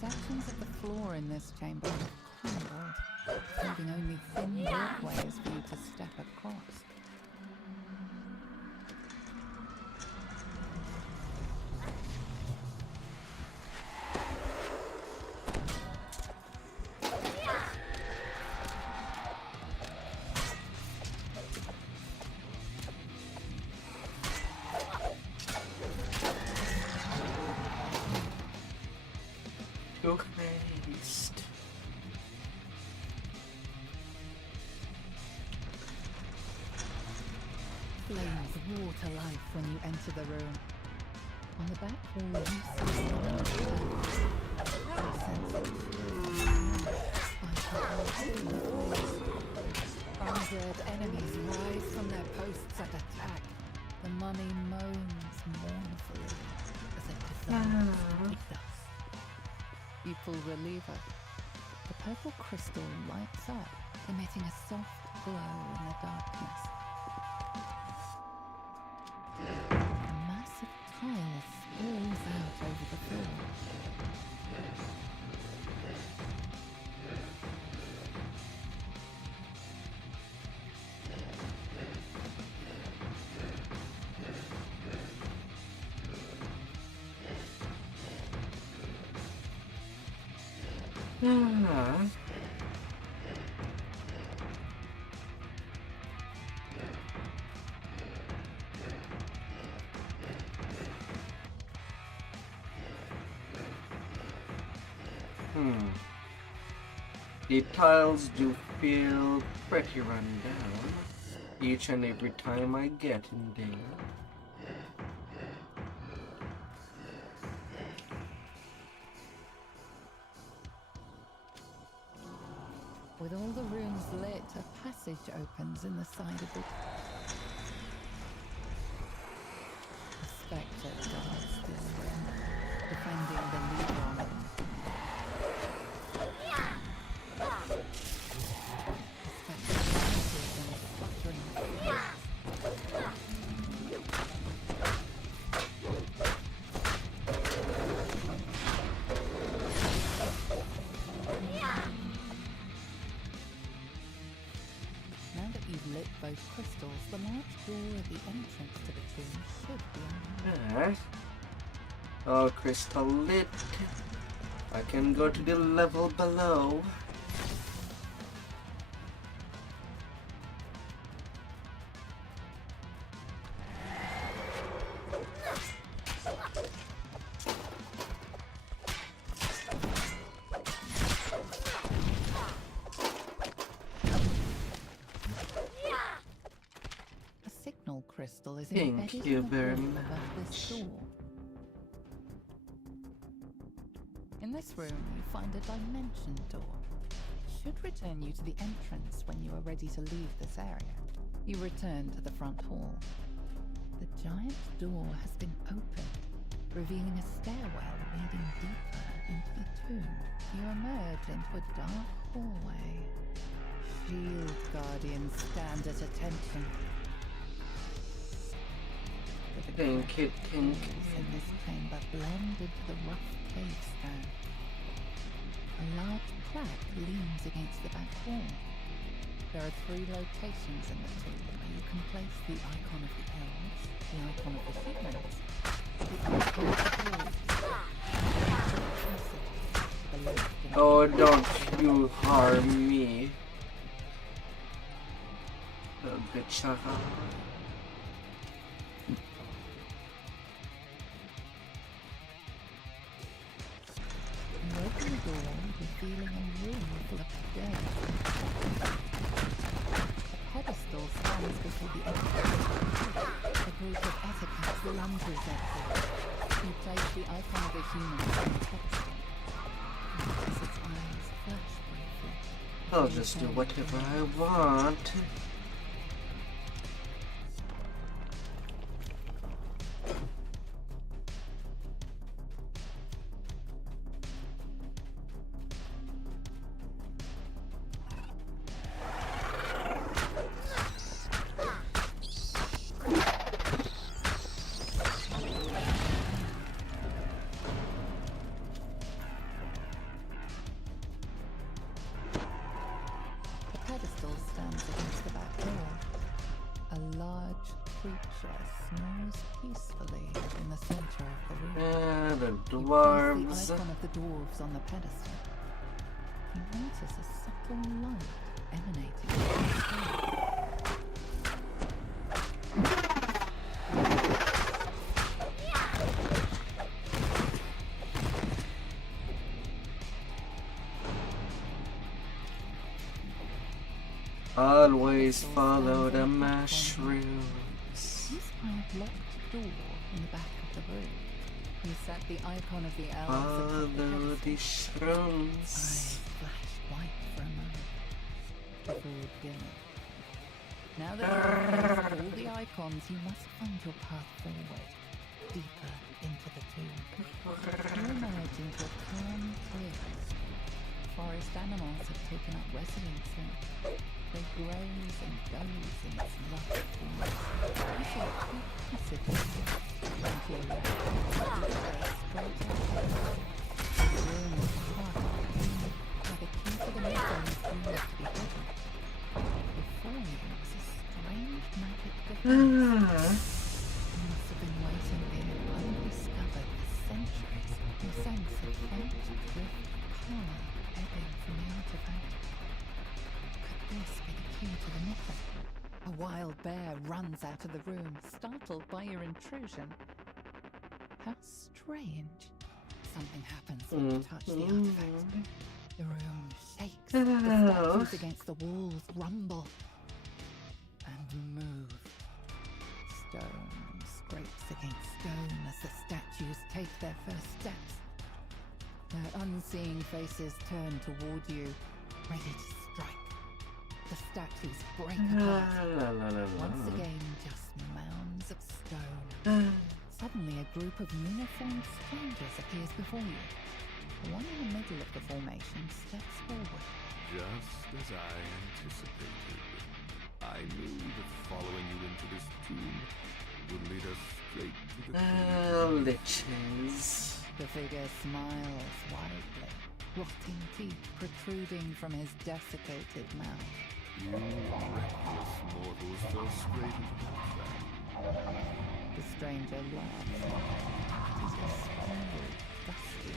Sections of the floor in this chamber are crumbled, leaving only thin walkways for you to step across. To haste. Flames roar to life when you enter the room. On the back wall, you see armored enemies rise from their posts and attack. The mummy moans mournfully as it dissolves into dust. You pull the lever. The purple crystal lights up, emitting a soft glow in the darkness. A massive tile sprawls out over the floor. The tiles do feel pretty run down. each and every time I get in there. With all the rooms lit, a passage opens in the side of the... A spectre guards this room, defending the leader on it. The spectre rises in a fluttering flames. Now that you've lit both crystals, the large door at the entrance to the tomb should be unlocked. Yes. Oh, crystal lit. I can go to the level below. A signal crystal is Thank embedded you in the very wall above this door. In this room, you find a dimension door. It should return you to the entrance when you are ready to leave this area. You return to the front hall. The giant door has been opened, revealing a stairwell leading deeper into the tomb. You emerge into a dark hallway. Shield guardians stand at attention. Think it, think. In this chamber blend into the rough cavestone. A large plaque leans against the back wall. There are 3 locations in the tomb where you can place the icon of the elves, the icon of the humans, the icon of the dwarves. Oh, don't you harm me. Bitch. You open the door, revealing a room full of dead. A pedestal stands before the entrance. A group of etiquettes lunges at you. You place the icon of a human on the pedestal. As its eyes flash briefly. I'll just do whatever I want. Dwarves. The icon of the dwarves on the pedestal. You notice a subtle light emanating from the stone. Always follow the mushrooms. You spy a locked door in the back of the room. You set the icon of the elves follow the shrooms. Eyes flash white for a moment before dimming. Now that you've placed all the icons, you must find your path forward, deeper into the tomb. You emerge into a calm clearing. Forest animals have taken up residence here. They graze and doze in its lush forest. You feel quite passive here. Until you straight ahead. The room is dark, where the key to the museum seems to be hidden. Before you is a strange magic defense. You must have been waiting here undiscovered for centuries. You sense a faint drift power ebbing from the artifact. Could this be the key to the myth? A wild bear runs out of the room, startled by your intrusion. How strange. Something happens when you touch the artifact. The room shakes. The statues against the walls rumble. And move. Stone scrapes against stone as the statues take their first steps. Their unseeing faces turn toward you, ready to strike. The statues break apart. Once again, just mounds of stone. Suddenly, a group of uniformed strangers appears before you. The one in the middle of the formation steps forward. Just as I anticipated. I knew that following you into this tomb would lead us straight to the Liches. The figure smiles widely, rotting teeth protruding from his desiccated mouth. You reckless mortals fell straight into that trap. The stranger laughs. It is his splendid, dusty.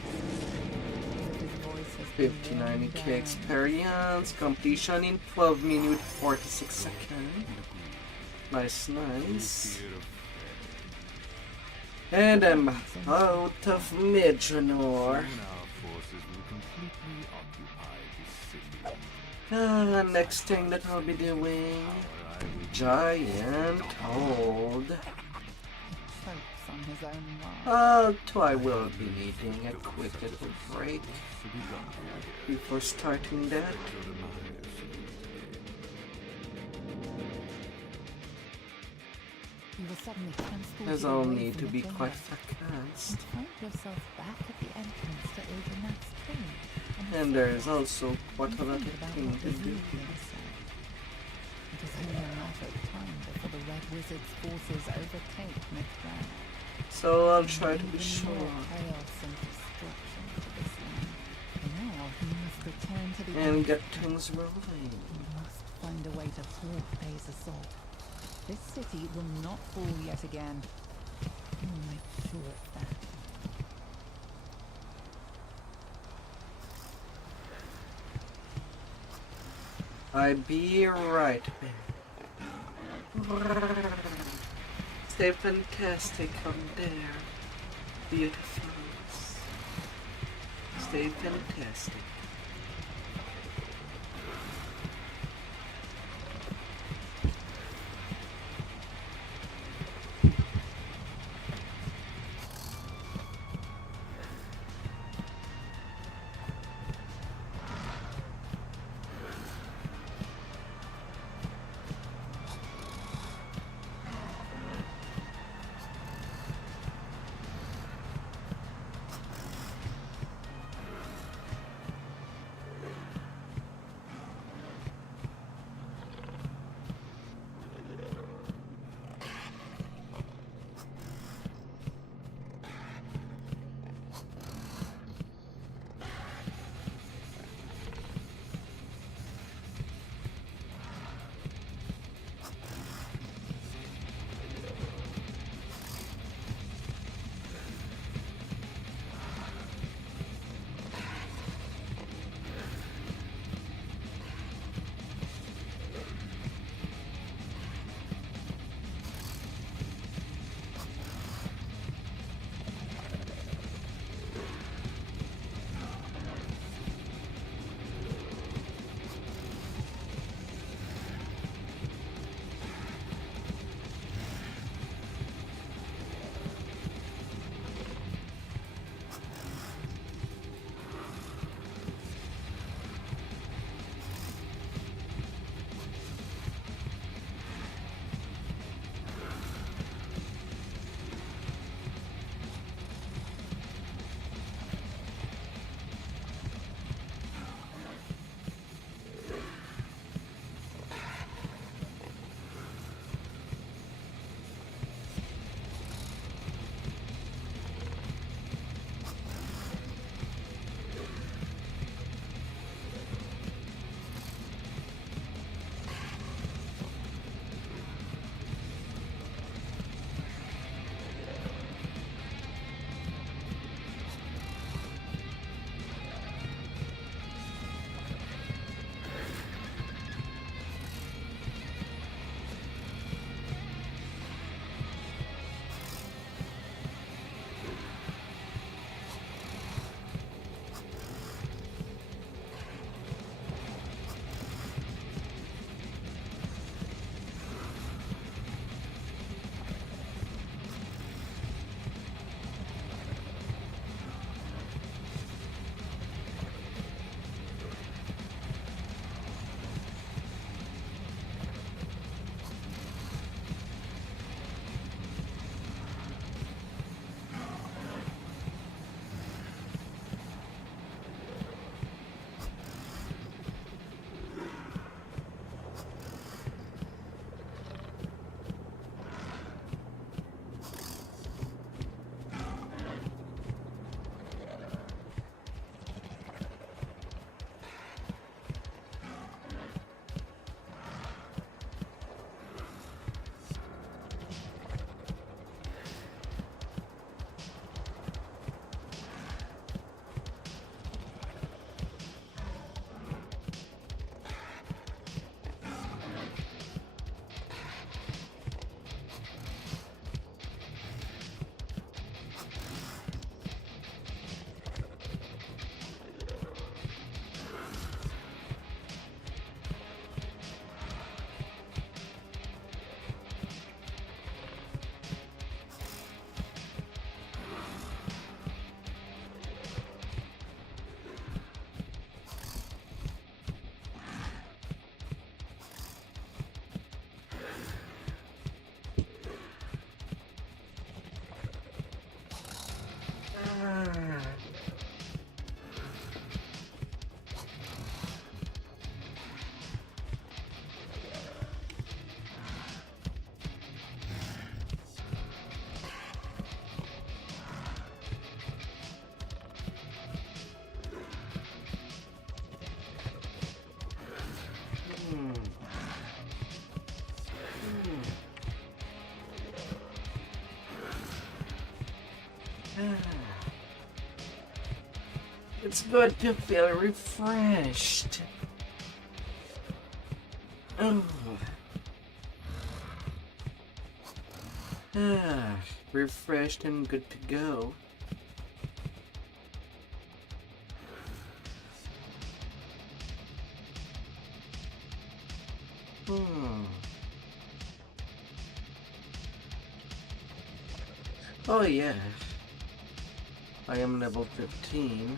His voice has been 59k experience, completion in 12 minutes 46 seconds. Nice, nice. And I'm out of Midranor. Next thing that I'll be doing, giant hold. On his own So I will be needing a quick little break before starting that. You were suddenly transported As I'll away need from to the be villa quite and fast. find yourself back at the entrance to Il'Danak's tomb. And there is also quite a lot of about things what to was do. on the other side. It is only a matter of time before the Red Wizard's forces overtake Mithran. So I'll try to be Even sure. more chaos and destruction to this land. And now he must return to the And Earth. get things rolling. He must find a way to thwart Bay's assault. This city will not fall yet again. He will make sure of that. I be right back. Stay fantastic on there. Beautiful. Stay fantastic. It's good to feel refreshed. Oh. Refreshed and good to go. Oh yeah. I am level 15.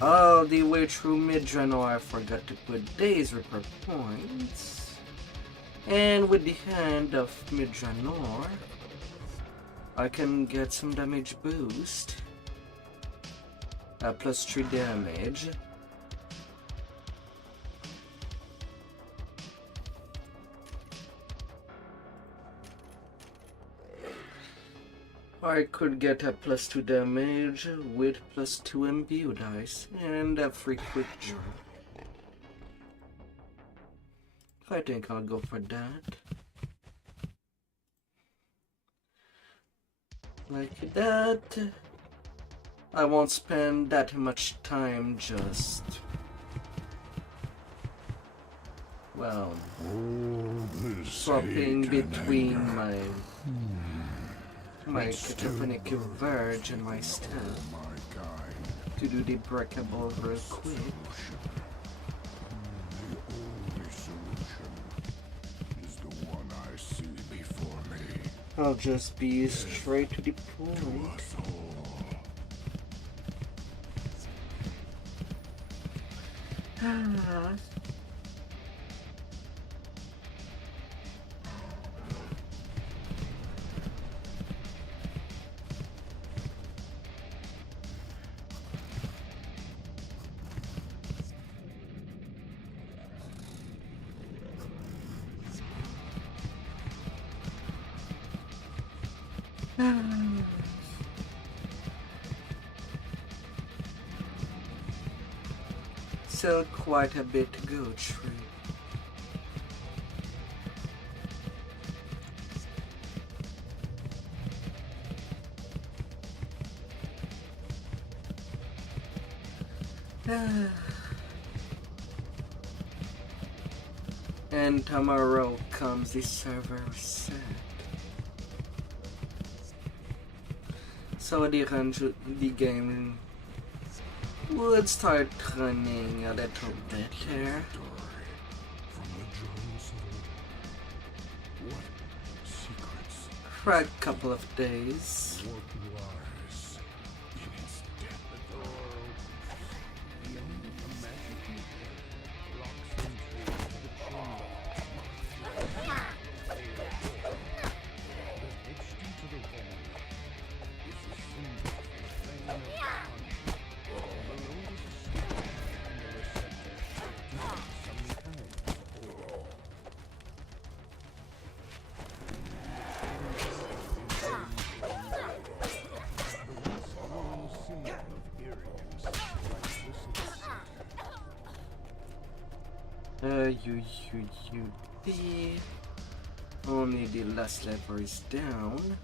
All the way through Midrano, I forgot to put days repair points. And with the hand of Midranor, I can get some damage boost. Plus 3 damage. I could get a plus 2 damage with plus 2 imbue dice and a free quick draw. I think I'll go for that. Like that. I won't spend that much time just... well... swapping between my Cacophonic Verge and my staff to do the breakable real quick. I'll just be straight to the point. Still quite a bit to go through. And tomorrow comes the server reset. So the game would start running a little better for a couple of days. Only the last lever is down.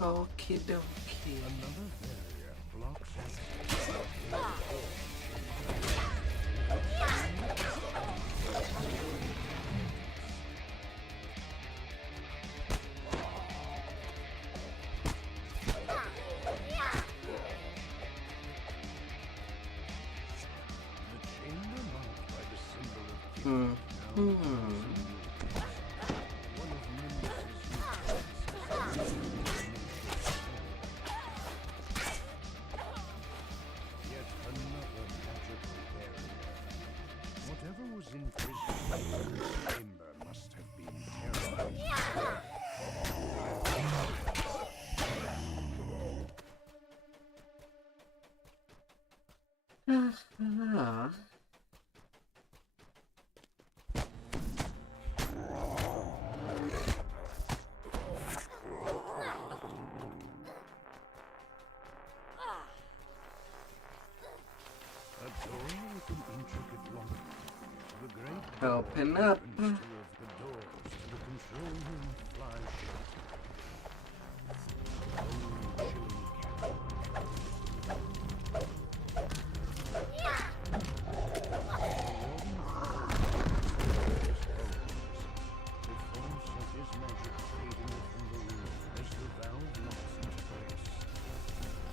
Okie dokie. Another barrier blocks A door with an intricate Open up. Two of the doors to the control room fly shut.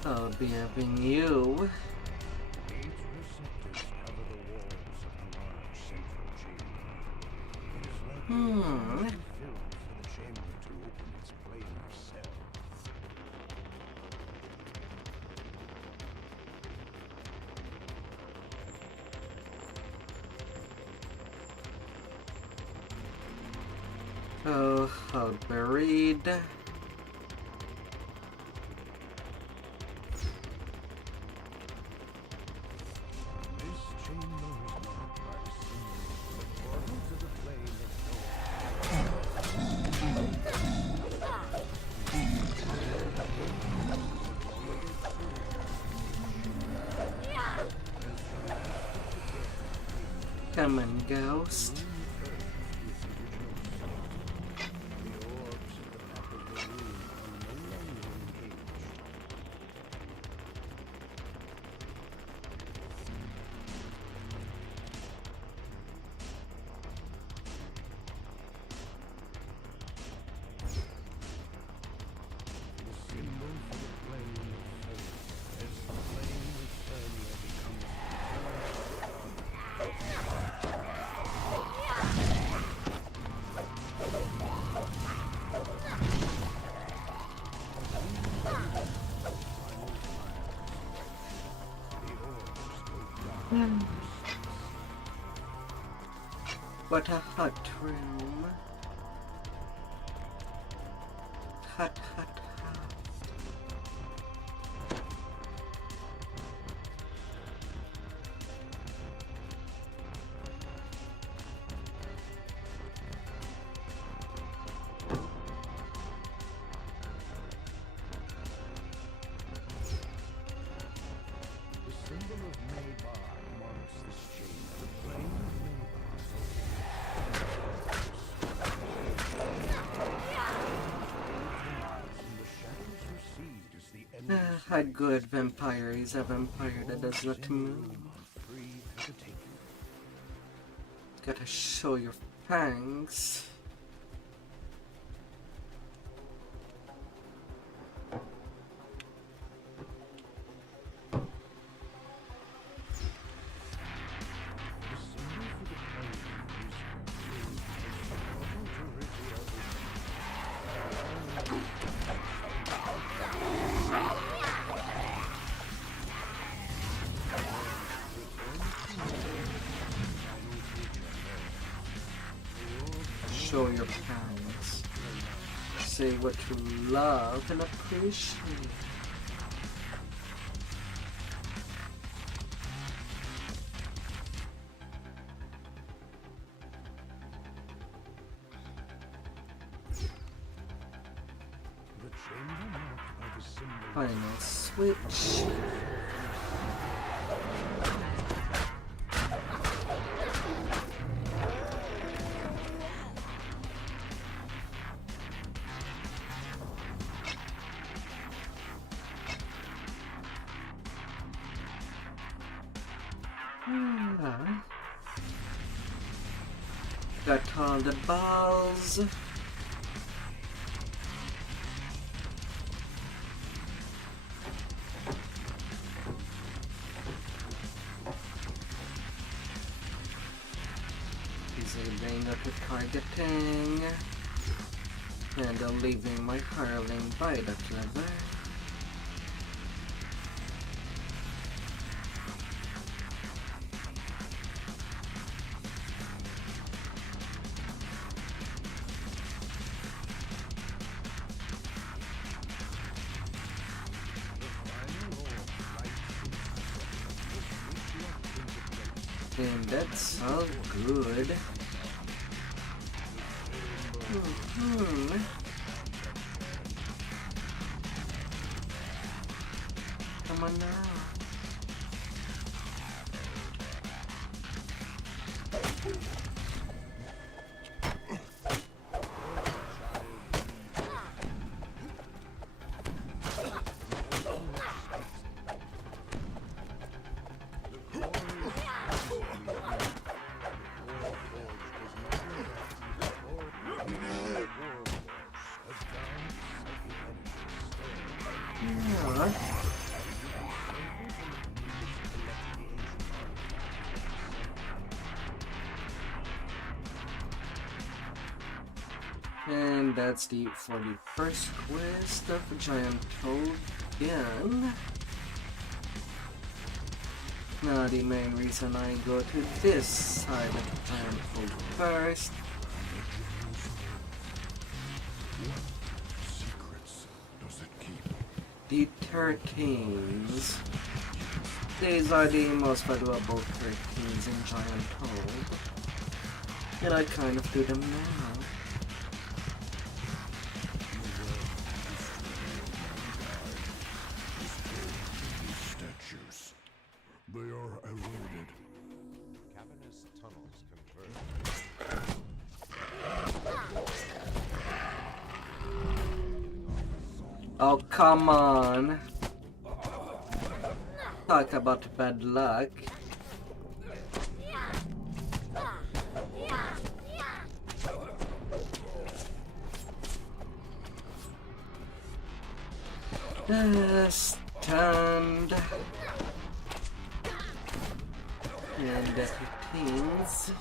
I'll be having you. Eight receptors cover the walls of the large central chamber. It is like a filled for the chamber to open its planar cell. Oh, how buried. Come on, ghost. What a hot room. Hot, hot, hot. A good vampire is a vampire that does not move. Gotta show your fangs. Show your fangs. Say what you love and appreciate. Final switch. Got all the balls. Disabling auto targeting. And I'm leaving my hireling by the clever. And that's all good. Come on now. Yeah. And that's the 41st quest of Giant Toad again. Now the main reason I go to this side of Giant Toad first. Secrets does it keep? The 13s. These are the most valuable 13s in Giant Toad. And I kind of do them now. Statues. They are eroded. Cavernous tunnels converge. Oh, come on. Talk about bad luck. Stand. And the 15s.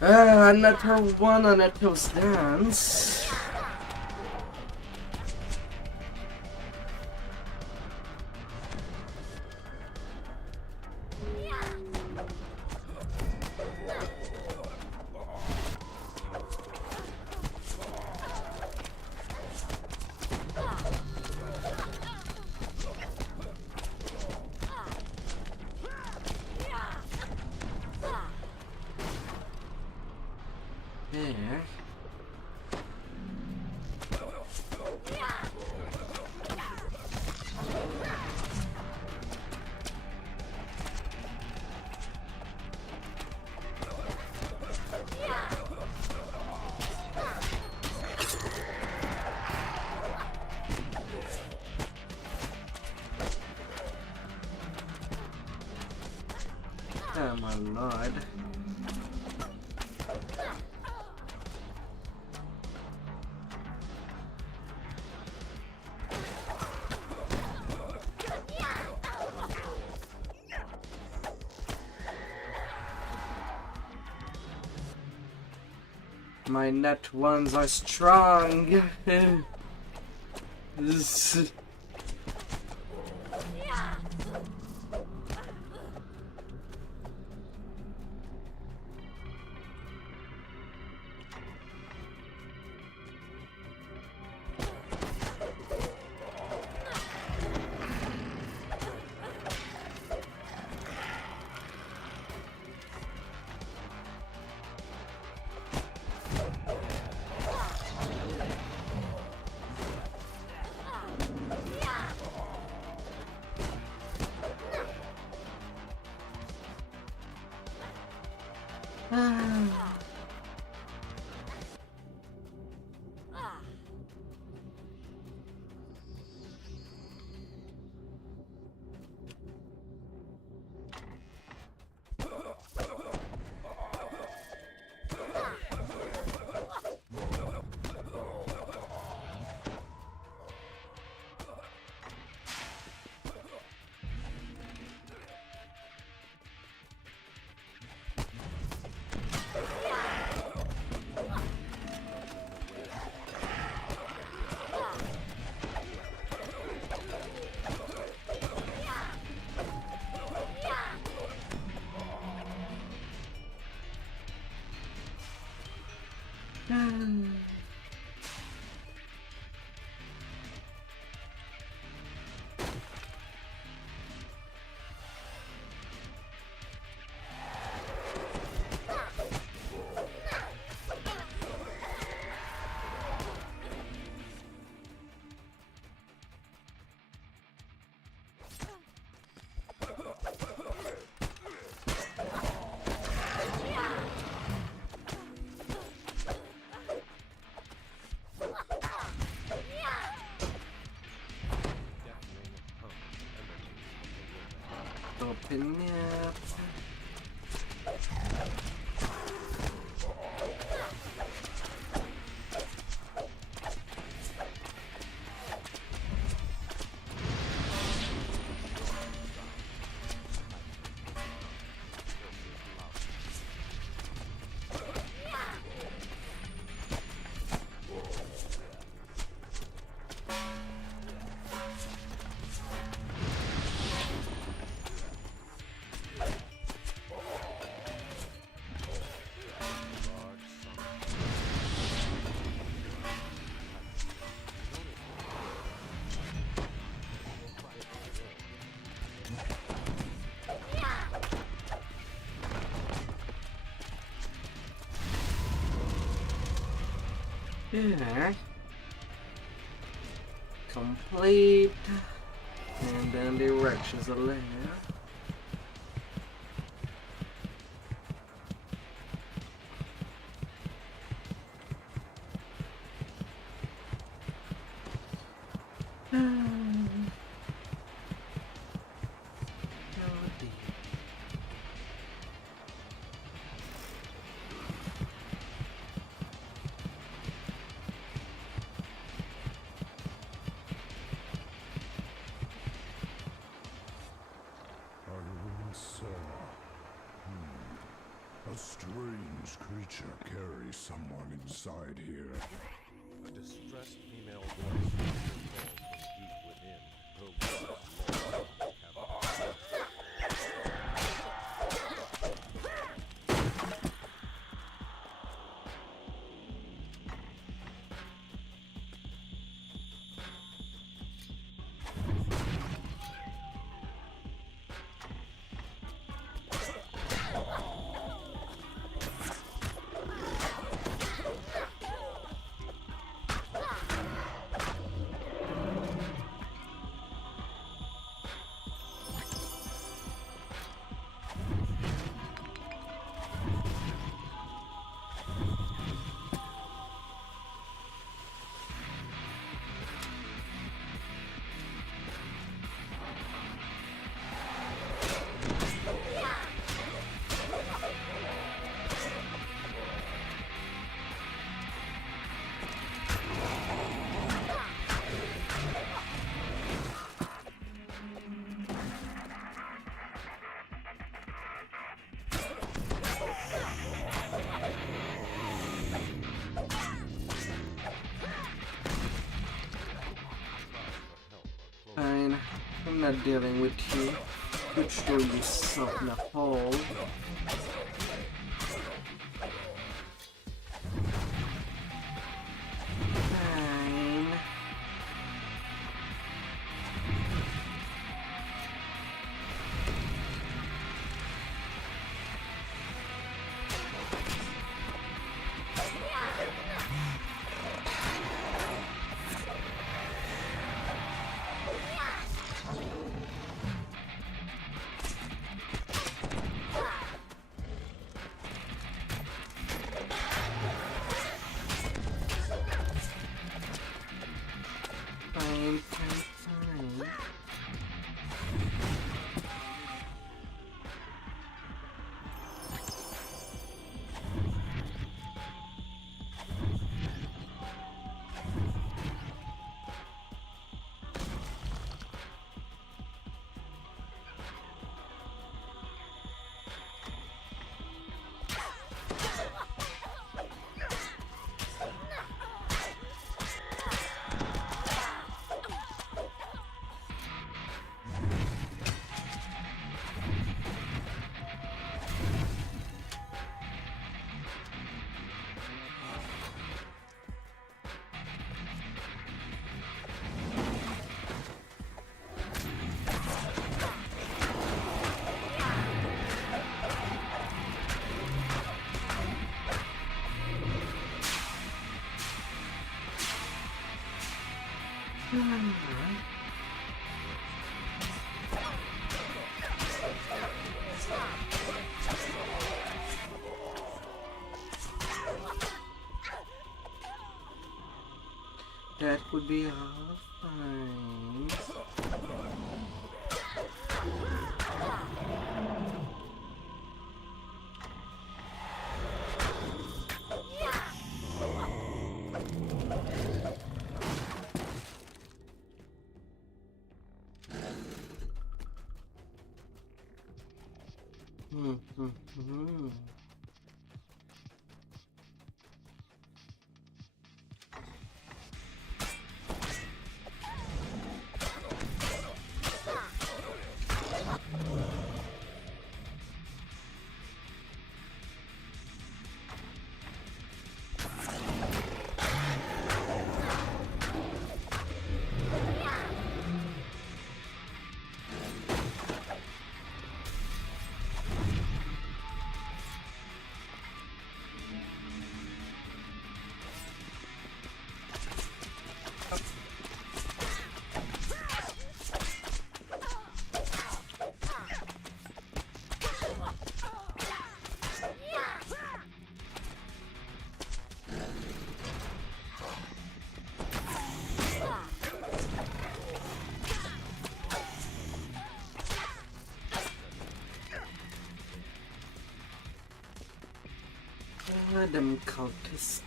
Another one on a toast dance. There. Oh my lord. My net ones are strong. yep. Yeah. Complete. And then the erections are layer. A strange creature carries someone inside here. A distressed female voice calls from deep within. Her words lost in the Fine, I'm not dealing with you. Could show you something in the hole. Fine. Fine, fine, fine. That would be all fine. Them cultist.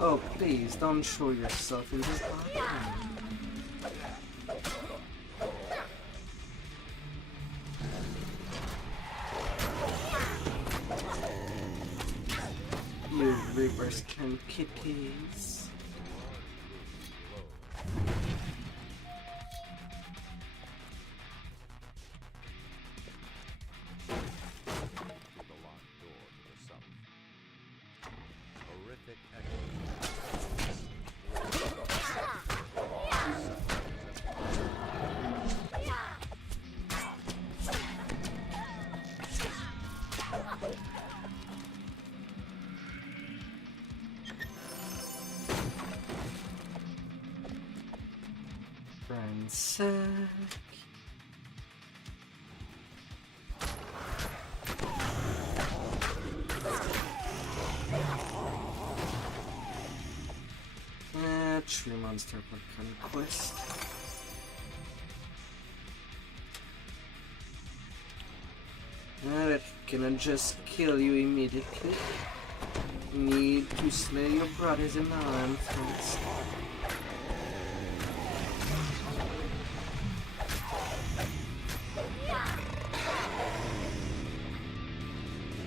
Oh, please don't show yourself in this bathroom. You reverse can kitties. Ransack. Tree monster for conquest. That can just kill you immediately. Need to slay your brothers in arms first.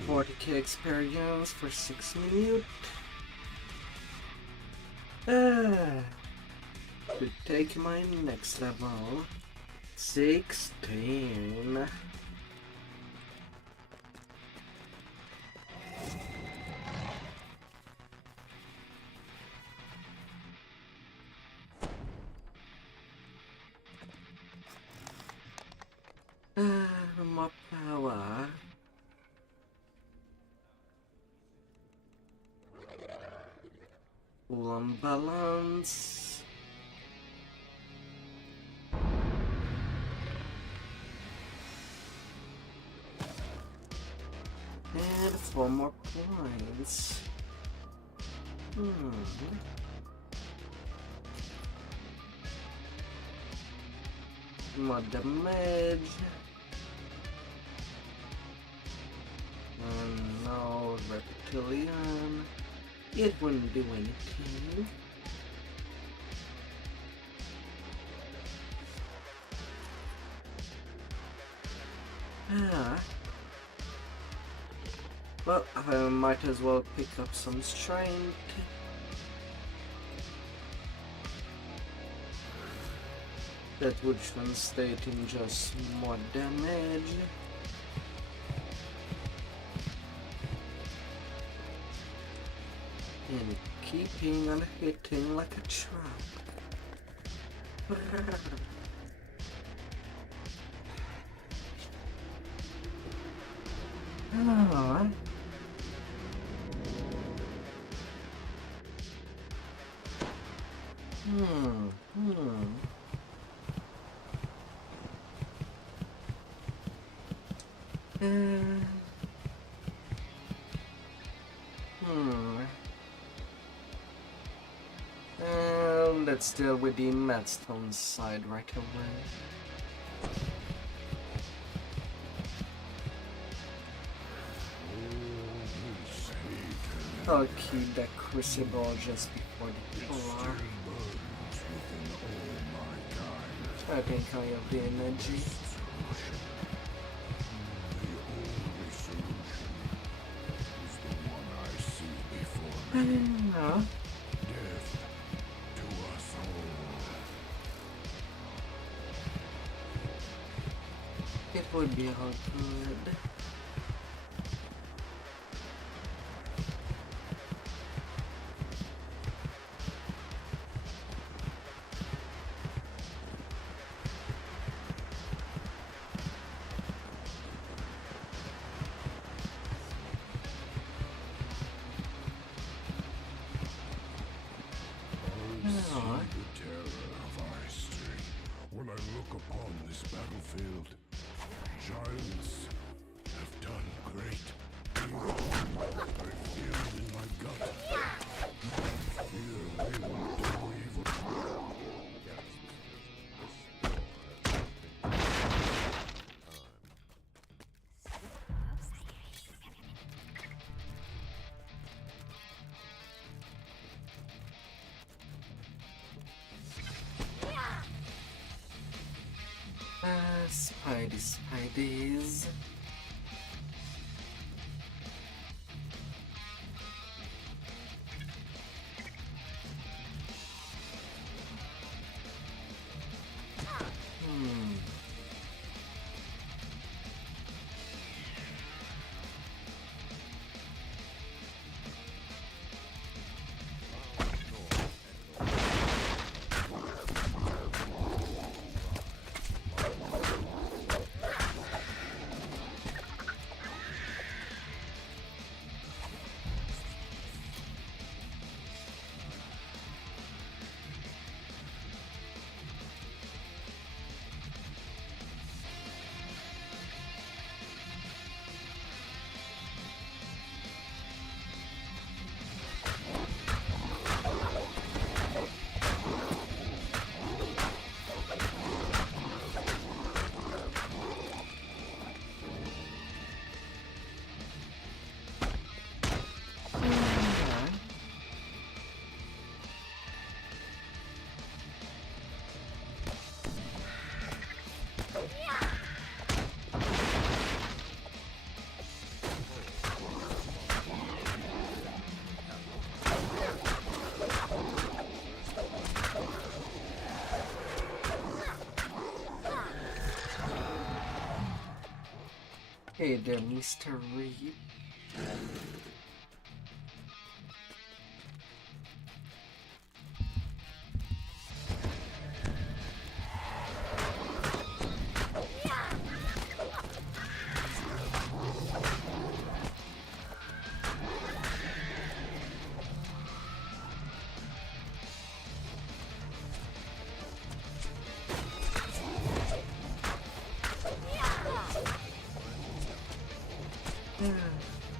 40k experience for 6 minutes. To take my next level. 16. More power. Full on balance. And 4 more points. More damage. And no reptilian. It wouldn't do anything. Well, I might as well pick up some strength. That would translate in just more damage. And keeping on hitting like a trap. Oh. Let's deal with the Madstone side right away. I'll keep that crucible just before the core. I think I have the energy. No. It would be all good. When I look upon this battlefield, giants have done great things. I feel it in my gut. Fear they will do evil. Spideys. Hey there, Mr. Reed.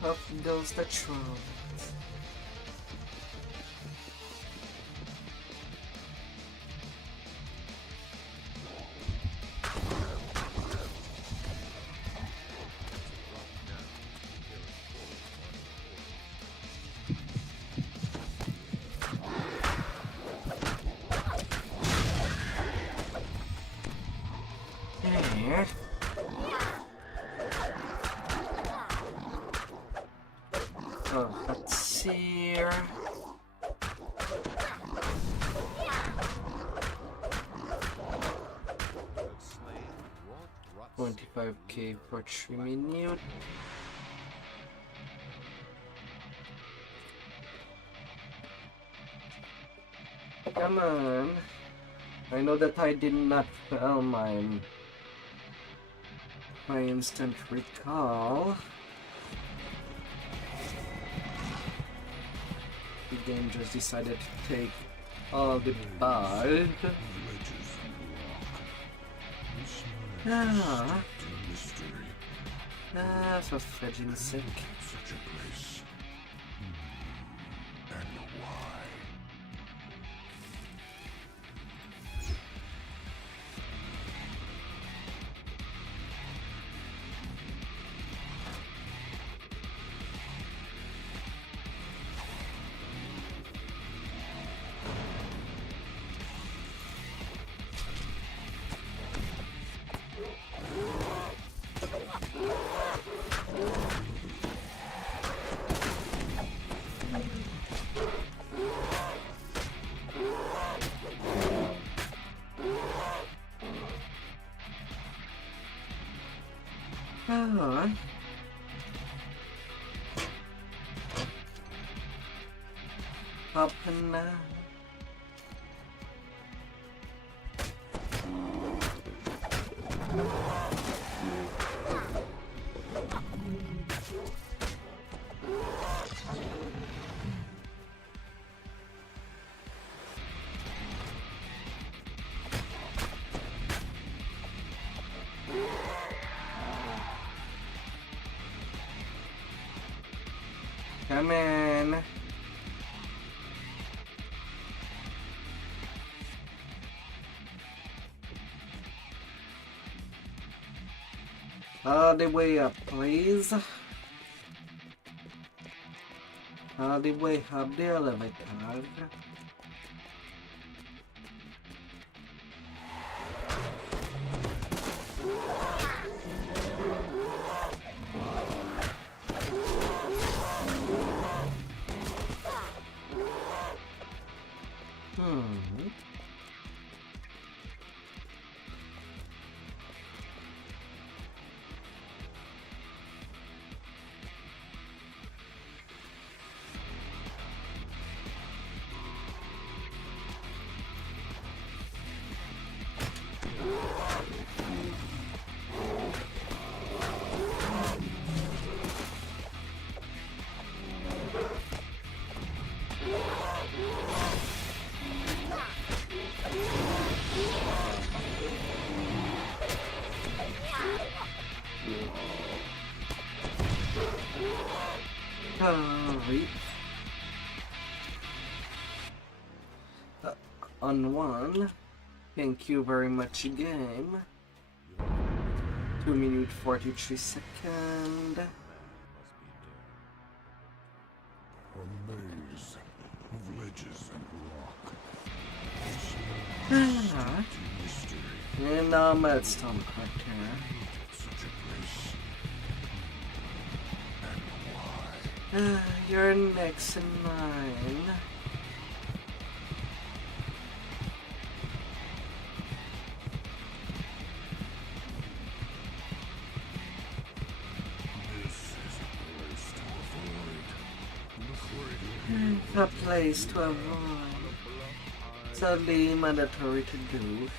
Up goes the troll. Yeah. Oh, let's see here. $25K for 3 minutes. Come on. I know that I did not fail my instant recall. The game just decided to take all the bad. For fudging sake. Such a place. And why? up now. Come in. All the way up, please. All the way up the elevator. On one. Thank you very much, game. 2 minutes 43 seconds. A maze of ledges and rock. And med stomach right here. Such a place. And why? You're next in line. A place to avoid. Sadly mandatory to do.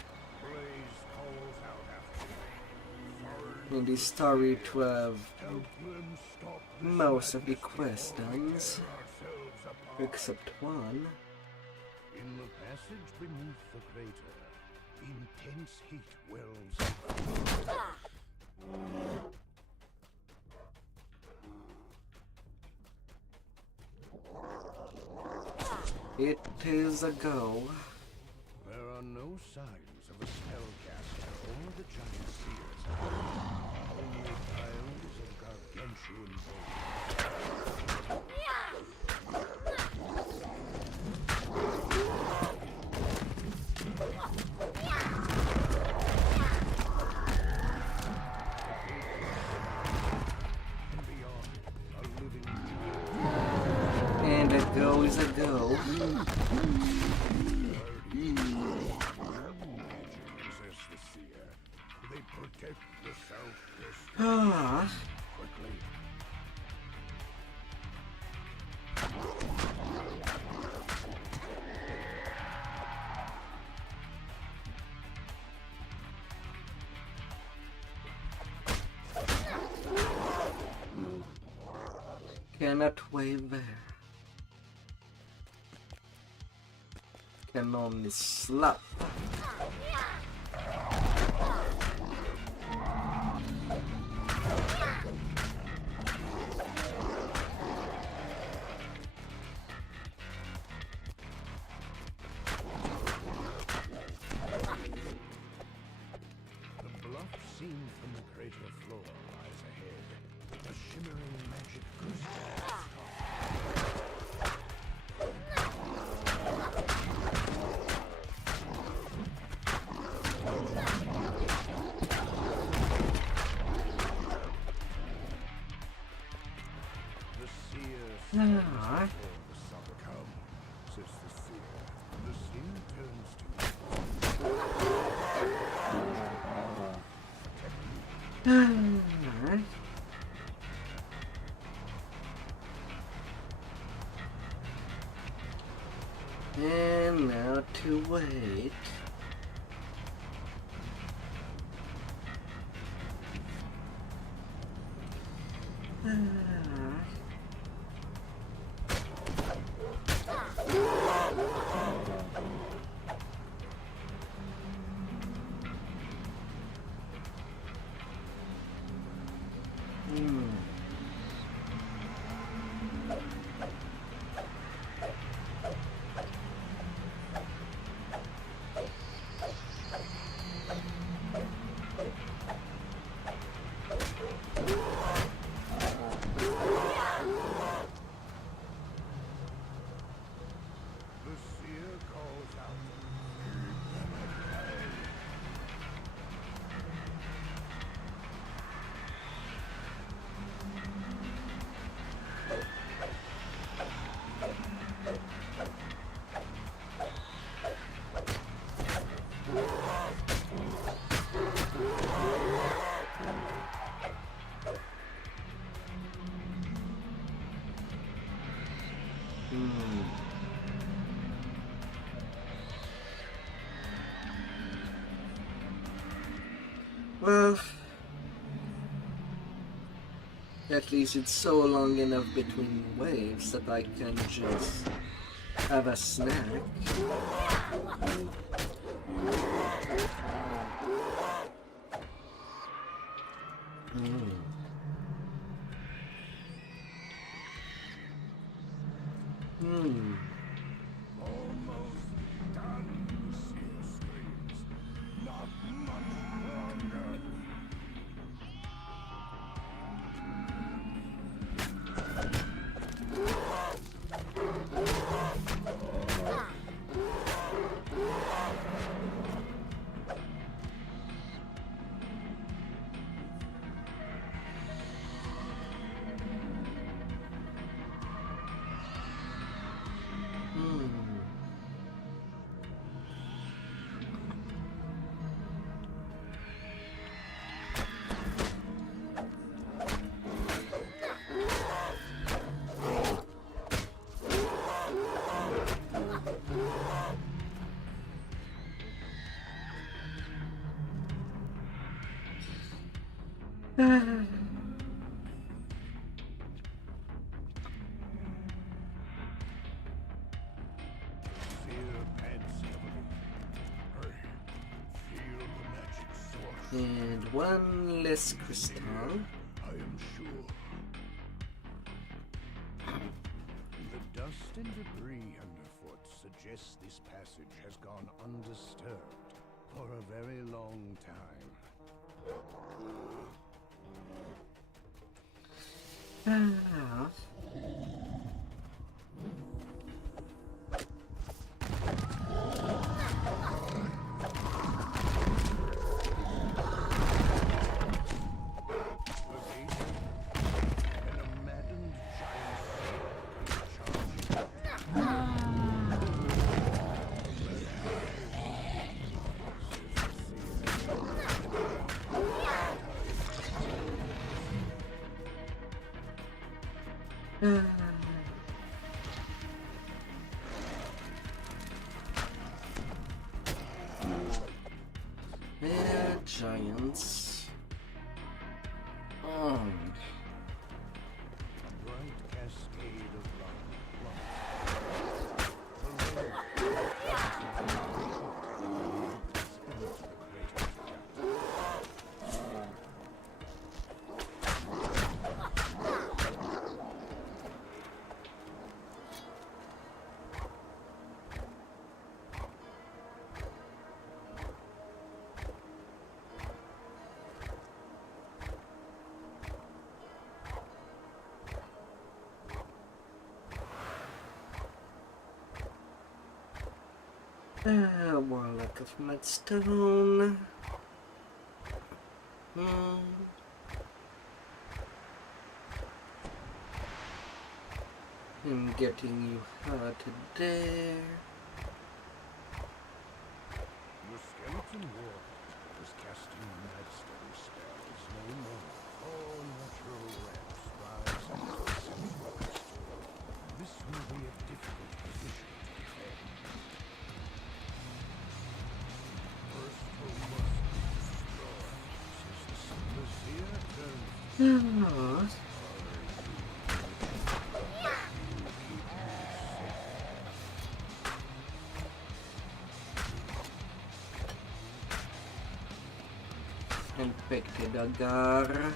In the story to have most of the quests done, except one. In the passage beneath the crater, intense heat wells. It is a go. There are no signs of a spellcaster or the giant seers. Only piles of gargantuan bones. And beyond, a living giant. And a go is a go. Ah. Cannot wait there. Can only slap. And now to wait. Well, at least it's so long enough between waves that I can just have a snack. And one less crystal. I am sure. The dust and debris underfoot suggests this passage has gone undisturbed for a very long time. Yeah, giants. Oh. Bright cascade of Warlock of Mudstone. I'm getting you out of there. the skeleton war was casting Mudstone spells no more. All natural ramps rise into the central crystal. This will be a difficult position to defend. Infected agar.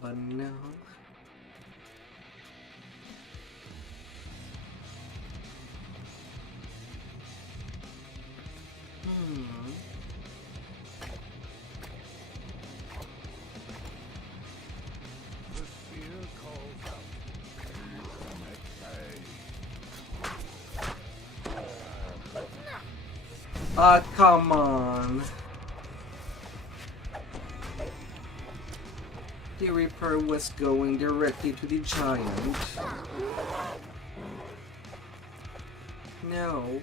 But no. The seer calls out. Ah, come on. The Reaper was going directly to the giant. No.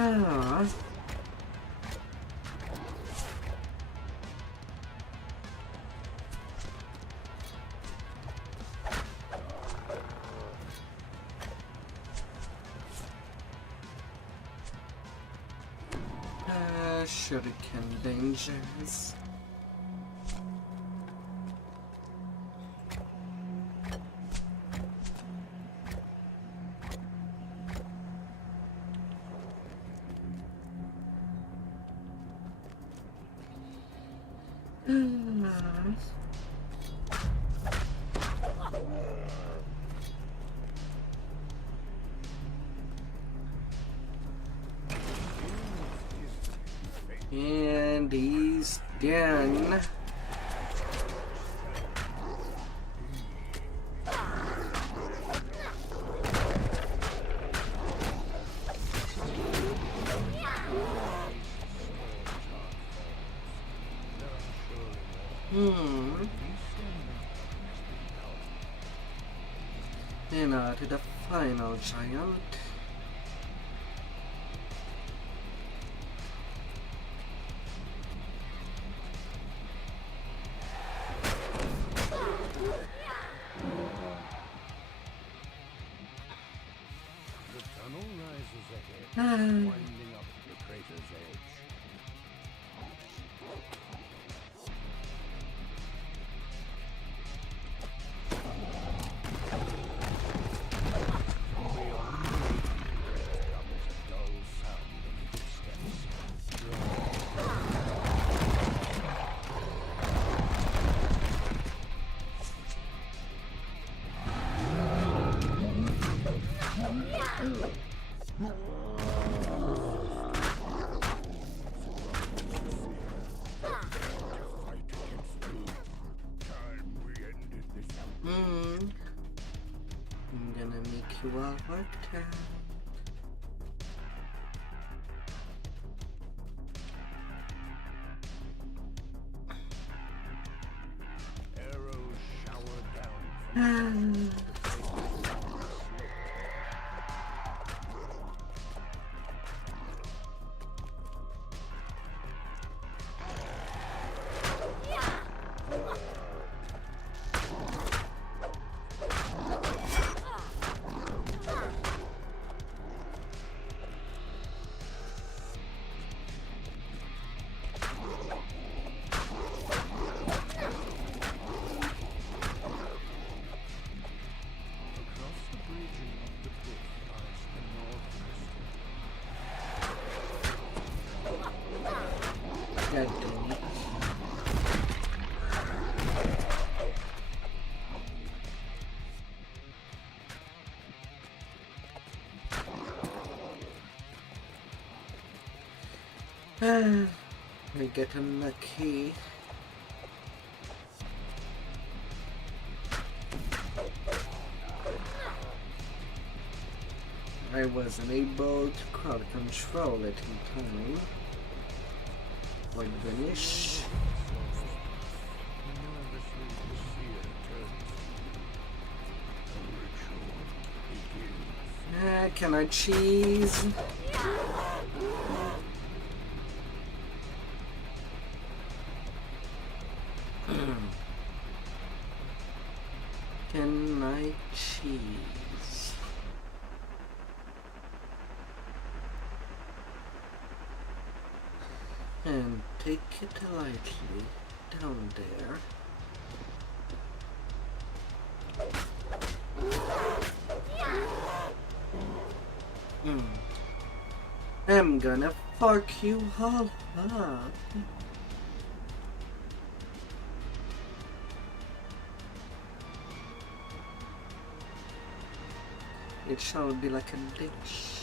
Ah. Shuriken dangers. And he's done. And to the final giant. The tunnel rises ahead, winding up to the crater's edge. I'm gonna make you all worked out. Arrows shower down. I get unlucky. I wasn't able to crowd control it in time. Like vanish. Can I cheese? Can I cheese? And take it lightly down there. I'm gonna fuck you all up. It shall be like a dish.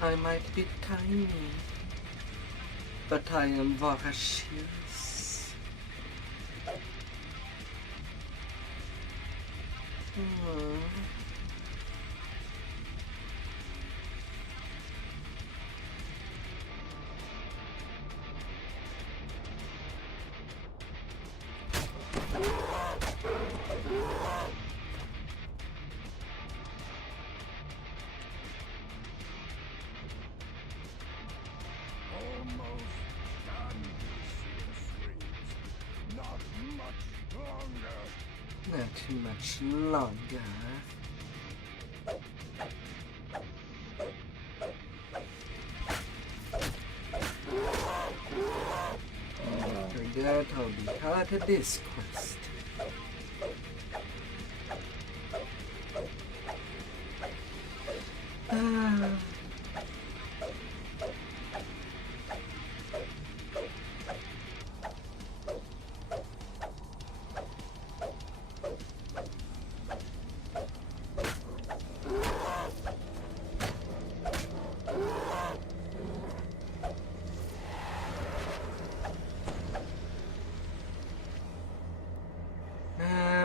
I might be tiny, but I am voracious. Not too much longer. After that, I'll be out of this quest.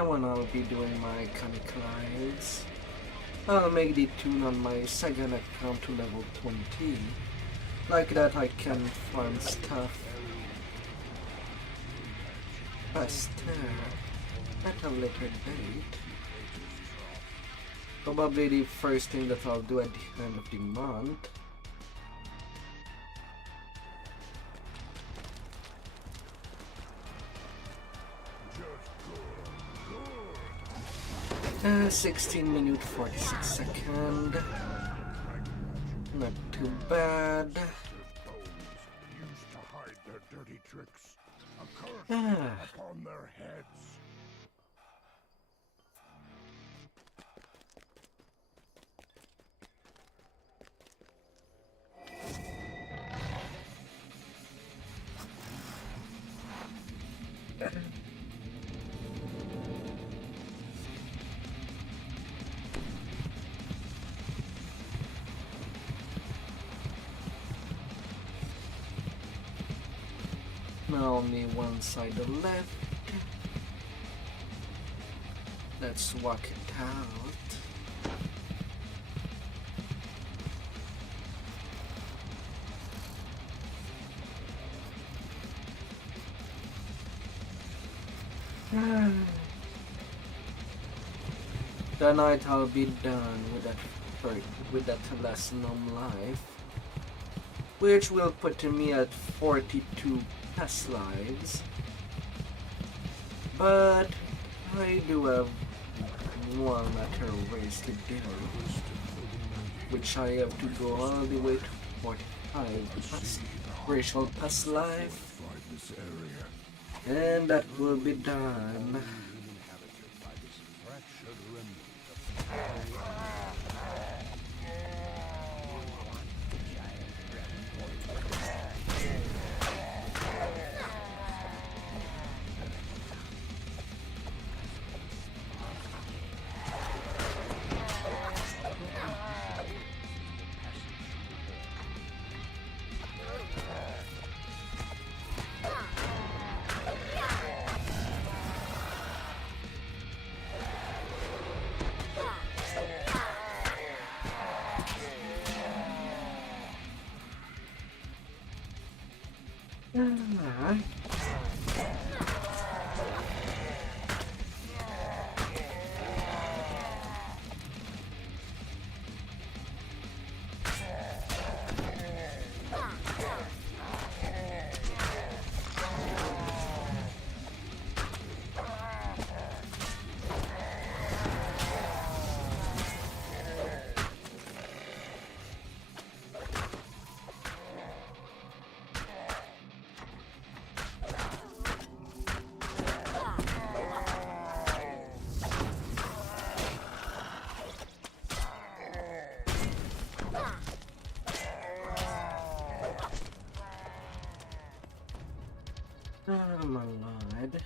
When I'll be doing my comic lines, I'll make the tune on my second account to level 20. Like that I can farm stuff faster at a later date. Probably the first thing that I'll do at the end of the month. 16 minutes 46 seconds. Not too bad. Used to hide their dirty tricks. A curse upon their heads. Now only one side left. Let's walk it out. Tonight I'll be done with that last gnome life, which will put me at 42 past lives. But I do have one matter race to do. which I have to go all the way to 45 plus racial plus life, and that will be done. Oh my lord.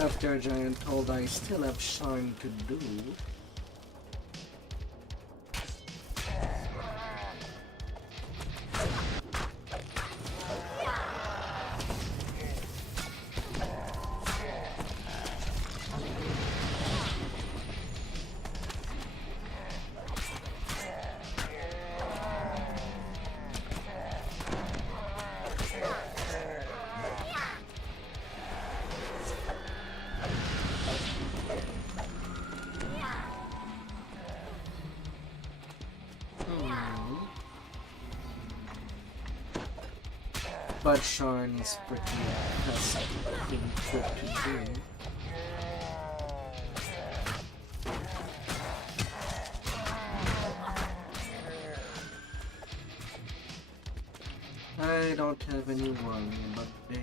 After a giant told I still have shine to do. But Sean is pretty good to do. I don't have anyone but there.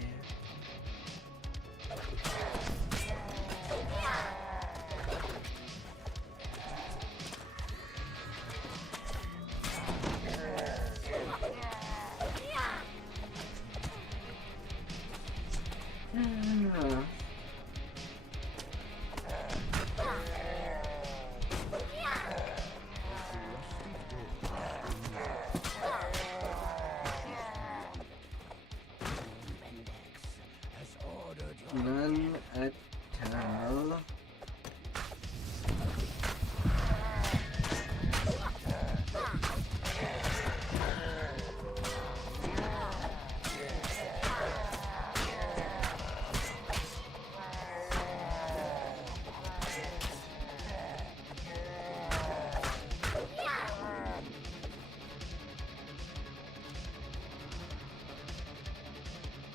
None at all.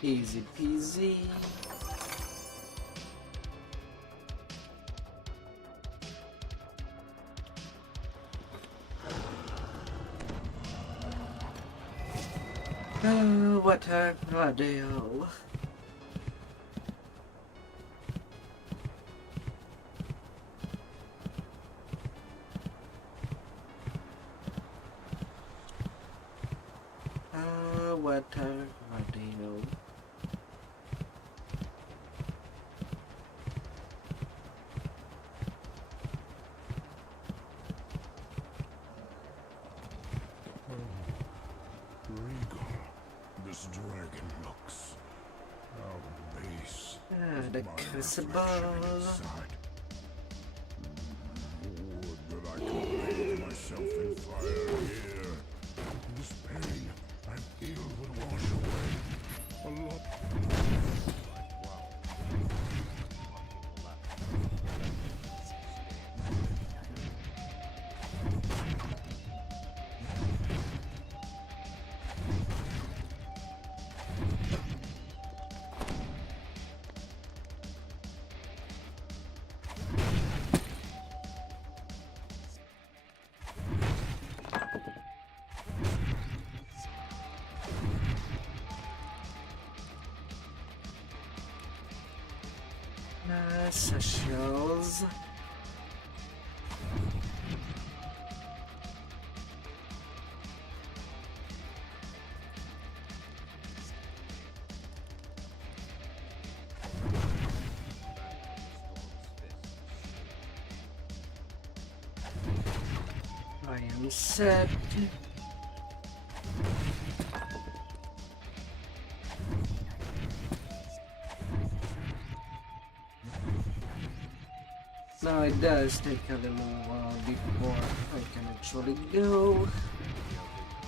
Easy peasy. Oh, what a radio. What a radio. This dragon looks how base. The crucible. That I could bathe myself in fire here. This pain I feel will wash away. A lot. specials. I am set. Now it does take a little while before I can actually go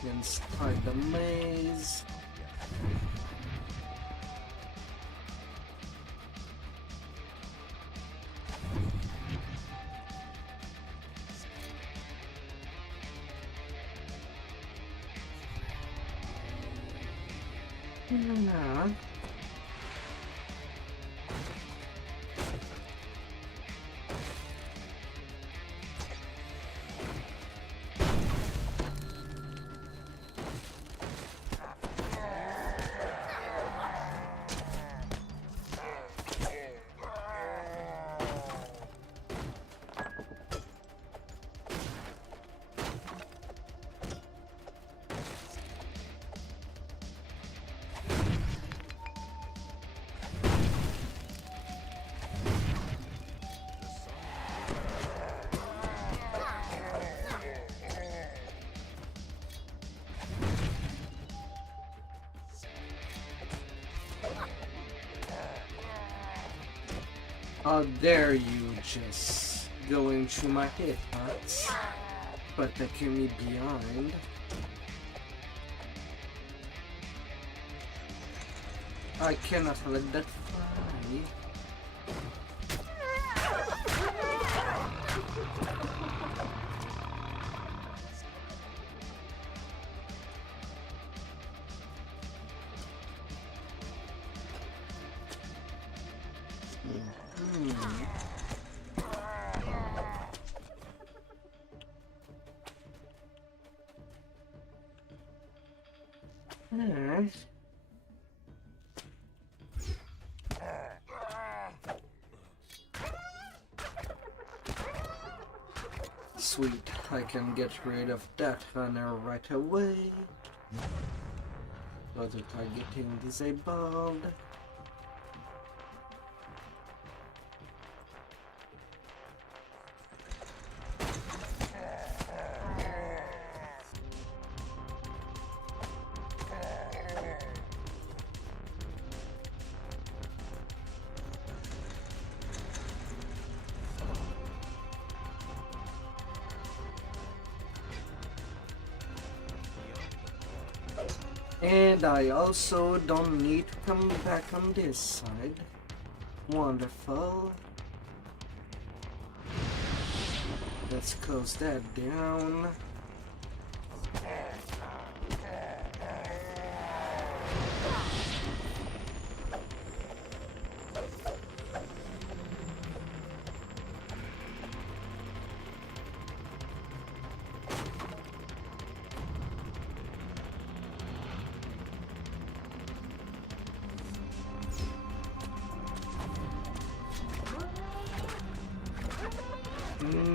and start the maze. Yeah. How dare you just going through my hitbox, but taking me behind. I cannot let that fly. Sweet, I can get rid of that runner right away. Auto targeting disabled. And I also don't need to come back on this side. Wonderful. Let's close that down.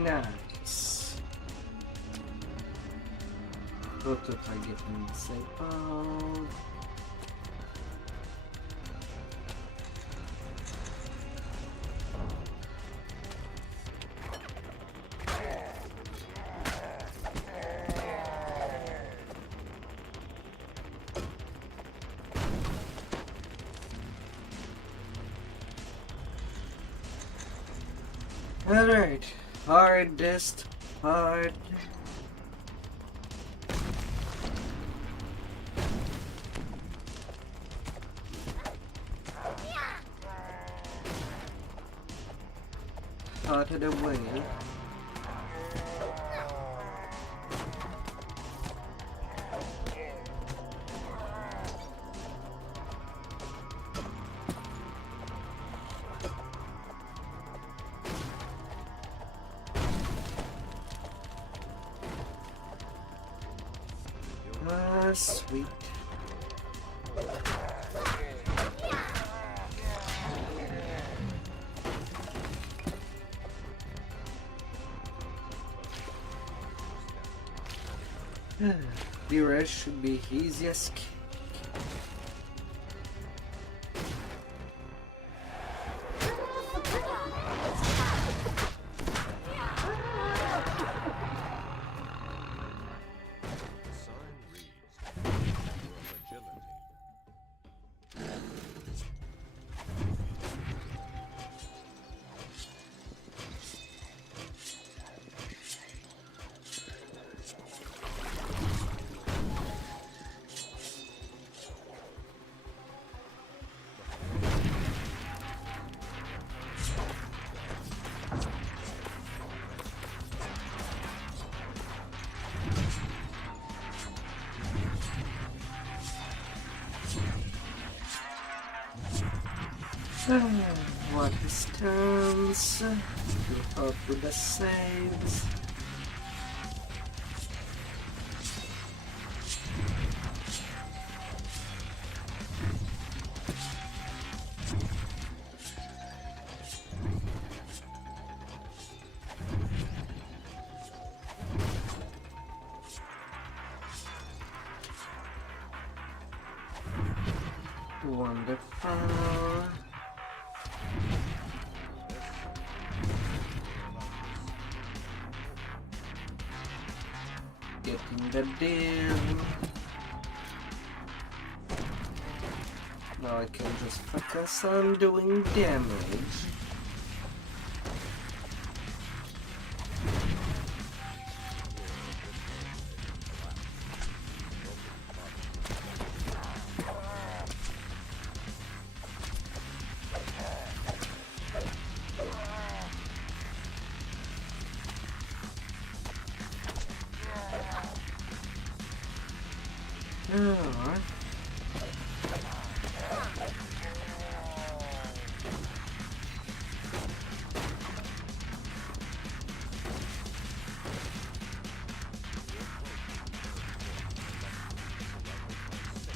Nice. Auto targeting disabled. Alright, hardest part. Out of the way. Sweet. The rest should be easy as cake. What distance? To help with the saves. Wonderful. Getting the deal. Now I can just focus on doing damage.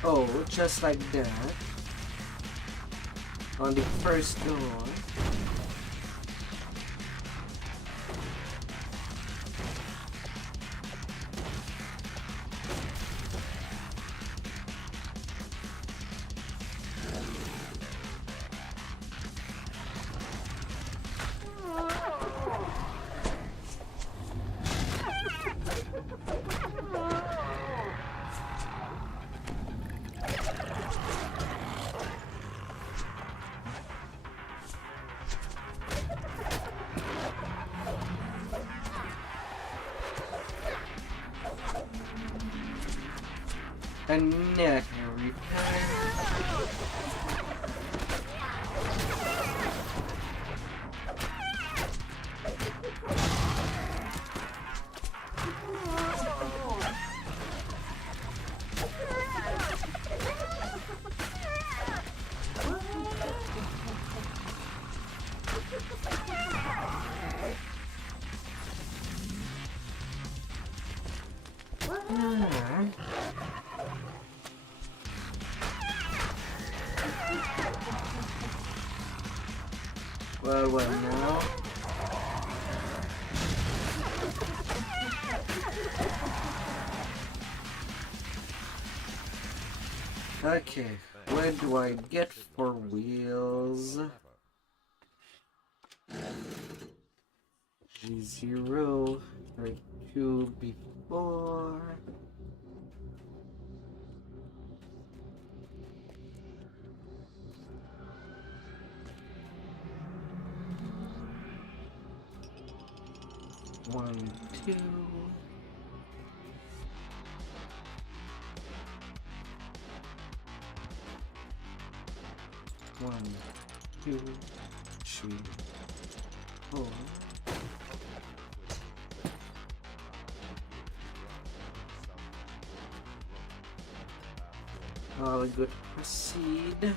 Oh, just like that. On the first door. And neck repair. Well now. Okay, where do I get 4 wheels? G0, right 2 before. One, two. One, two, three, four. All good. Proceed.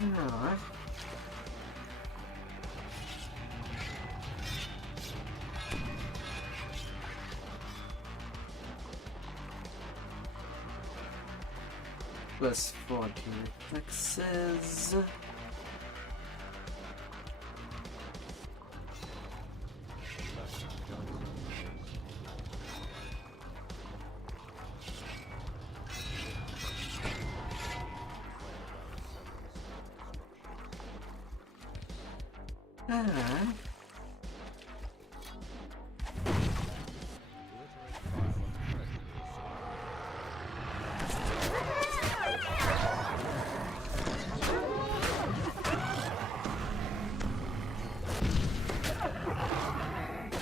Alright. Plus 40 reflexes.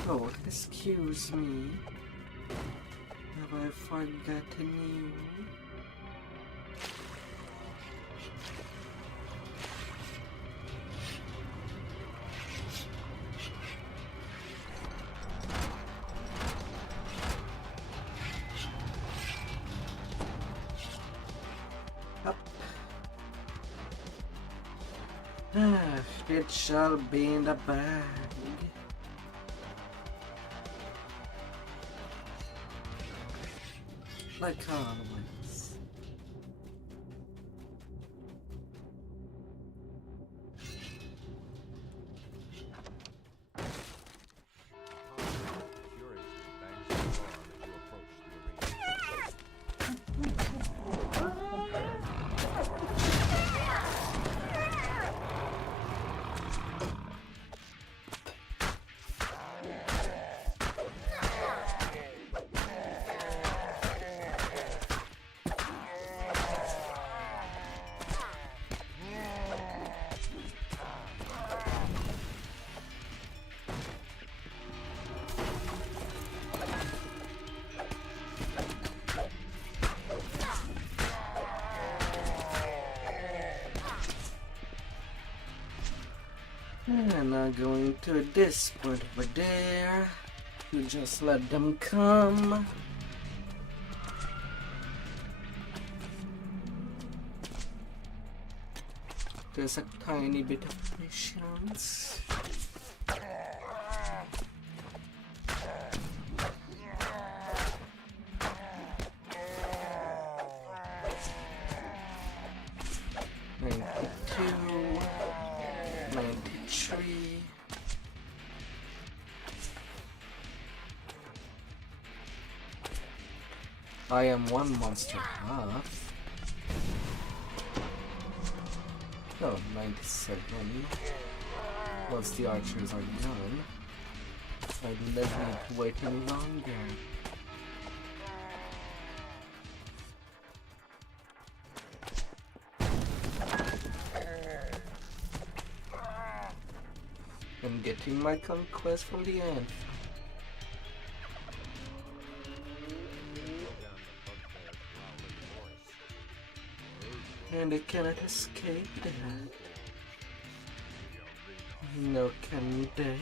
Oh, excuse me. Have I forgotten you? Up. It shall be in the bag. Like always. And now going to this point over there. You just let them come. There's a tiny bit of patience. I am one monster half. Oh, 97. Once the archers are done, I don't need to wait any longer. I'm getting my conquest from the end. And I cannot escape that. No can they.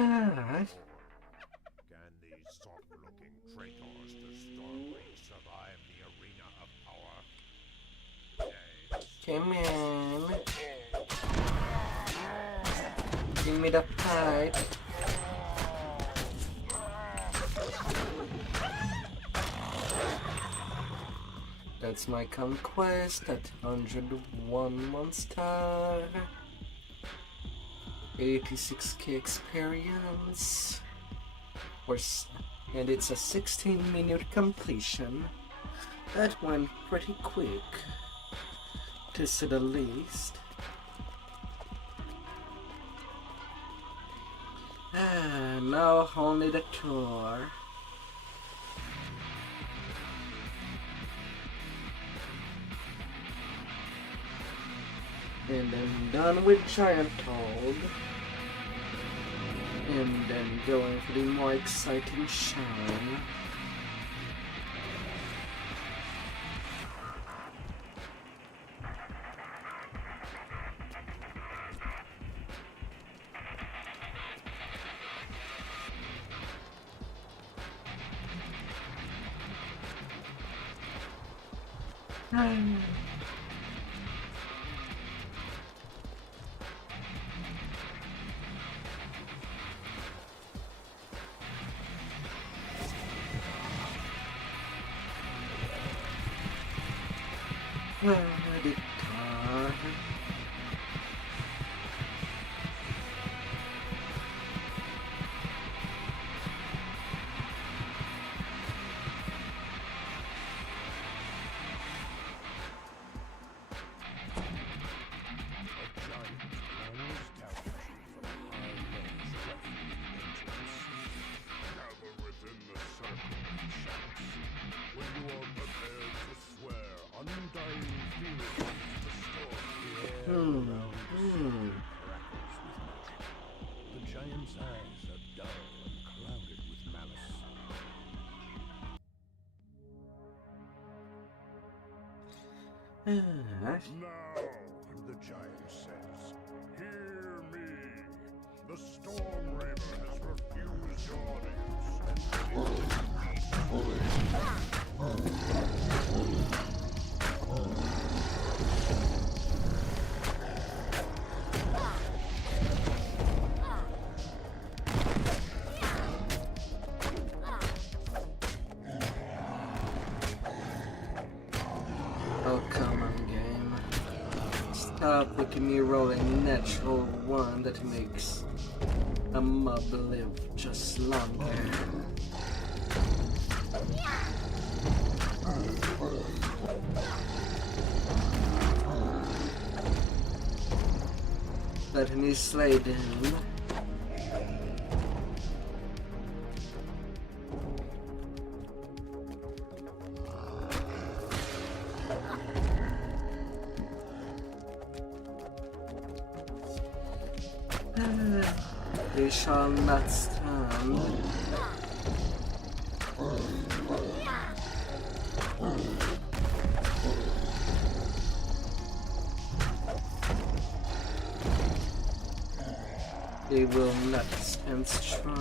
Alright. Can these soft-looking traitors to Stormwing survive the arena of power? Come in. Give me the pipe. That's my conquest at 101 monster. 86k experience. And it's a 16-minute completion. That went pretty quick, to say the least. Now only the tour. And then done with Giant Toad. And then going for the more exciting shine. The giant's eyes are dull and clouded with malice. Now, the giant says, hear me. The Storm Raver has refused your audience and Oh, come on, game. Stop making me roll a natural one that makes a mob live just longer. Let me slay them. They shall not stand. They will not stand strong.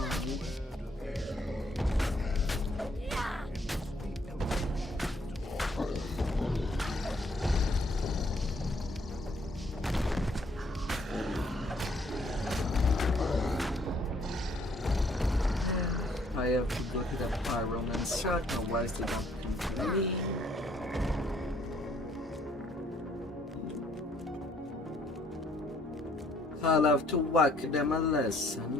I have to go to the pyromancer, otherwise they don't come to me. I'll have to whack them a lesson.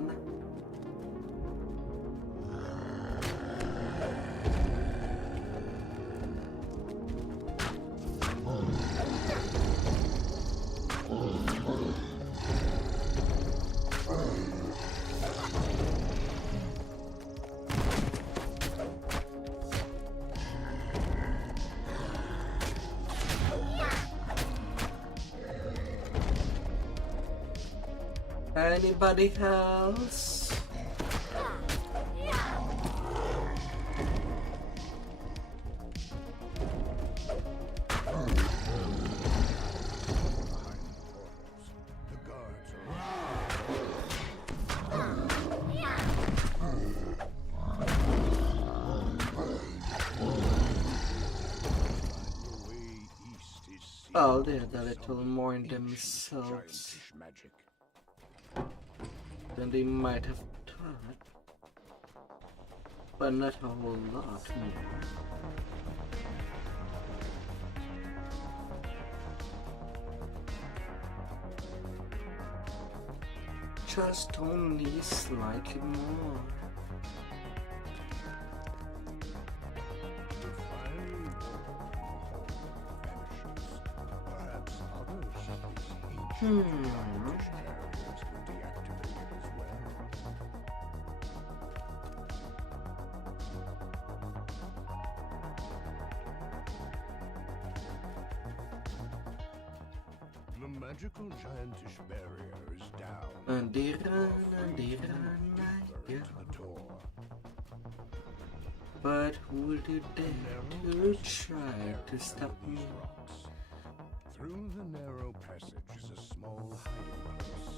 Anybody else? Oh, they're a little more in themselves than they might have thought, but not a whole lot more. Just only slightly more. British barriers were deactivated as well. The magical giantish barrier is down. But would you dare to try to stop me? Through the narrow passage is a small hiding place,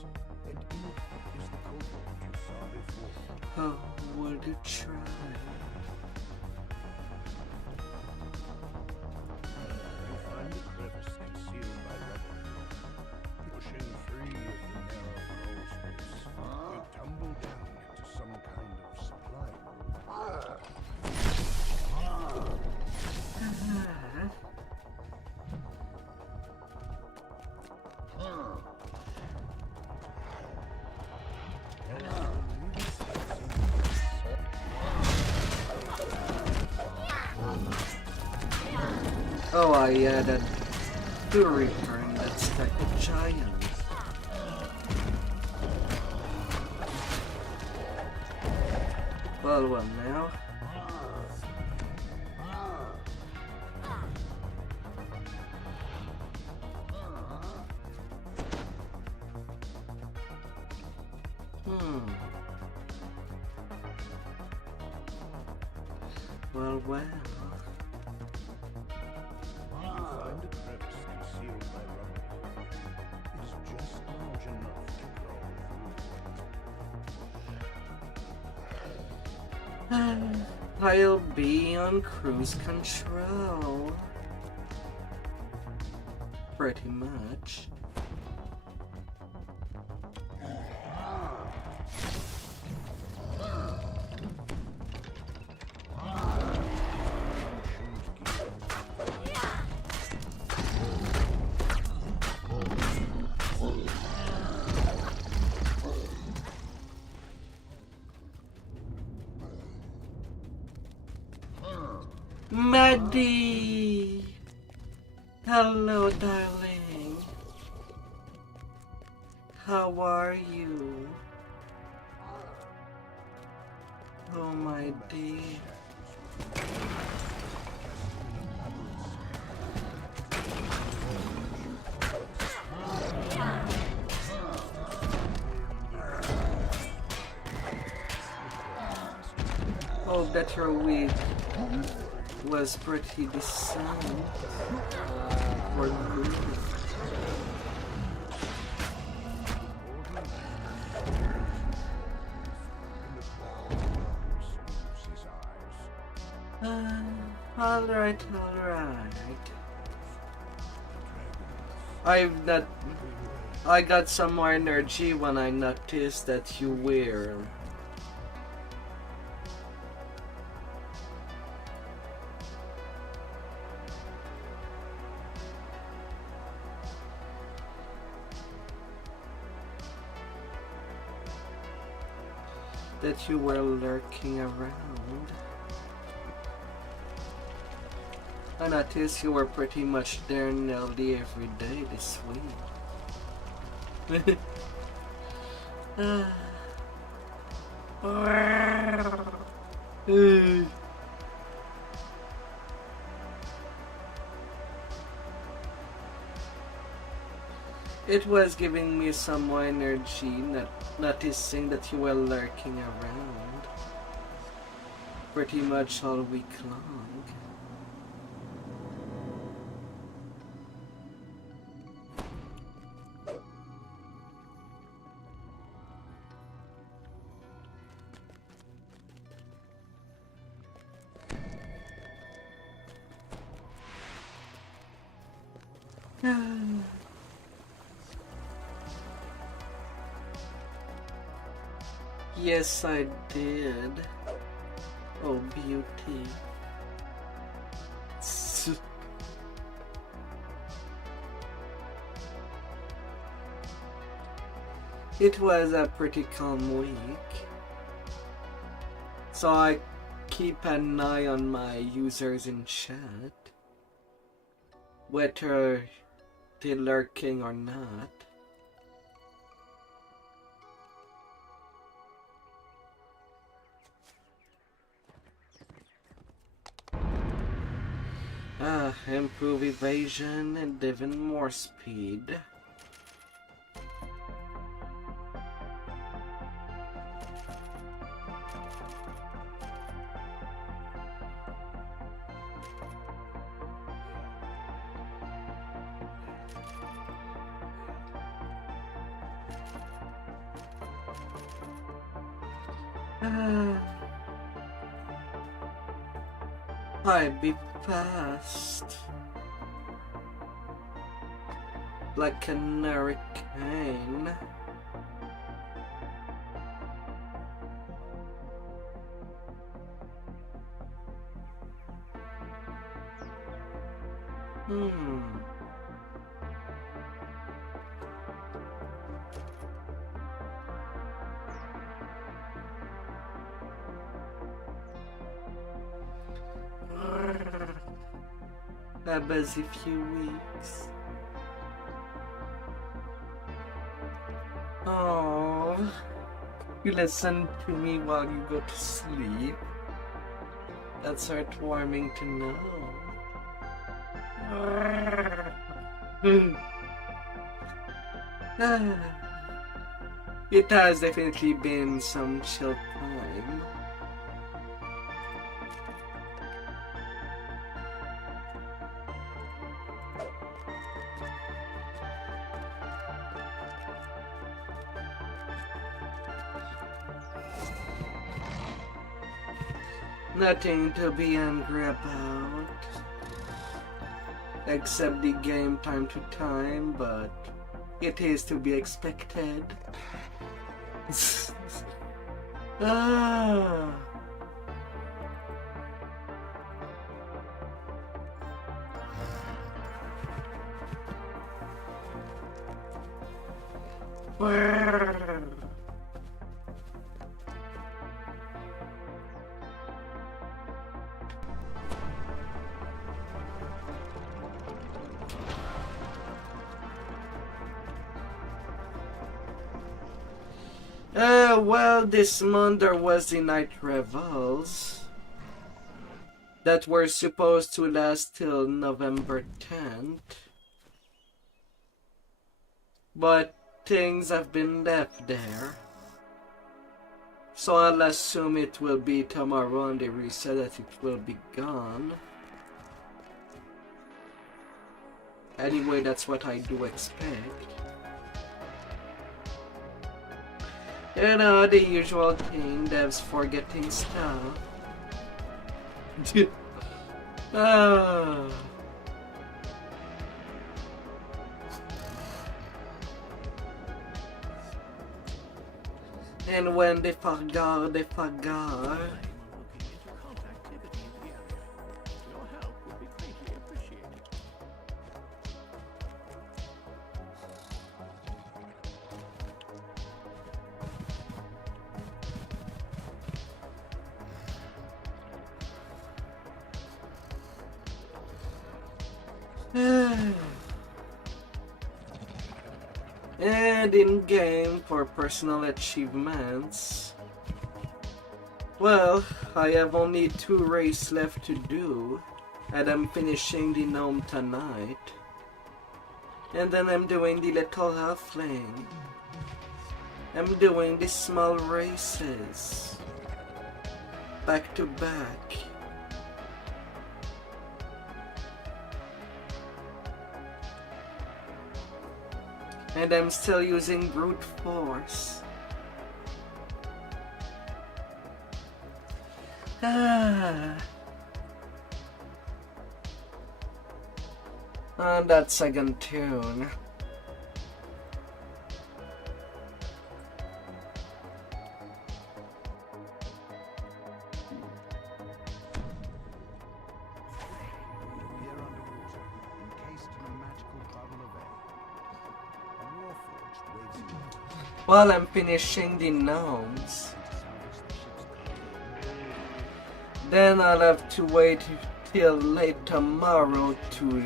and in it is the kobold you saw before. How would you try? You find a crevice concealed by rubble. Pushing free of the narrow crawl space, you tumble down into some kind of supply room. Oh, I added to return that stack of giants. Well, now. Well. You find a crevice concealed by rubble. It is just large enough to crawl through. I'll be on cruise control. Pretty much. Maddie! Hello, darling. How are you? Oh, my dear. Oh, that your wig was pretty decent. Or good. Alright. I got some more energy when I noticed that you were. That you were lurking around. I noticed you were pretty much there nearly every day this week. It was giving me some more energy, noticing that you were lurking around pretty much all week long. Yes, I did. Oh, beauty. It was a pretty calm week. So I keep an eye on my users in chat. Whether they're lurking or not. Improve evasion and even more speed. I'd be fast. Like an hurricane. A busy few weeks. Oh, you listen to me while you go to sleep. That's heartwarming to know. It has definitely been some chill time. Nothing to be angry about, except the game time to time, but it is to be expected. Ah. Well, this month there was the night revels that were supposed to last till November 10th, but things have been left there, so I'll assume it will be tomorrow and they reset that it will be gone. Anyway, that's what I do expect. You know, the usual thing, devs forgetting stuff. And when they forgot, they forgot. And in game for personal achievements, well, I have only 2 races left to do, and I'm finishing the Gnome tonight. And then I'm doing the little halfling. I'm doing the small races, back to back. And I'm still using brute force. On that second tune. While I'm finishing the gnomes, then I'll have to wait till late tomorrow to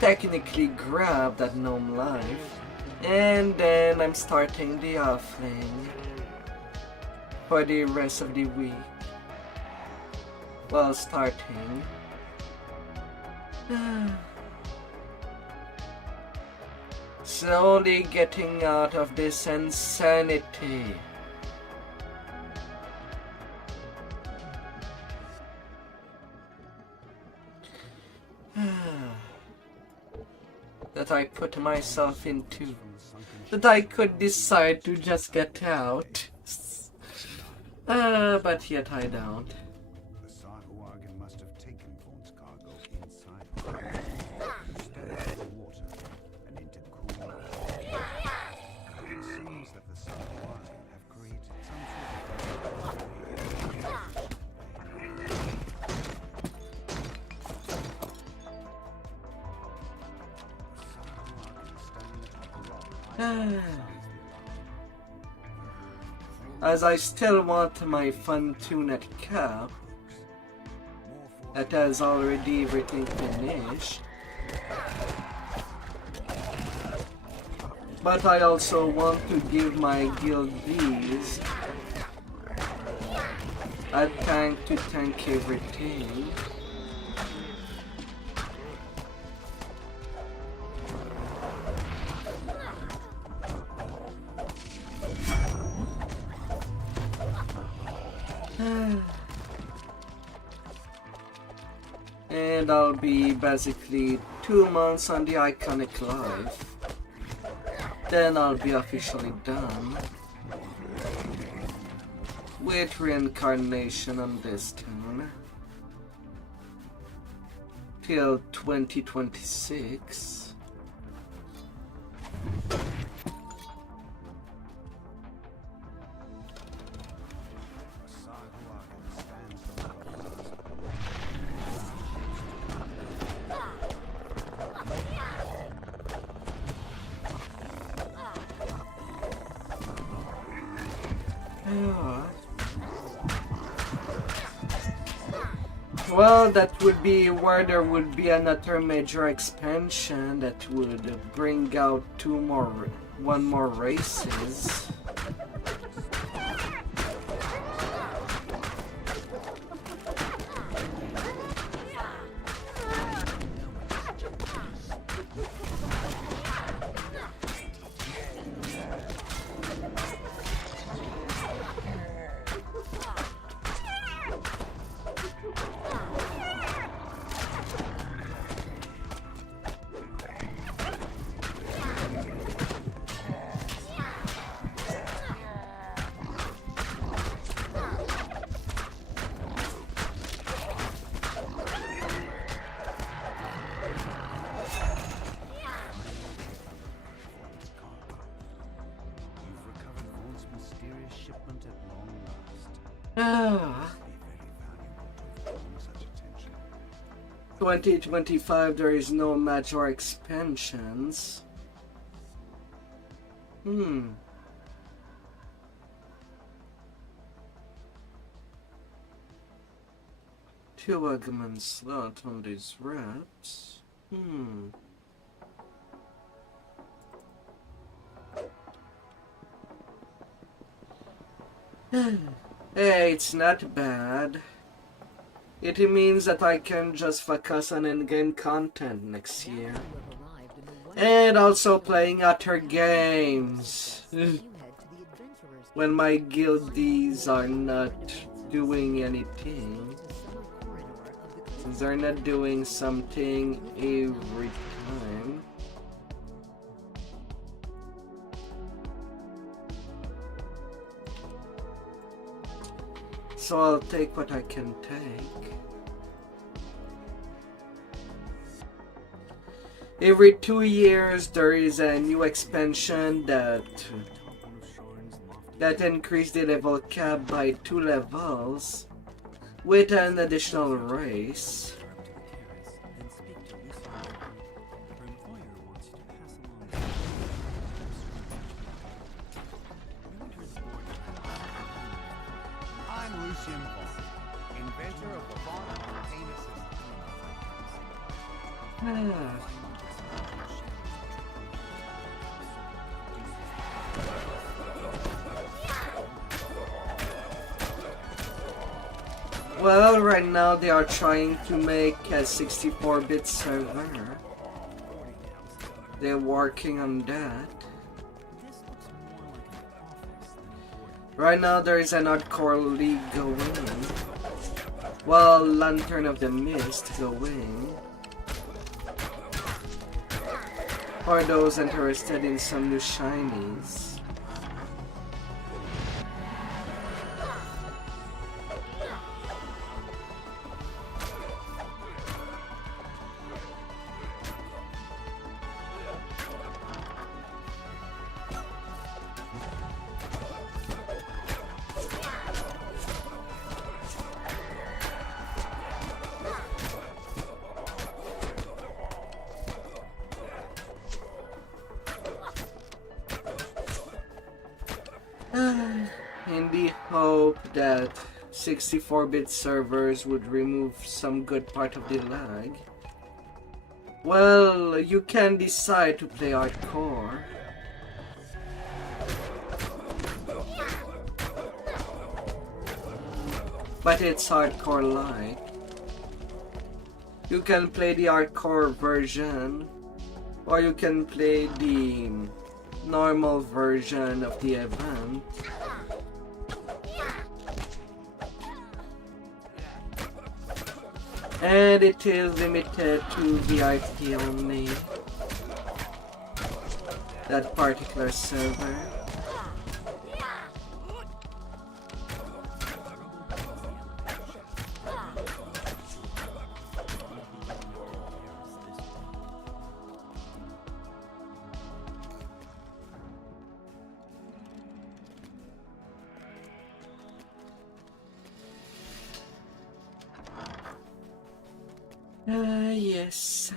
technically grab that gnome life, and then I'm starting the offling for the rest of the week. Well, starting. Slowly getting out of this insanity. That I put myself into. That I could decide to just get out. But yet I don't. The Sarhuagin must have taken Vaughn's cargo inside instead of the water and into cool air. It seems that the Sarhuagin have created some sort As I still want my fun tunet cap that has already everything finished, but I also want to give my guildees a tank to tank everything. And I'll be basically 2 months on the iconic life. Then I'll be officially done with reincarnation on this town till 2026. Well, that would be where there would be another major expansion that would bring out one more races. mysterious shipment at long last. 2025, there is no major expansions. Two argument slot on these reps. Hey, it's not bad. It means that I can just focus on in-game content next year. And also playing other games. When my guildies are not doing anything. Since they're not doing something every time. So I'll take what I can take. Every 2 years there is a new expansion that increased the level cap by 2 levels with an additional race. Inventor of the Vaughn entertainment system. Well, right now they are trying to make a 64-bit server. They're working on that. Right now there is an hardcore league going. Well, Lantern of the Mist going. For those interested in some new shinies. In the hope that 64-bit servers would remove some good part of the lag. Well, you can decide to play hardcore. But it's hardcore-like. You can play the hardcore version, or you can play the normal version of the event. And it is limited to VIP only. That particular server. Yes.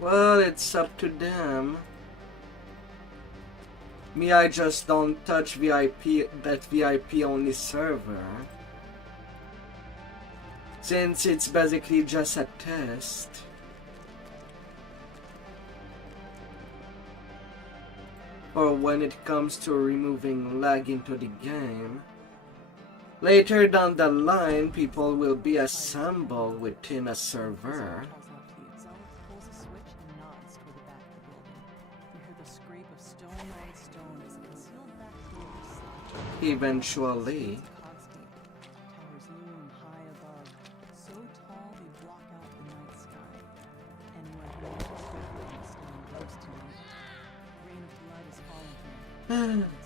Well, it's up to them. Me, I just don't touch that VIP only server. Since it's basically just a test. Or when it comes to removing lag into the game. Later down the line, people will be assembled within a server. Eventually.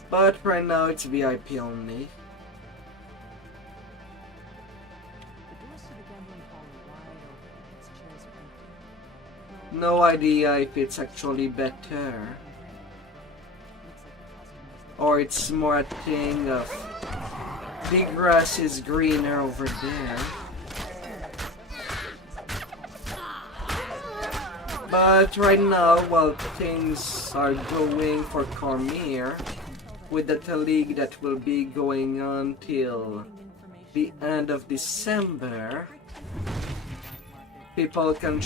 But right now it's VIP only. No idea if it's actually better. Or it's more a thing of the grass is greener over there. But right now, while things are going for Cormier, with the league that will be going on till the end of December, people can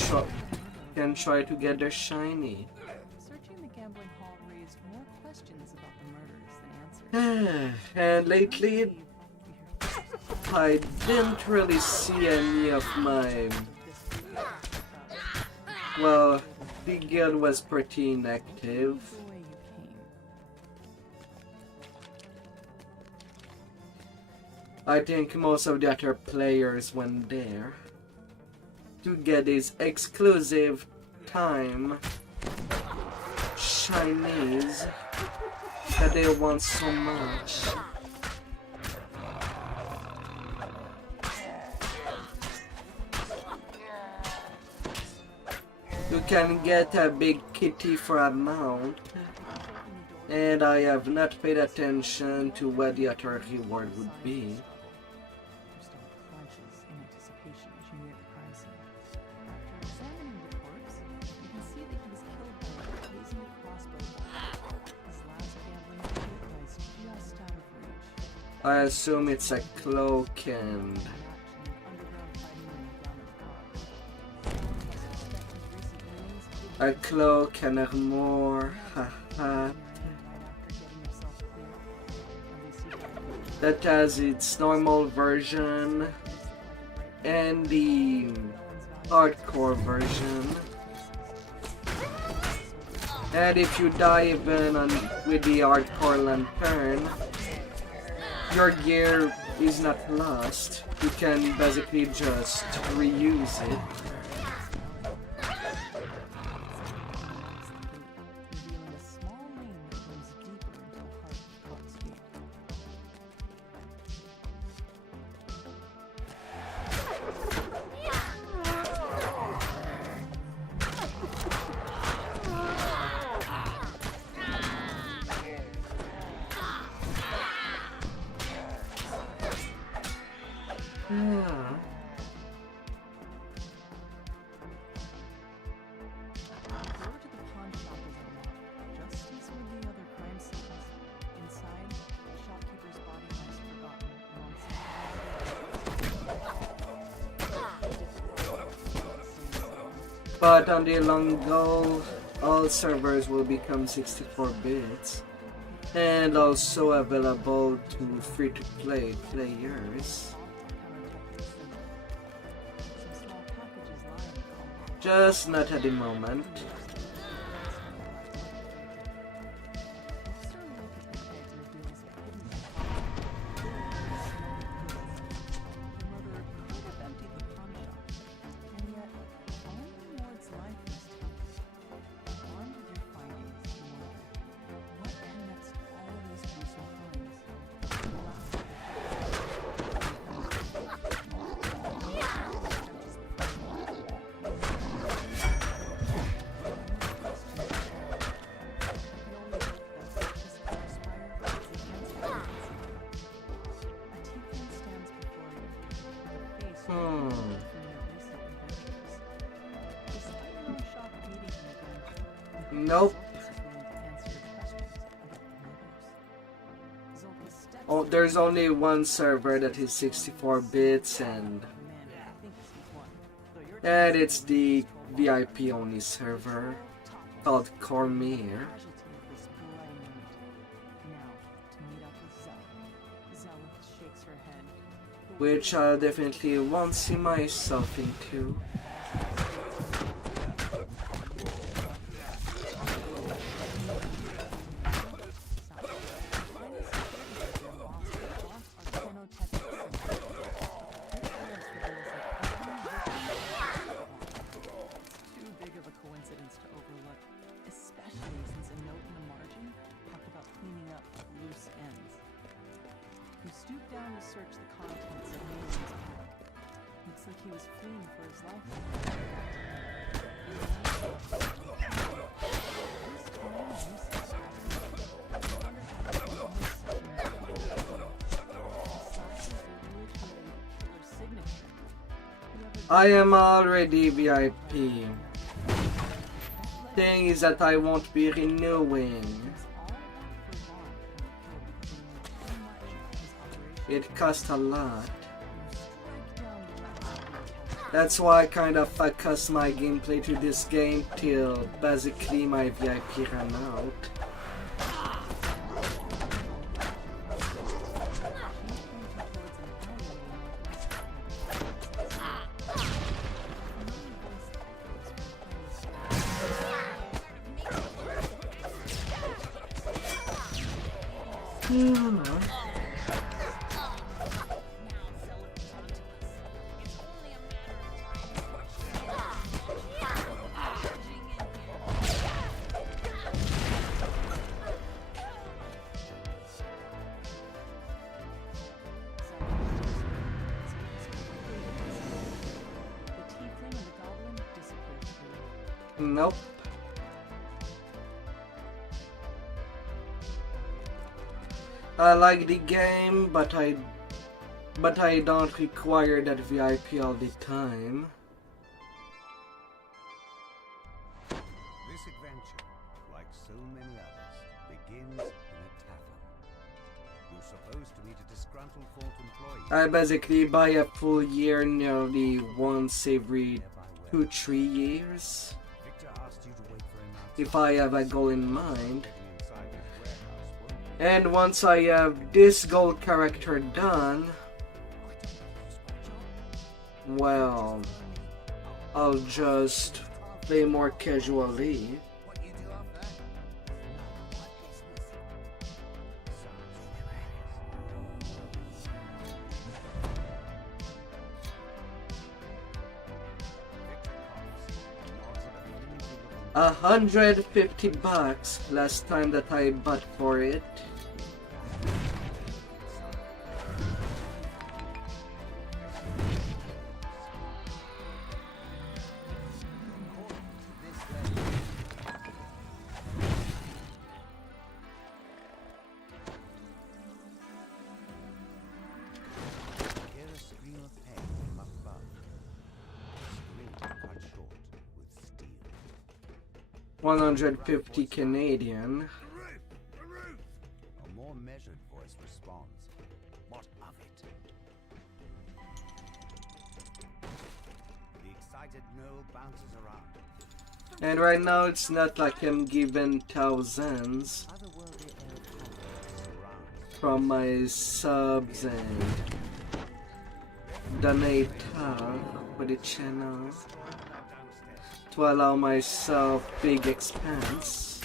try to get their shiny. And lately, I didn't really see any of my... Well, the guild was pretty inactive. I think most of the other players went there to get his exclusive time Chinese that they want so much. You can get a big kitty for a mount, and I have not paid attention to what the other reward would be. I assume it's a cloak and a cloak and armor, haha. That has its normal version and the hardcore version. And if you die even with the hardcore lantern, your gear is not lost. You can basically just reuse it. But on the long goal, all servers will become 64 bits and also available to free-to-play players. Just not at the moment. Nope. Oh, there's only one server that is 64 bits and it's the VIP only server called Cormier. Which I definitely won't see myself into. I am already VIP. Thing is that I won't be renewing. It costs a lot. That's why I kind of focus my gameplay to this game till basically my VIP ran out. Nope. I like the game, but I don't require that VIP all the time. This adventure, like so many others, begins in a tavern. You're supposed to meet a disgruntled Fort employee. I basically buy a full year nearly once every 2-3 years. If I have a goal in mind. And once I have this goal character done, well, I'll just play more casually. $150 last time that I bought for it. $150 Canadian. A more measured voice responds. What of it? The excited gnome bounces around. And right now it's not like I'm given thousands from my subs and donate for the channel to allow myself big expense.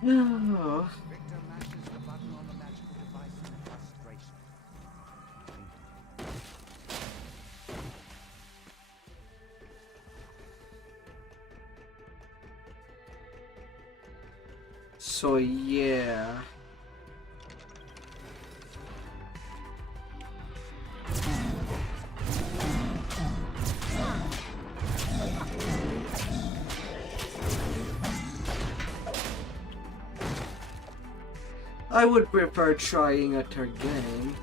No. Victor mashes the button on the magic device in frustration. So yeah. I would prefer trying a third game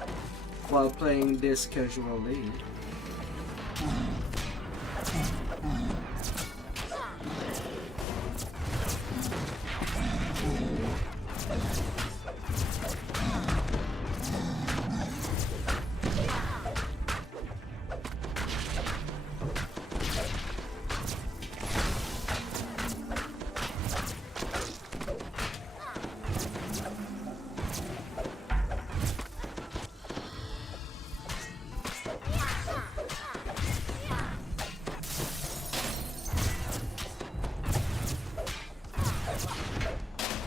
while playing this casually.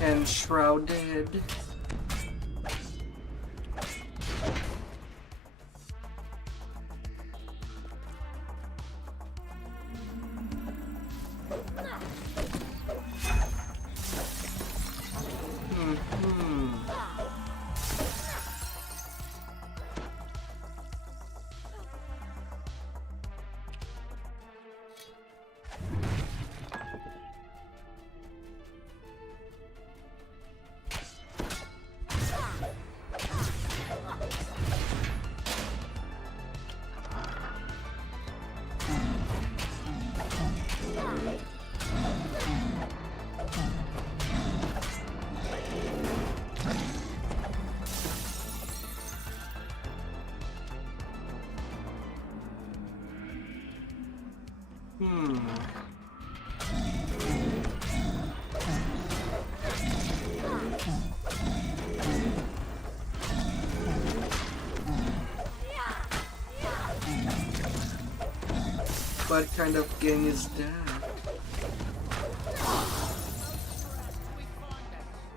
Enshrouded. What kind of game is that?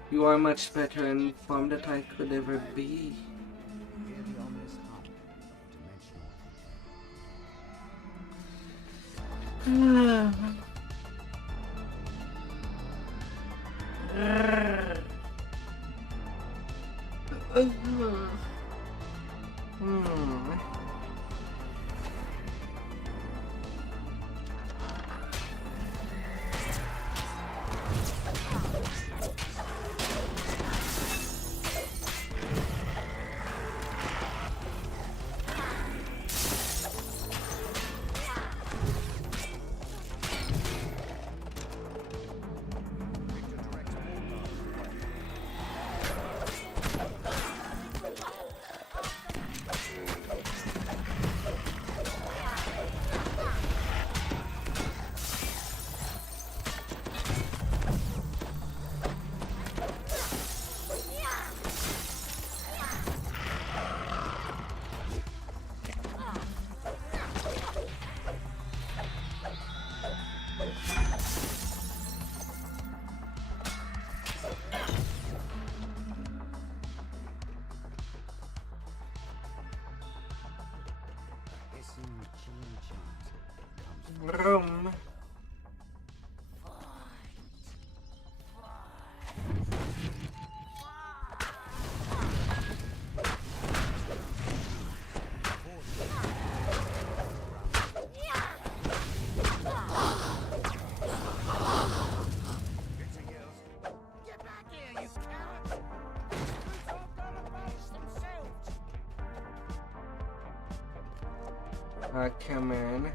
You are much better informed than I could ever be. Hear the ominous hum of dimensional. Vroom. Come in.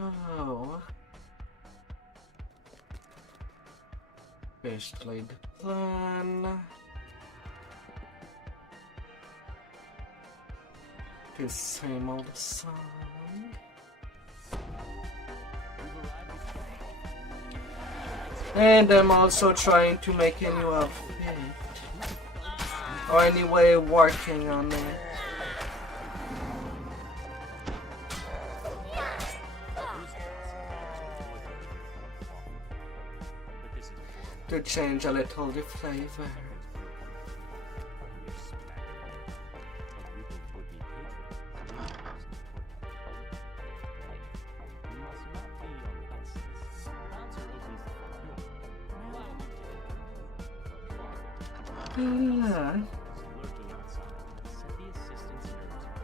Oh. Basically the plan. The same old song. And I'm also trying to make a new outfit. Or anyway, working on it. To change a little the flavor.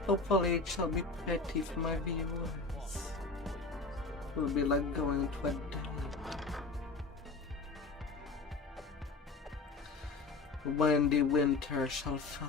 Hopefully it shall be pretty for my viewers. It will be like going to a date. When the winter shall fall.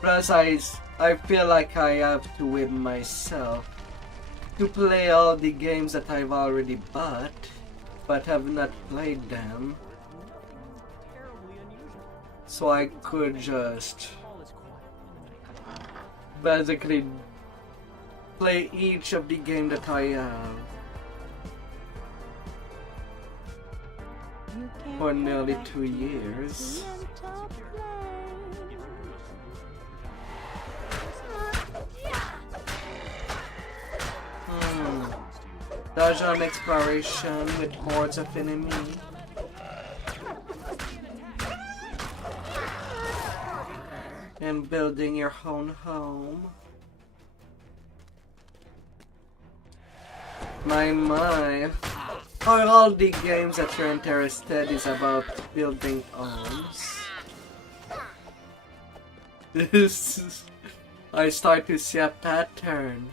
Plus I feel like I have to win myself to play all the games that I've already bought, but have not played them. So I could just basically play each of the game that I have for nearly 2 years. Dungeon exploration with hordes of enemies. And building your own home. My. Are all the games that you're interested is about building homes? I start to see a pattern.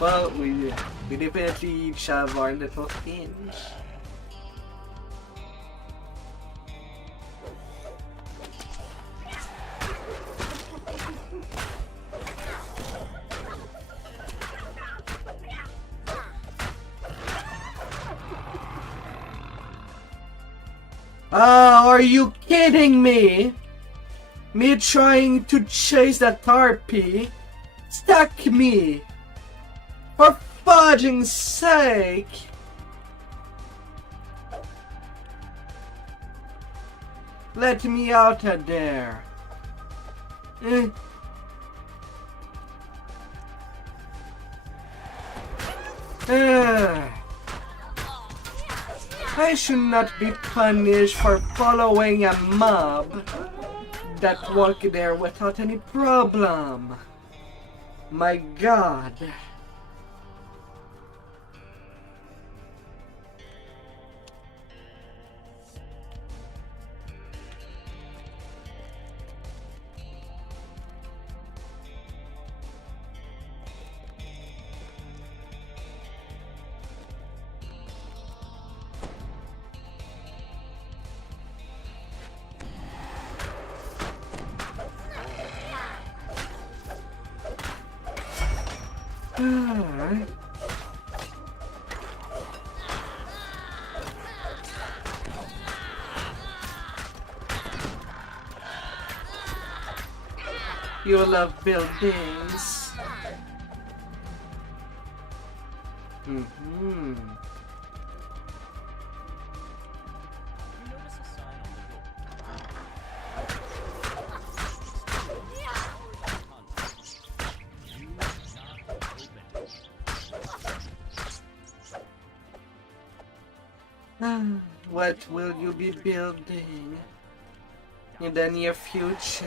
Well, we definitely each have our little hinge. Are you kidding me? Me trying to chase that harpy stuck me! For fudging sake! Let me out of there. I should not be punished for following a mob that walk there without any problem. My God. You love buildings. What will you be building in the near future?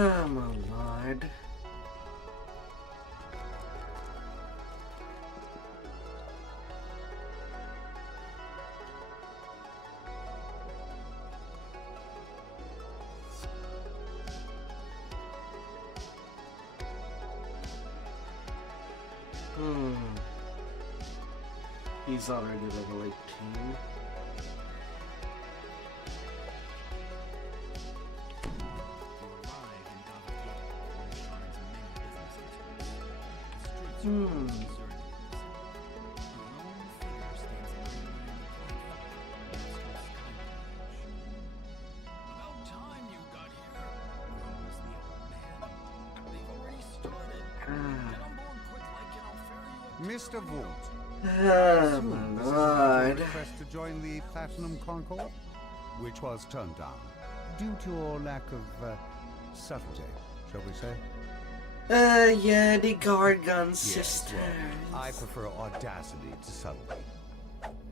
Oh my lord. He's already level 18. Mr. Vault. Oh my lord. Request to join the Platinum Concord, which was turned down due to your lack of subtlety, shall we say? Yeah, the Gargon sisters. Well, I prefer audacity to subtlety.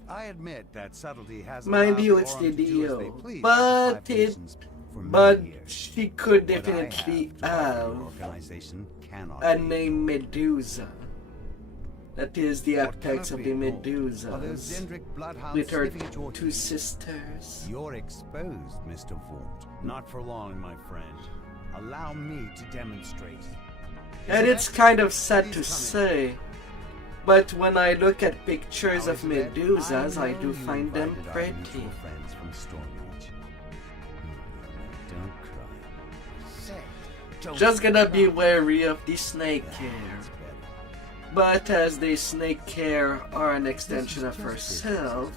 I admit that subtlety has Mind you, allowed it's the the Aurum to do as they deal, please but for 5 nations for many but years. she could What I definitely have to offer have your organization cannot a be. name Medusa. That is the What apex cannot of be the ignored are those Medusas Zendrick bloodhounds with her sniffing at your 2 heels. sisters. You're exposed, Mr. Vault. Not for long, my friend. Allow me to demonstrate. And it's kind of sad to say, but when I look at pictures of Medusas, I do find them pretty. Friends from Stormreach. Don't cry. Say, Just gonna be wary of the snake hair. But as the snake hair are an extension of herself,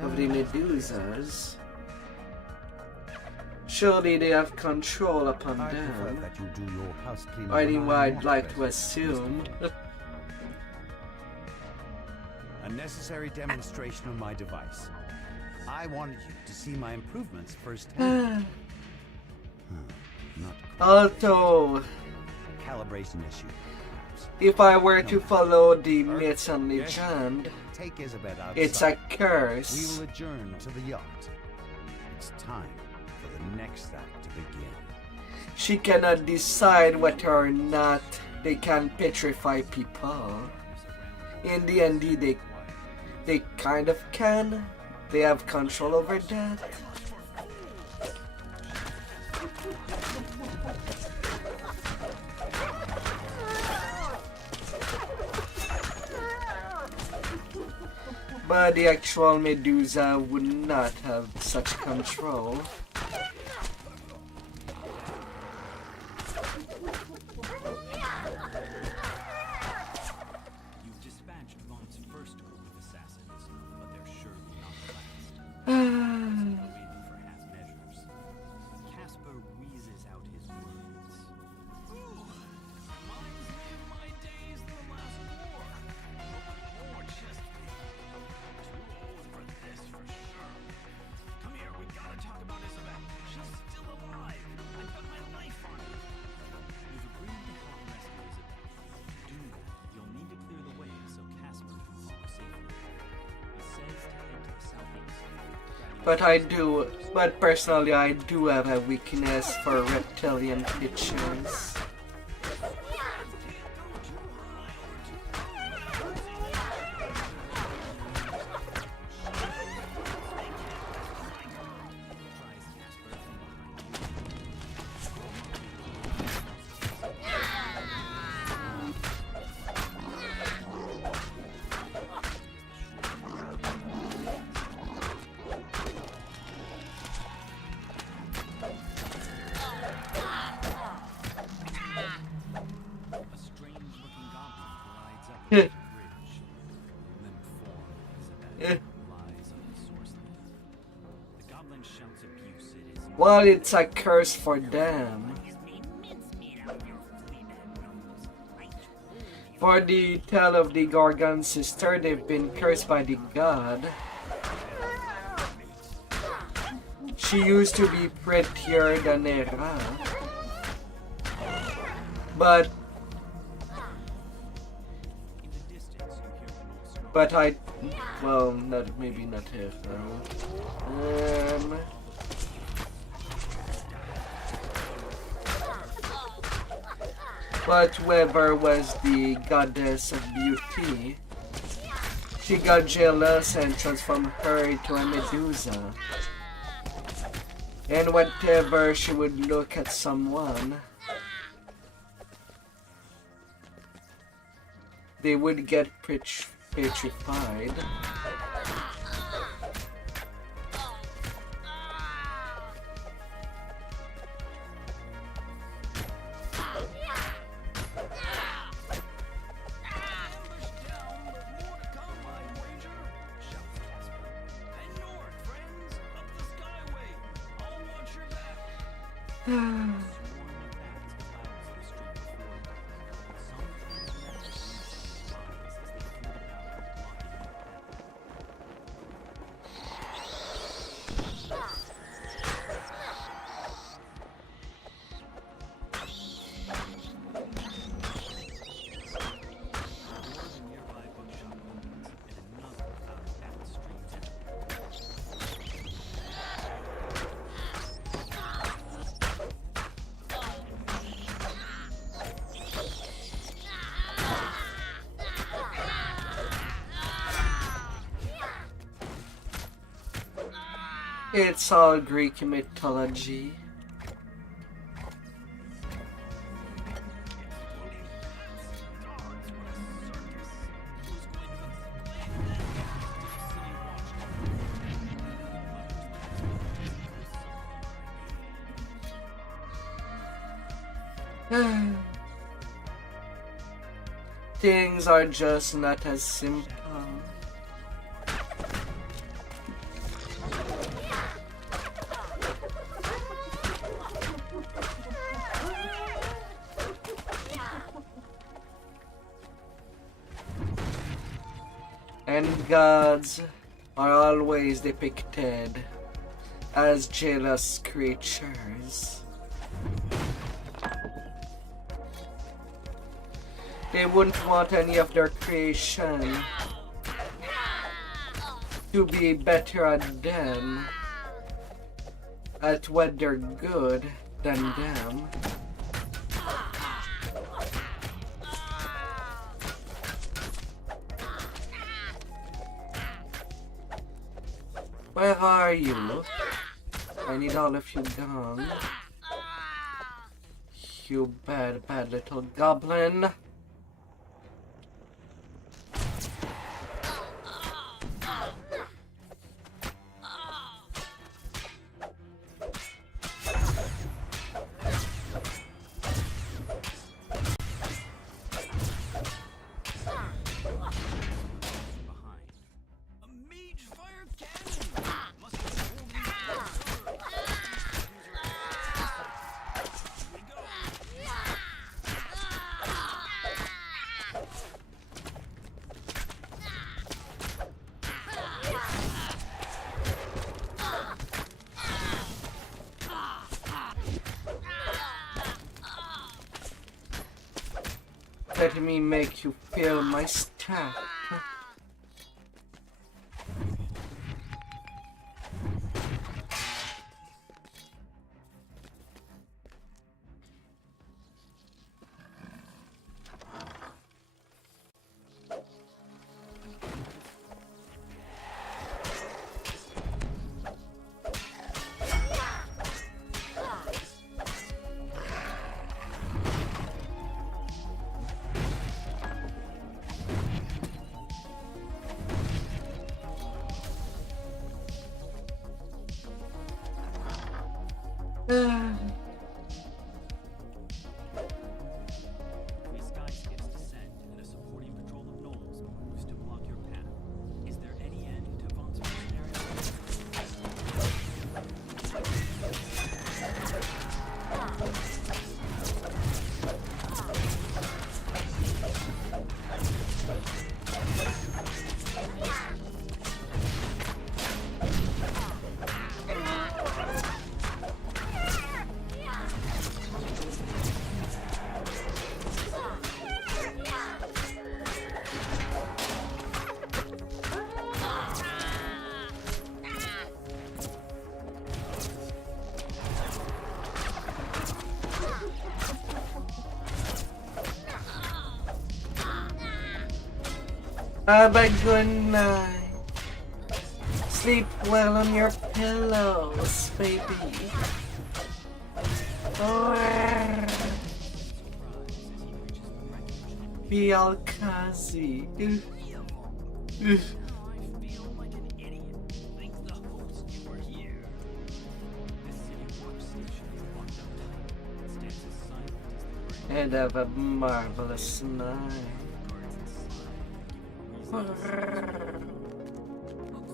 of the Medusas, surely they have control upon them. that you do your house cleaning Or when anyway, I'm I'd not like to present, assume. Mr. Vault. A necessary demonstration of my device. I wanted you to see my improvements firsthand. Not Although, calibration issue. if I were to follow the myths and legend, Take Isabel outside. it's a We curse. will adjourn to the yacht. It's time for the next act to begin. She cannot decide whether or not they can petrify people. In the end, they kind of can. They have control over that. But the actual Medusa would not have such control. You've dispatched Vaught's first group of assassins, but they're surely not the last. No in for half measures. Casper wheezes out his words. Reminds me of my days in the last war. More chest too old for this, for sure. Come here, we gotta talk about Isabel. She's still alive. I put my life on it. You've agreed to help rescue Isabel. To do that, you'll need to clear the way so Casper can follow safely. He says to head to the southeast. But personally, I do have a weakness for reptilian creatures. A strange-looking goblin glides up the bridge. Limp form of Isabel lies on the source land. The goblin shouts abuse at Isabel. Well, it's a curse for them. For the tale of the Gorgon sister, they've been cursed by the god. She used to be prettier than Hera. But well, maybe not Hera. But whoever was the goddess of beauty, she got jealous and transformed her into a Medusa. And whenever she would look at someone, they would get petrified. It's all Greek mythology. Things are just not as simple. And gods are always depicted as jealous creatures. They wouldn't want any of their creation to be better at them, at what they're good, than them. Where are you? I need all of you gone. You bad, bad little goblin. Let me make you feel my stuff. Three skyskips descend, and a supporting patrol of gnolls moves to block your path. Is there any end to Vaughn's Have a good night. Sleep well on your pillows, baby. Be all cozy. And have a marvelous night. Looks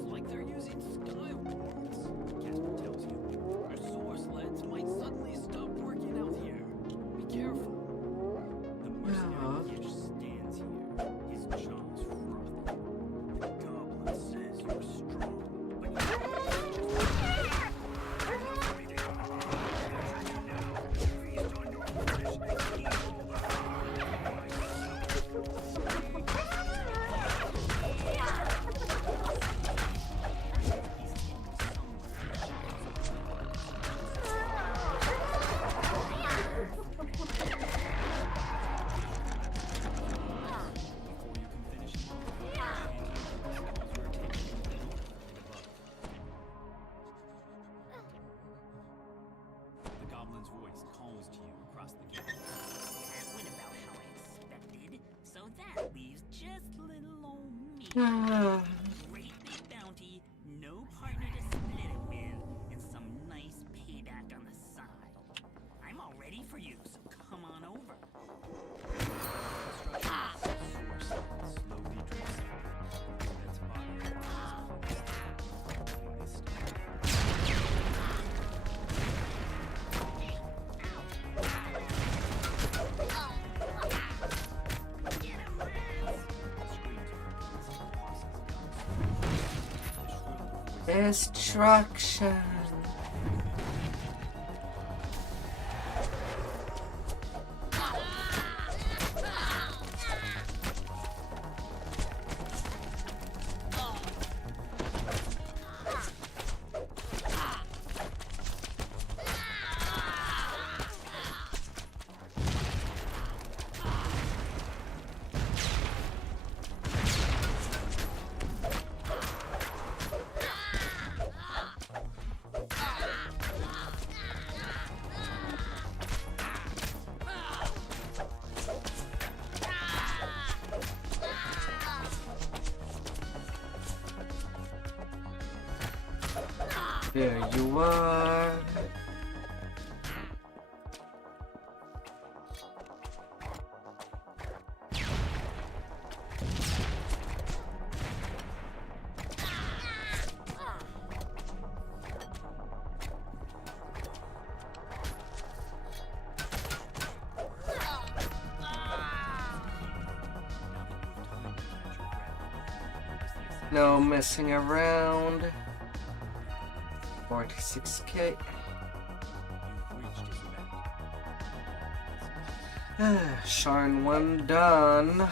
like they're using sky wards. Casper tells you our source sleds might suddenly stop working out here. Be careful. The mercenary Hitch stands here. His jaws frothy. The goblin says you're strong, but Great big bounty, no partner to split it with, and some nice payback on the side. I'm all ready for you, so come on over. Slowly drifts its body Destruction. There you are. No messing around. 46k. Sharn one done.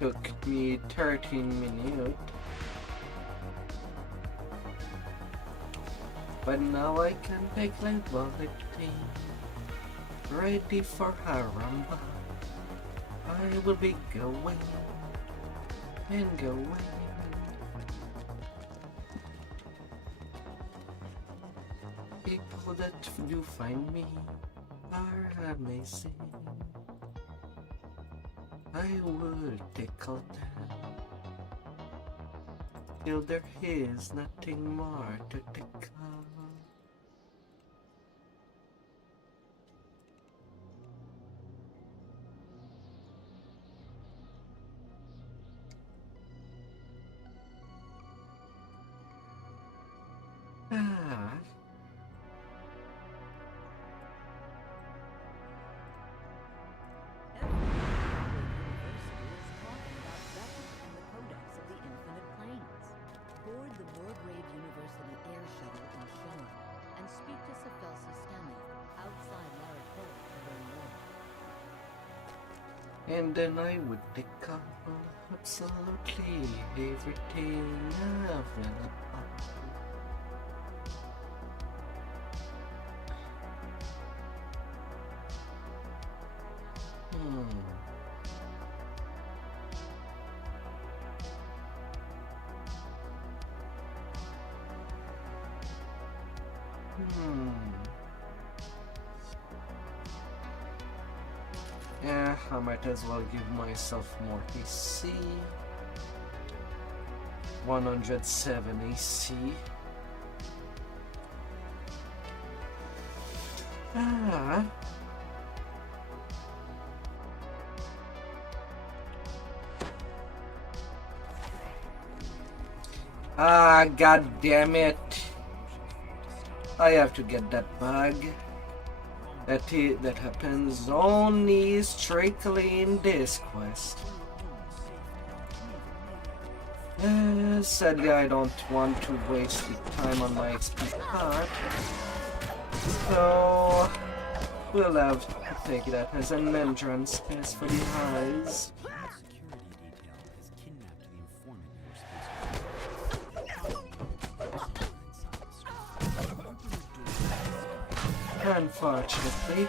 Took me 13 minutes. But now I can take level 18. Ready for Haramba. I will be going and going. People that do find me are amazing. I will tickle them till there is nothing more to tickle. And then I would pick up absolutely everything available. Yeah, I might as well give myself more AC. 107 AC. God damn it. I have to get that bug. That happens only strictly in this quest. Sadly, I don't want to waste the time on my XP card, so we'll have to take that as an entrance test for the eyes. Unfortunately.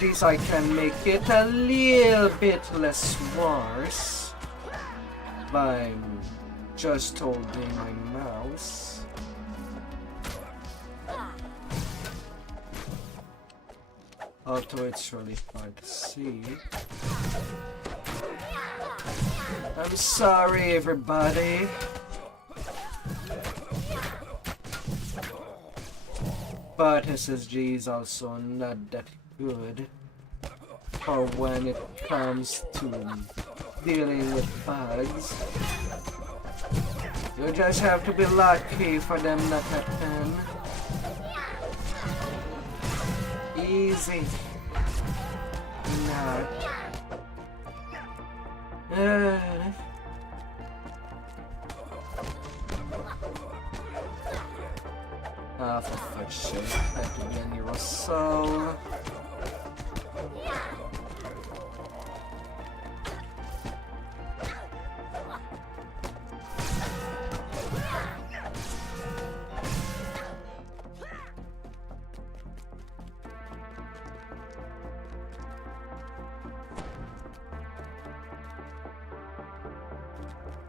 at least I can make it a little bit less worse by just holding my mouse. Although it's really hard to see. I'm sorry, everybody. But SSG is also not that good for when it comes to dealing with bugs. You just have to be lucky for them not to happen. Easy. Not. Ah, for fudge sake. That could be a Nero Soul.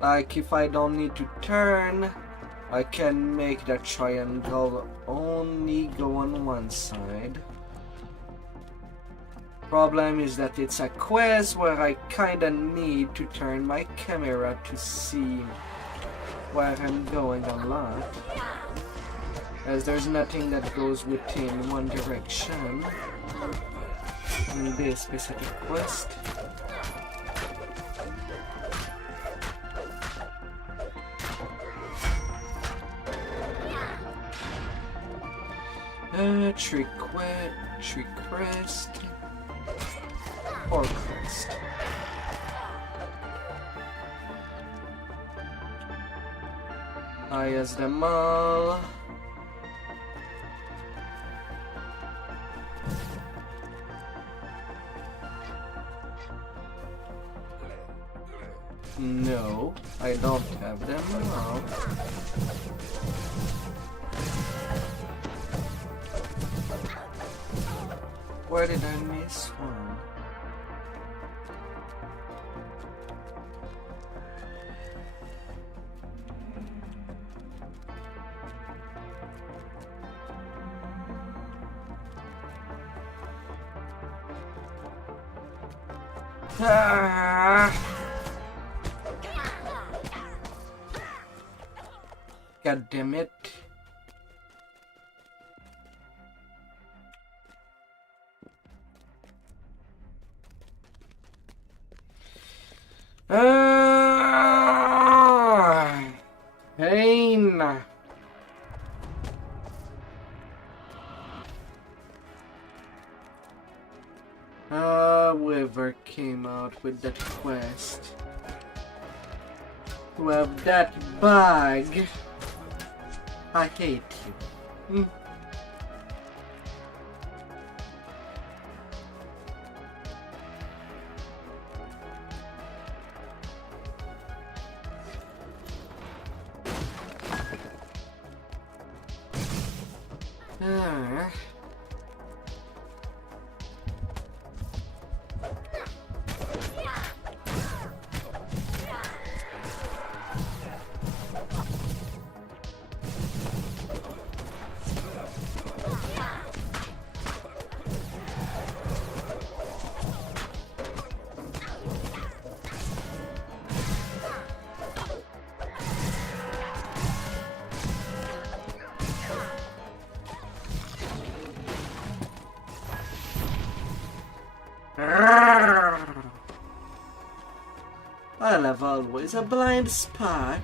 Like, if I don't need to turn, I can make the triangle only go on one side. Problem is that it's a quest where I kinda need to turn my camera to see where I'm going a lot, as there's nothing that goes within one direction in this specific quest. Tree crest, or crest. I as them all. No, I don't have them now. Where did I miss one? Ah! God damn it. Pain. Whoever came out with that quest to have that bug, I hate you. I'll have always a blind spot.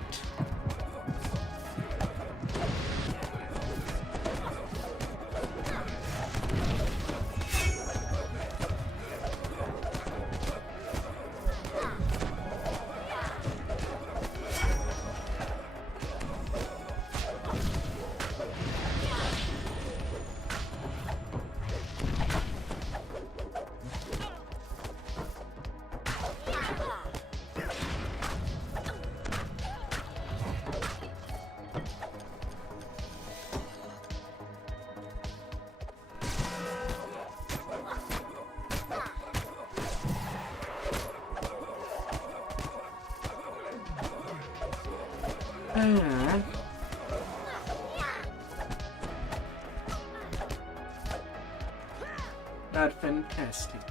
Not fantastic.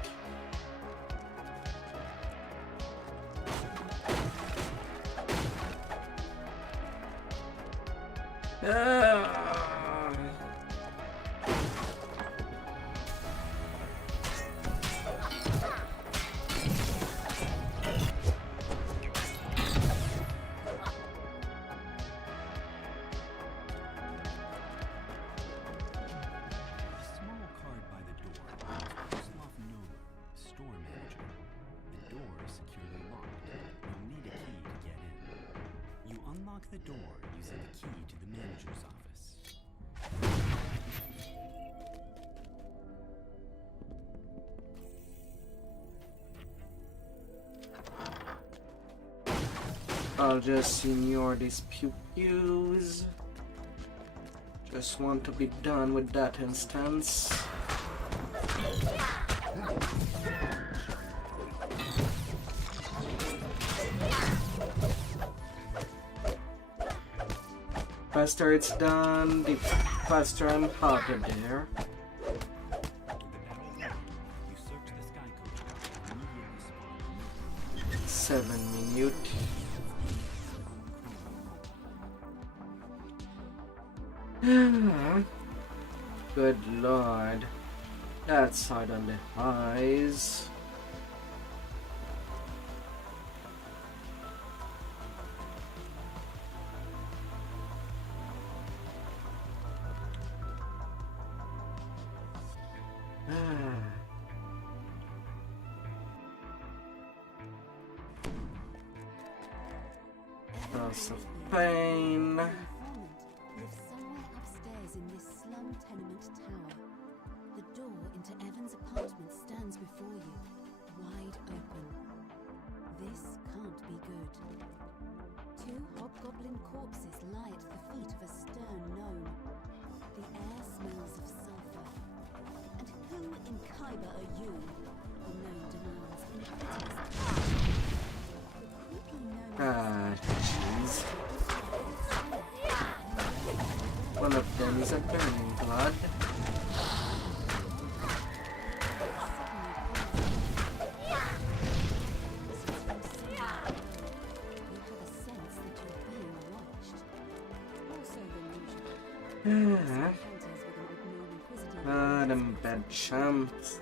The door using the key to the manager's office. I'll just senior these pew-pews. Just want to be done with that instance. Faster it's done, the faster I'm hopping there. 7 minutes. Good lord. That's hard on the eyes. Lots of pain. Live somewhere upstairs in this slum tenement tower. The door into Evan's apartment stands before you, wide open. This can't be good. 2 hobgoblin corpses lie at the feet of a stern gnome. The air smells of sulfur. And who in Khyber are you? The gnome demands in the prettiest tone. The creepy gnome jeez. One of them is a burning blood. Them bad chumps.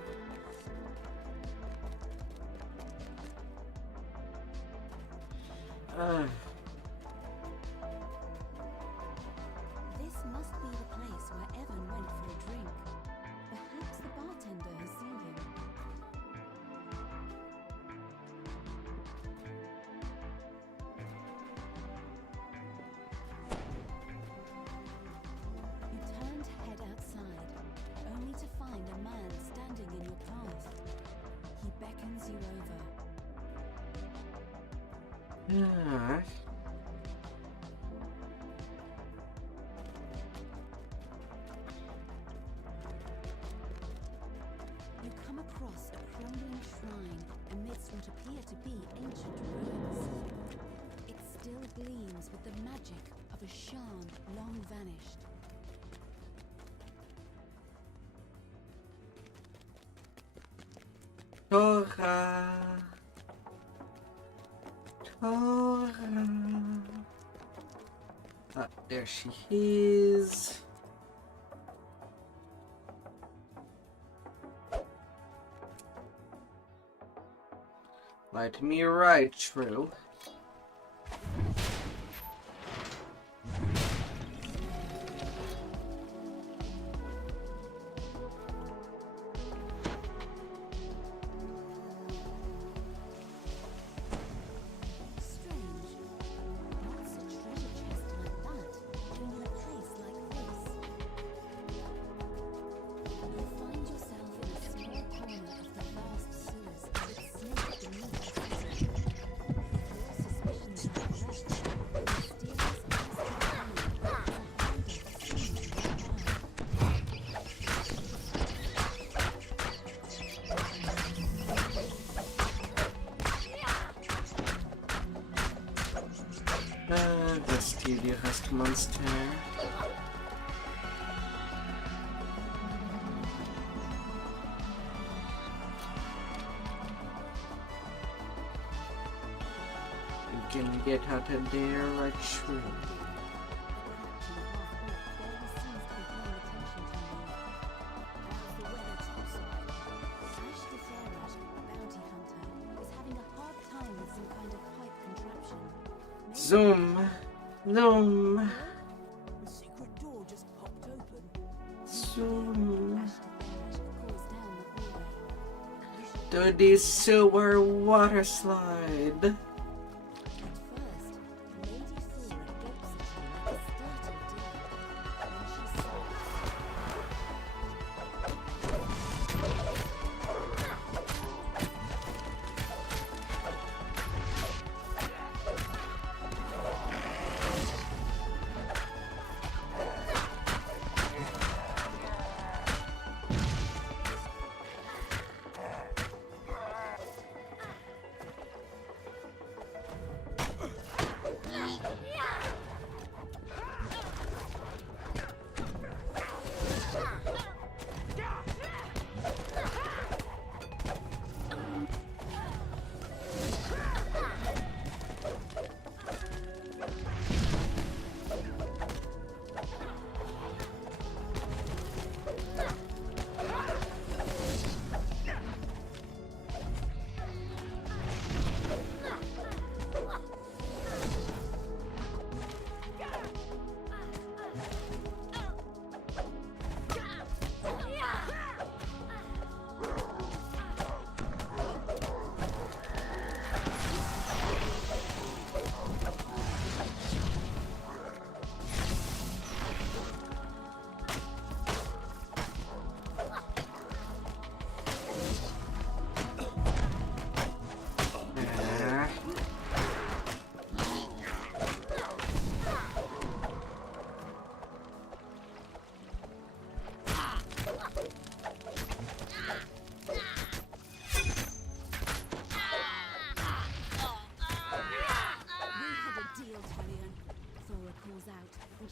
This must be the place where Evan went for a drink. Perhaps the bartender has seen him. You turn to head outside, only to find a man standing in your path. He beckons you over. You come across a crumbling shrine amidst what appear to be ancient ruins. It still gleams with the magic of a Shan long vanished. Tora. Ah, there she is. Let me right through. insidious monster. You can get out of there, actually. Zoom. Zoom. The secret door just popped open. Zoom. To the sewer water slide.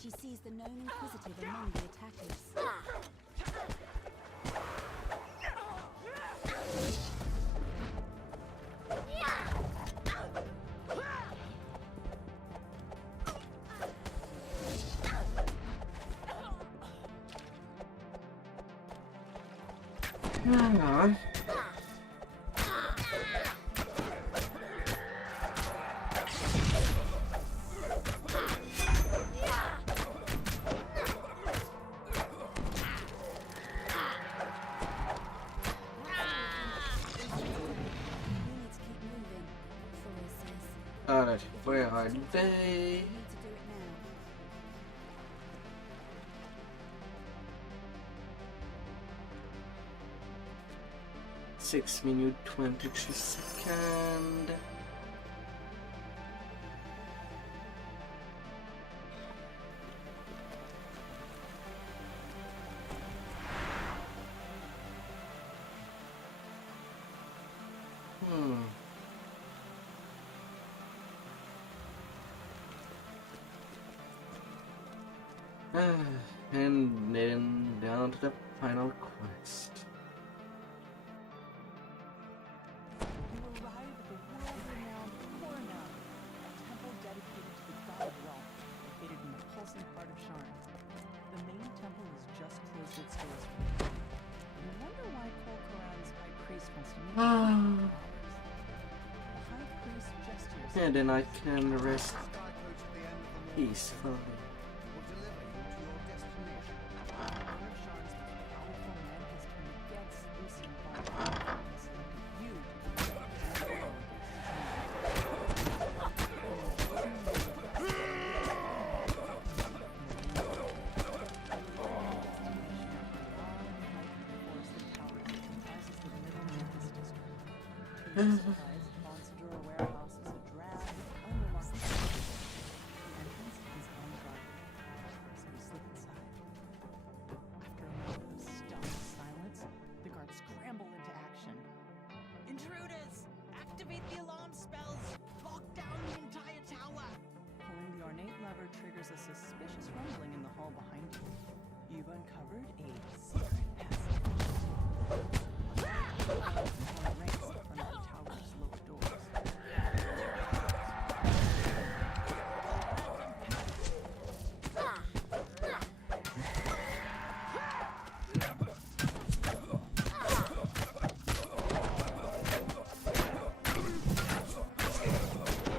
She sees the known inquisitive among the attackers. Hang on. Where are they? 6 minutes 22 seconds. And then down to the final quest. You arrive at the world-renowned Corona, a temple dedicated to the god of wealth, located in the pulsing heart of Sharn. The main temple has just closed its doors for the day. You wonder why Kolkaran's high priest wants to meet with you. The high priest gestures. And then I can rest peacefully. lever triggers a suspicious rumbling in the hall behind you. You've uncovered a secret passage. Ranks in front of the tower's lower doors.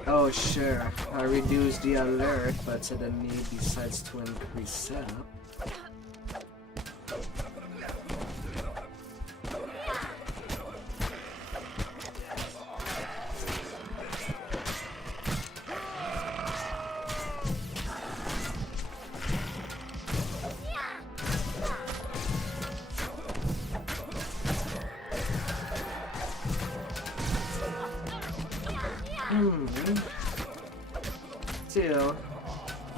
Oh sure, I reduced the alert, but suddenly it decides to increase setup. Still,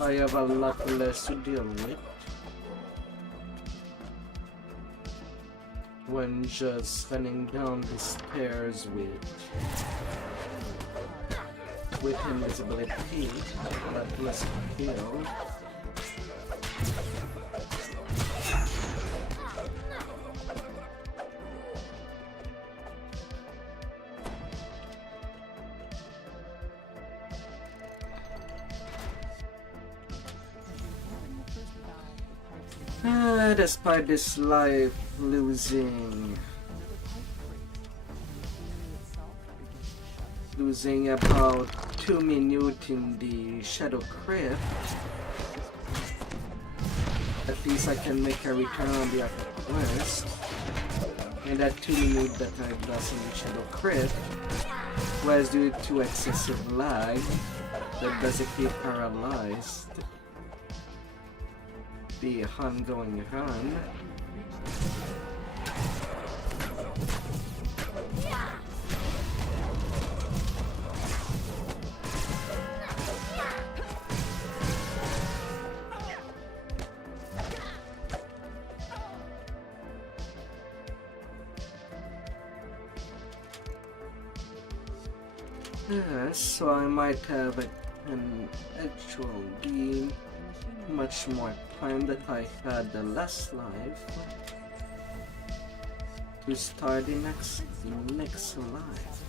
I have a lot less to deal with when just running down the stairs with invisibility, but less kill. Despite this life losing about 2 minutes in the Shadow Crypt, at least I can make a return on the upper quest. And that 2 minutes that I've lost in the Shadow Crypt was due to excessive lag that basically paralyzed the ongoing run. So I might have an actual game much more time that I had the last life to start the next life.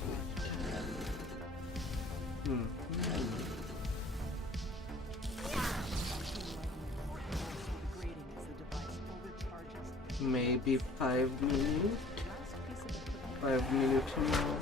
Maybe 5 minutes? 5 minutes more.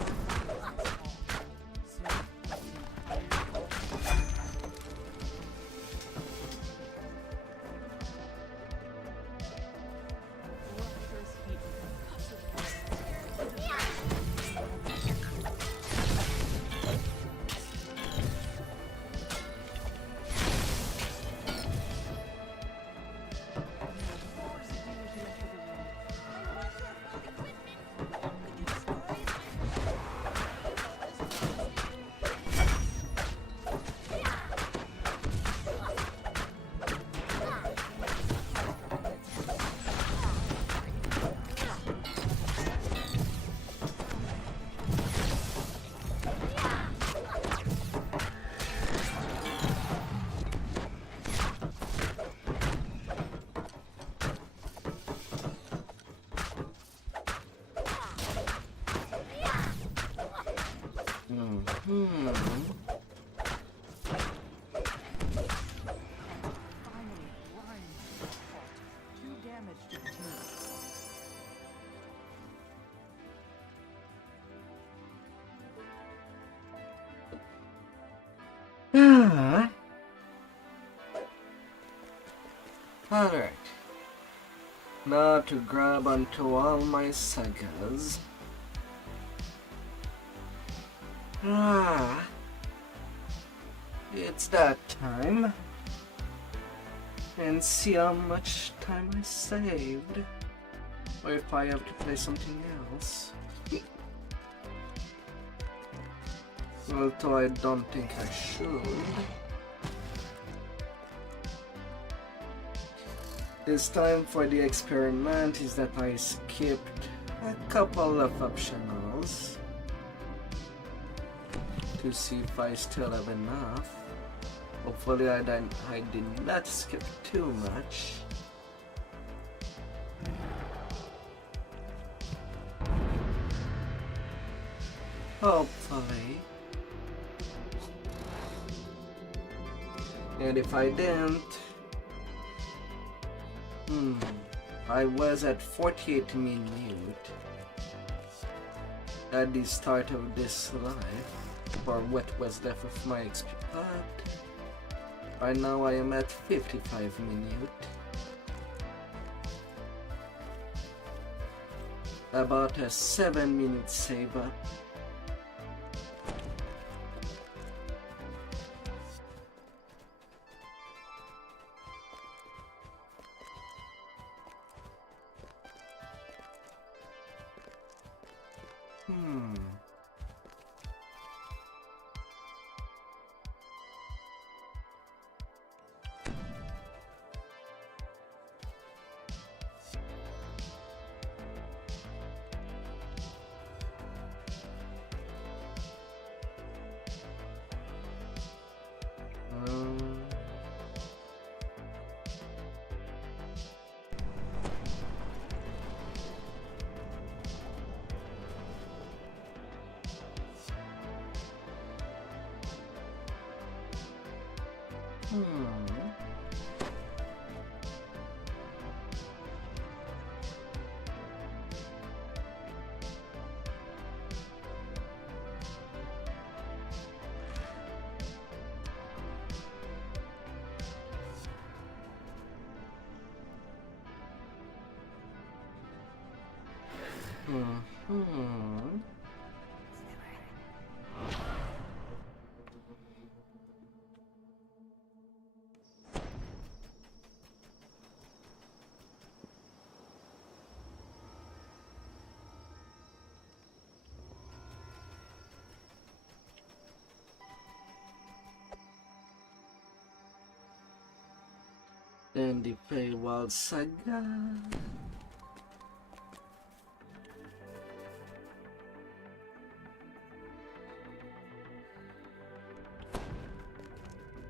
Alright. Now to grab onto all my sagas. It's that time. And see how much time I saved. Or if I have to play something else. Although I don't think I should. This time for the experiment is that I skipped a couple of optionals to see if I still have enough. Hopefully I did not skip too much. Hopefully. And if I didn't... I was at 48 minutes at the start of this live, or what was left of my XP pot. Right now I am at 55 minutes. About a 7-minute save up. And the Paywall Saga.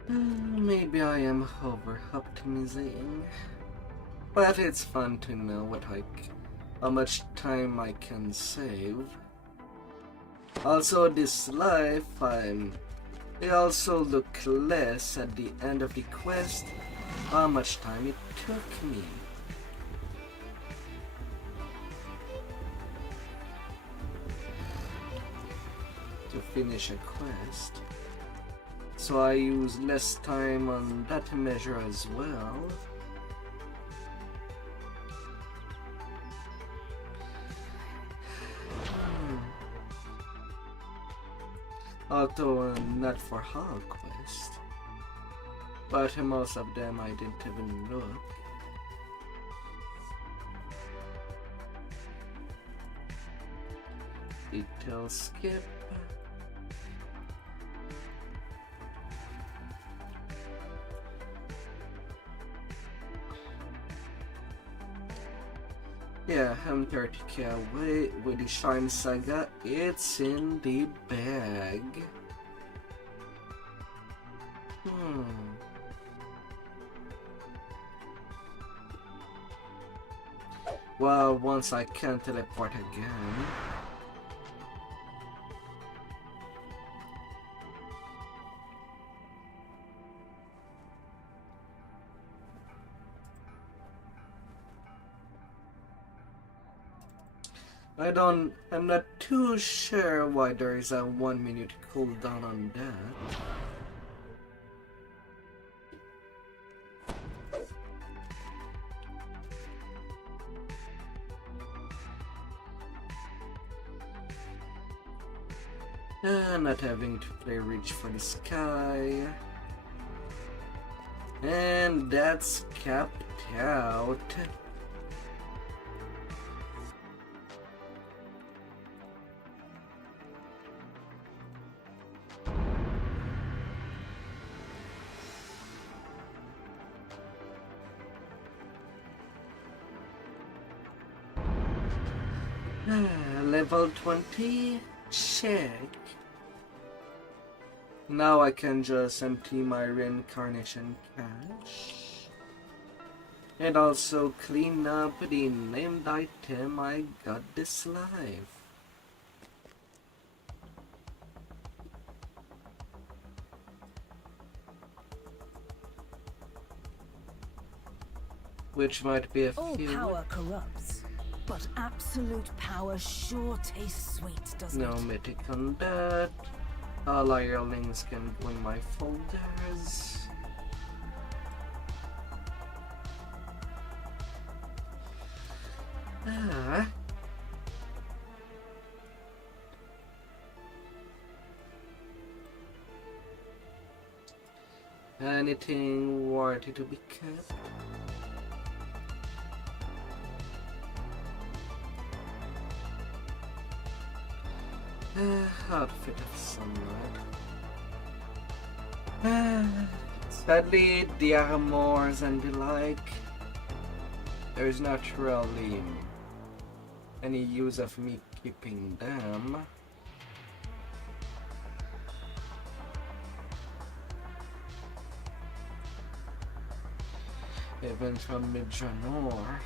Maybe I am over-optimizing, but it's fun to know how much time I can save. Also, this life, I also look less at the end of the quest how much time it took me. To finish a quest. So I use less time on that measure as well. Although not for all quests. But most of them I didn't even look. Detail skip. Yeah, I'm 30k away with the Shine Saga. It's in the bag. Well, once I can teleport again. I'm not too sure why there is a 1 minute cooldown on that. Not having to play Reach for the Sky. And that's capped out. Level 20, check. Now I can just empty my reincarnation cache. And also clean up the named item I got this life. Which might be a All few. power corrupts, but absolute power sure tastes sweet, doesn't No it? mythic on that. All our links can go in my folders. Ah. Anything worthy to be kept? Outfit of sunlight. Sadly, the armors and the like, there is not really any use of me keeping them. Even from Midjanor.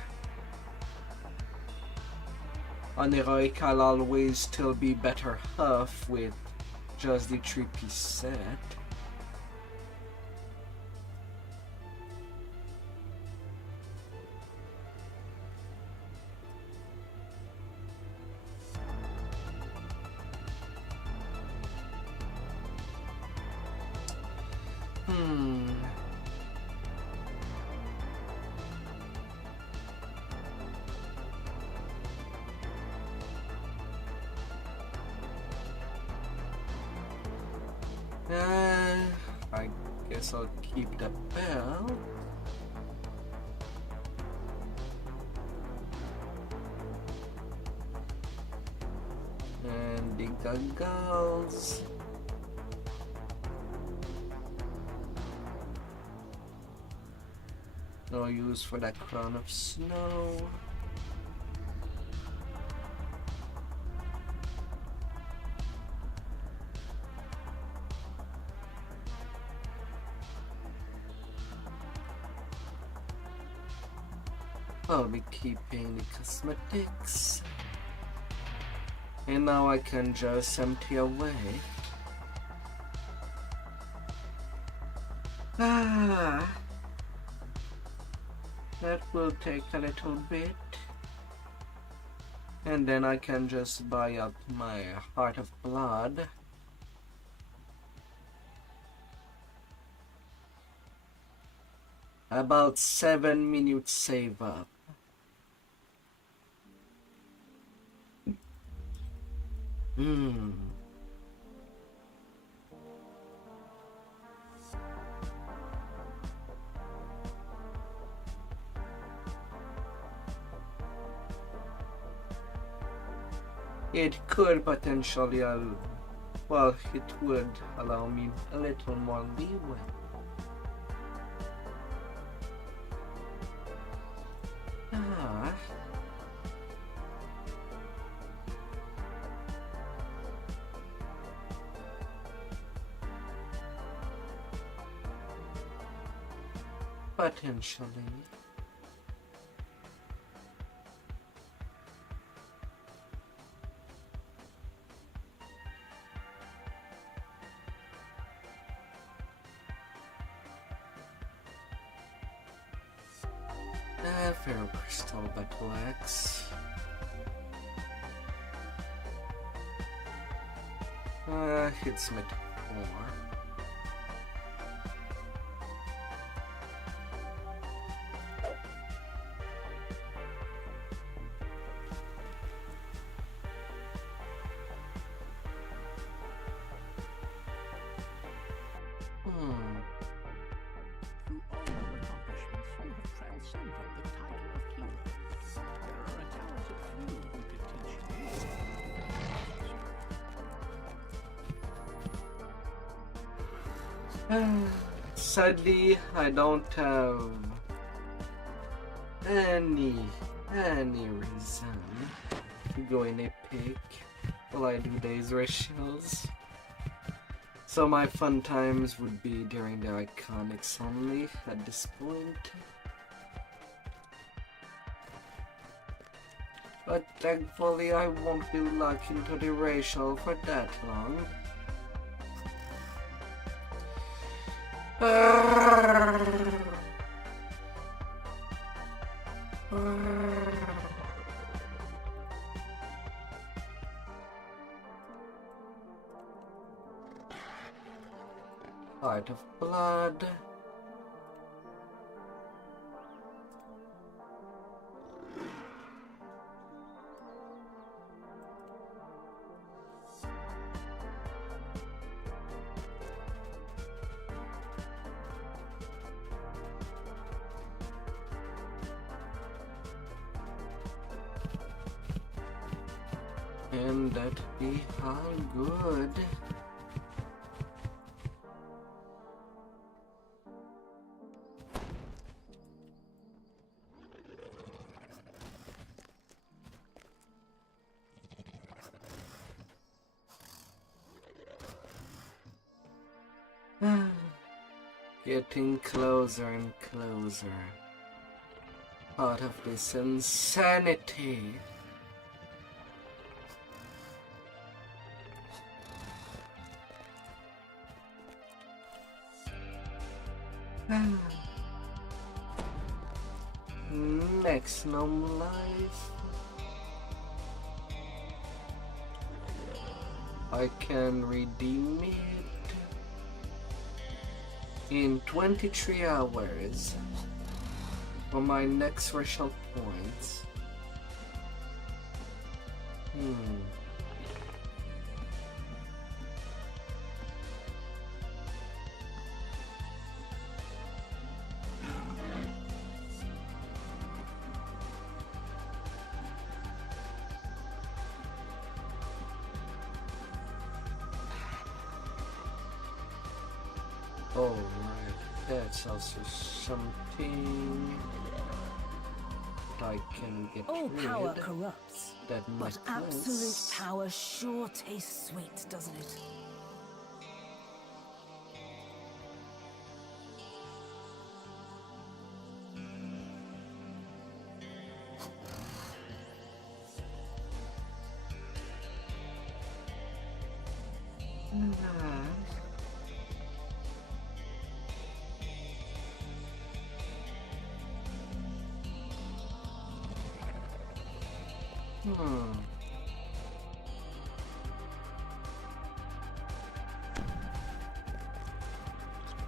On Heroic, I'll always still be better off with just the 3-piece set. I guess I'll keep the bell. And the goggles. No use for that crown of snow. I'll be keeping the cosmetics. And now I can just empty away. That will take a little bit. And then I can just buy up my Heart of Blood. About 7 minutes save up. It could potentially, well, it would allow me a little more leeway. Potentially. Ferro crystal battle axe. Hits me 4. Through all your accomplishments, you have transcended the title of healer. There are a talented few who could teach you. Sadly, I don't have any reason to go in Epic while I do these rituals. So my fun times would be during the iconics only at this point. But thankfully I won't be locked into the racial for that long. Heart of blood. And that be all good. Getting closer and closer out of this insanity. Next Gnome life. I can redeem it in 23 hours for my next racial points. Oh, right. That's also something that I can get All rid power corrupts, that but absolute power sure tastes sweet, doesn't it?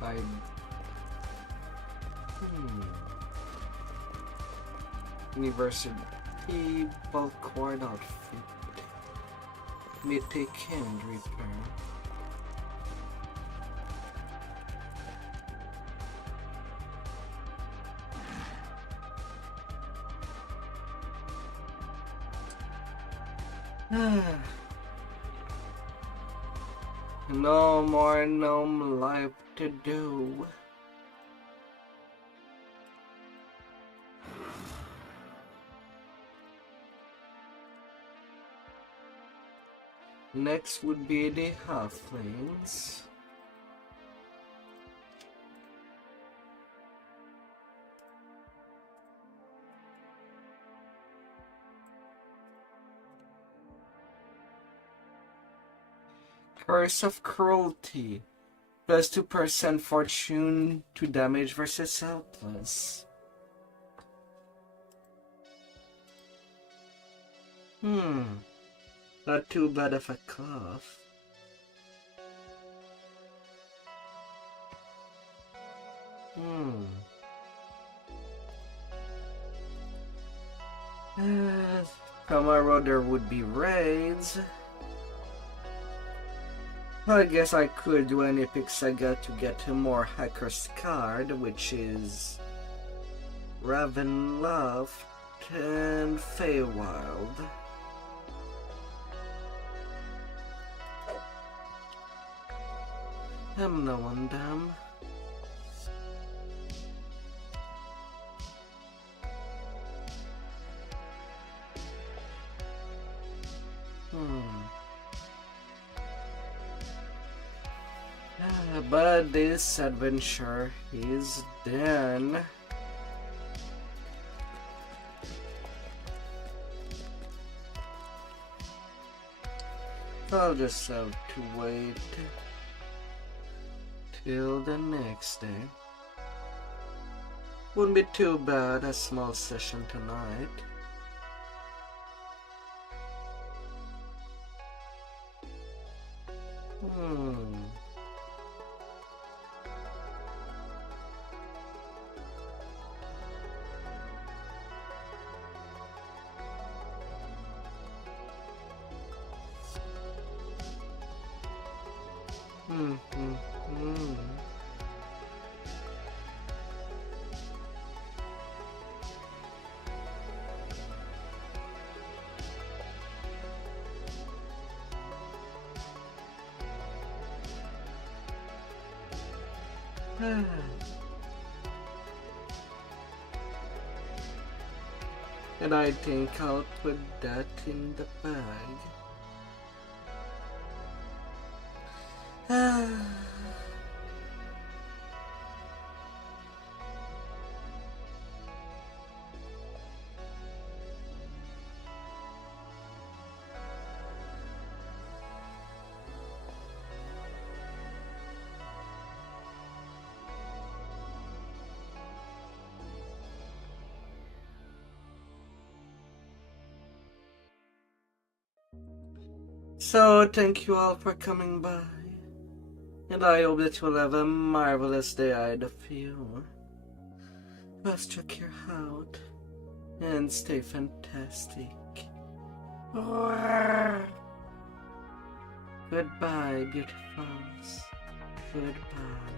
I University bulk cord outfit. Mythic hand repair. No more gnome life to do. Next would be the halflings. Curse of Cruelty. Plus 2% fortune to damage versus helpless. Not too bad of a cough. Tomorrow there would be raids. I guess I could do an epic saga to get a more hacker's card, which is Ravenloft and Feywild. I'm no one dumb. But this adventure is done. I'll just have to wait till the next day. Wouldn't be too bad, a small session tonight. And I think I'll put that in the bag. So, thank you all for coming by, and I hope that you'll have a marvelous day ahead of you. Just check your out, and stay fantastic. Goodbye, beautifuls. Goodbye.